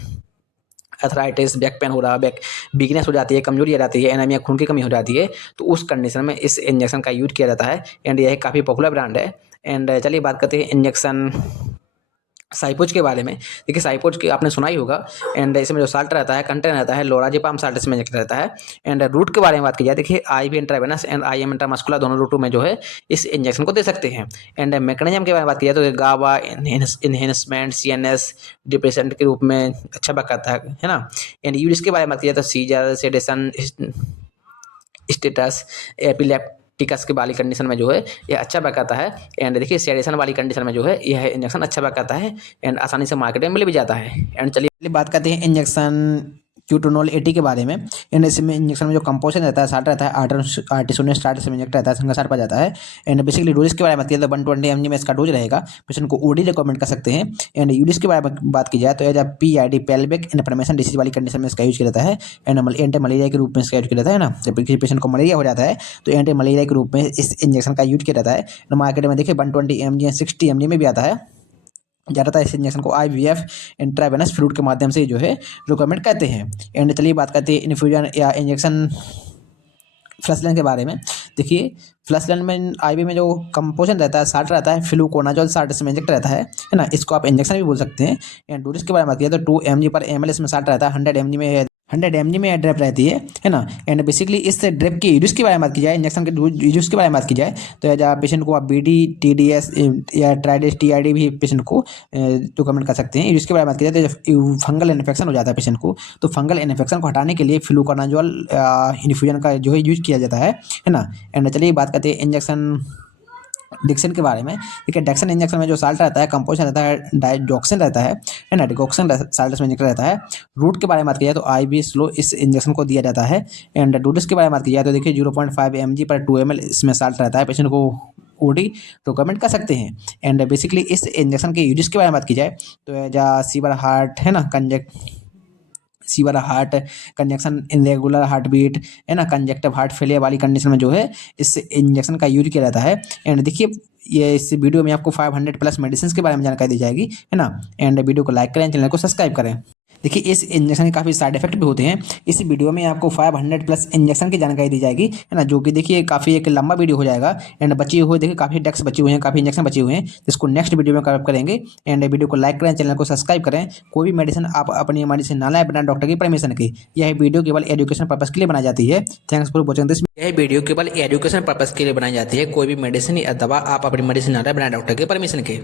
अर्थराइटिस, बैक पेन हो रहा, बैक वीकनेस हो जाती है, कमजोरी आ जाती है, एनीमिया खून की कमी हो जाती है, तो उस कंडीशन में इस इंजेक्शन का यूज किया जाता है। एंड यह काफ़ी पॉपुलर ब्रांड है। एंड चलिए बात करते हैं इंजेक्शन साइपोज के बारे में। देखिए साइपोज की आपने सुना ही होगा। एंड इसमें जो साल्ट रहता है कंटेंट रहता है लोराजिपाम साल्ट इसमें इंजेक्ट रहता है। एंड रूट के बारे में बात की जाए देखिए IV intravenous and IM intramuscular दोनों रूटों में जो है इस इंजेक्शन को दे सकते हैं। एंड मैकेनिज्म के बारे में बात की जाए तो गाबा इन्हेंसमेंट CNS डिप्रेशन के रूप में अच्छा वर्क करता है ना। एंड यूरिस के बारे में बात की जाए तो सीजर सेडेशन स्टेटस एपिलेप्टिकस के वाली कंडीशन में जो है यह अच्छा वर्क करता है। एंड देखिए सेडेशन वाली कंडीशन में जो है यह इंजेक्शन अच्छा वर्क करता है एंड आसानी से मार्केट में मिल भी जाता है। एंड चलिए बात करते हैं इंजेक्शन क्यूटोनॉल 80 के बारे में। एंड इसमें इंजेक्शन में जो कंपोजिशन रहता है साल्ट रहता है आर्टिसोनियस स्टार्ट इसमें इंजेक्ट रहता है, संगा साल्ट पर जाता है। एंड बेसिकली डोज के बारे में बात किया तो 120 mg में इसका डोज रहेगा। पेशेंट को OD रिकमेंड कर सकते हैं। एंड यूडिस के बारे में बात की जाए तो as PID pelvic inflammation disease वाली कंडीशन में इसका यूज किया जाता है। एंड एंटी मलेरिया के रूप में इसका यूज किया जाता है ना, जब किसी पेशेंट को मलेरिया हो जाता है तो एंटी मलेरिया के रूप में इस इंजेक्शन का यूज किया जाता है। मार्केट में देखिए 120 mg 60 mg में भी आता है। ज़्यादातर इस इंजेक्शन को IVF इंट्रावेनस फ्लूइड के माध्यम से जो है रिकमेंड करते हैं। एंड चलिए बात करते हैं इन्फ्यूजन या इंजेक्शन फ्लैशलाइन के बारे में। देखिए फ्लैशलाइन में IV में जो कंपोजिशन रहता है साल्ट रहता है फ्लूकोनाजोल साल्ट इसमें इंजेक्ट रहता है ना, इसको आप इंजेक्शन भी बोल सकते हैं। एंड डोज के बारे में बात किया तो 2 mg पर ml इसमें साल्ट रहता है। 100 mg में ड्रिप रहती है ना। एंड बेसिकली इस ड्रिप की यूज के बारे में बात की जाए, इंजेक्शन के यूज के बारे में बात की जाए तो एज पेशेंट को आप BD TDS या ट्राइडिस TID भी पेशेंट को रिकमेंड कर सकते हैं। यूज के बारे में बात की जाए तो फंगल इन्फेक्शन हो जाता है पेशेंट को, तो फंगल इन्फेक्शन को हटाने के लिए फ्लूकोनाजोल इन्फ्यूजन का जो है यूज किया जाता है ना। एंड चलिए बात करते हैं इंजेक्शन डिक्सन के बारे में। देखिए डेक्सन इंजेक्शन में जो साल्ट रहता है, कंपोजिशन रहता है डाइजॉक्सिन रहता है ना, डिकॉक्सिन साल्ट इसमें इंजेक्ट रहता है। रूट के बारे में बात की जाए तो IV स्लो इस इंजेक्शन को दिया जाता है। एंड डोजेस के बारे में बात की जाए तो देखिए 0.5 mg पर 2 ml इसमें साल्ट रहता है, पेशेंट को OD रिकमेंड कर सकते हैं। एंड बेसिकली इस इंजेक्शन के यूजेस के बारे में बात की जाए तो एज सीवर हार्ट है ना, severe heart congestion, irregular heartbeat है ना, कंजक्टिव हार्ट फेलियर वाली कंडीशन में जो है इस इंजेक्शन का यूज किया जाता है। एंड देखिए ये इस वीडियो में आपको 500 प्लस मेडिसिन के बारे में जानकारी दी जाएगी, है ना। एंड वीडियो को लाइक करें, चैनल को सब्सक्राइब करें। देखिए इस इंजेक्शन के काफ़ी साइड इफेक्ट भी होते हैं। इस वीडियो में आपको 500 प्लस इंजेक्शन की जानकारी दी जाएगी, है ना, जो कि देखिए काफ़ी एक लंबा वीडियो हो जाएगा। एंड बची हुई देखिए काफ़ी डेक्स बची हुए हैं, काफ़ी इंजेक्शन बचे हुए हैं, जिसको नेक्स्ट वीडियो में कवर करेंगे। एंड वीडियो को लाइक करें, चैनल को सब्सक्राइब करें। कोई भी मेडिसिन आप अपनी मेडिसिन ना लाए बिना डॉक्टर की परमिशन के। यह वीडियो केवल एजुकेशन पर्पज के लिए बनाई जाती है। Thanks for watching this. यह वीडियो केवल एजुकेशन पर्पज के लिए बनाई जाती है। कोई भी मेडिसिन या दवा आप अपनी मेडिसिन ना लाए बिना डॉक्टर के परमिशन के।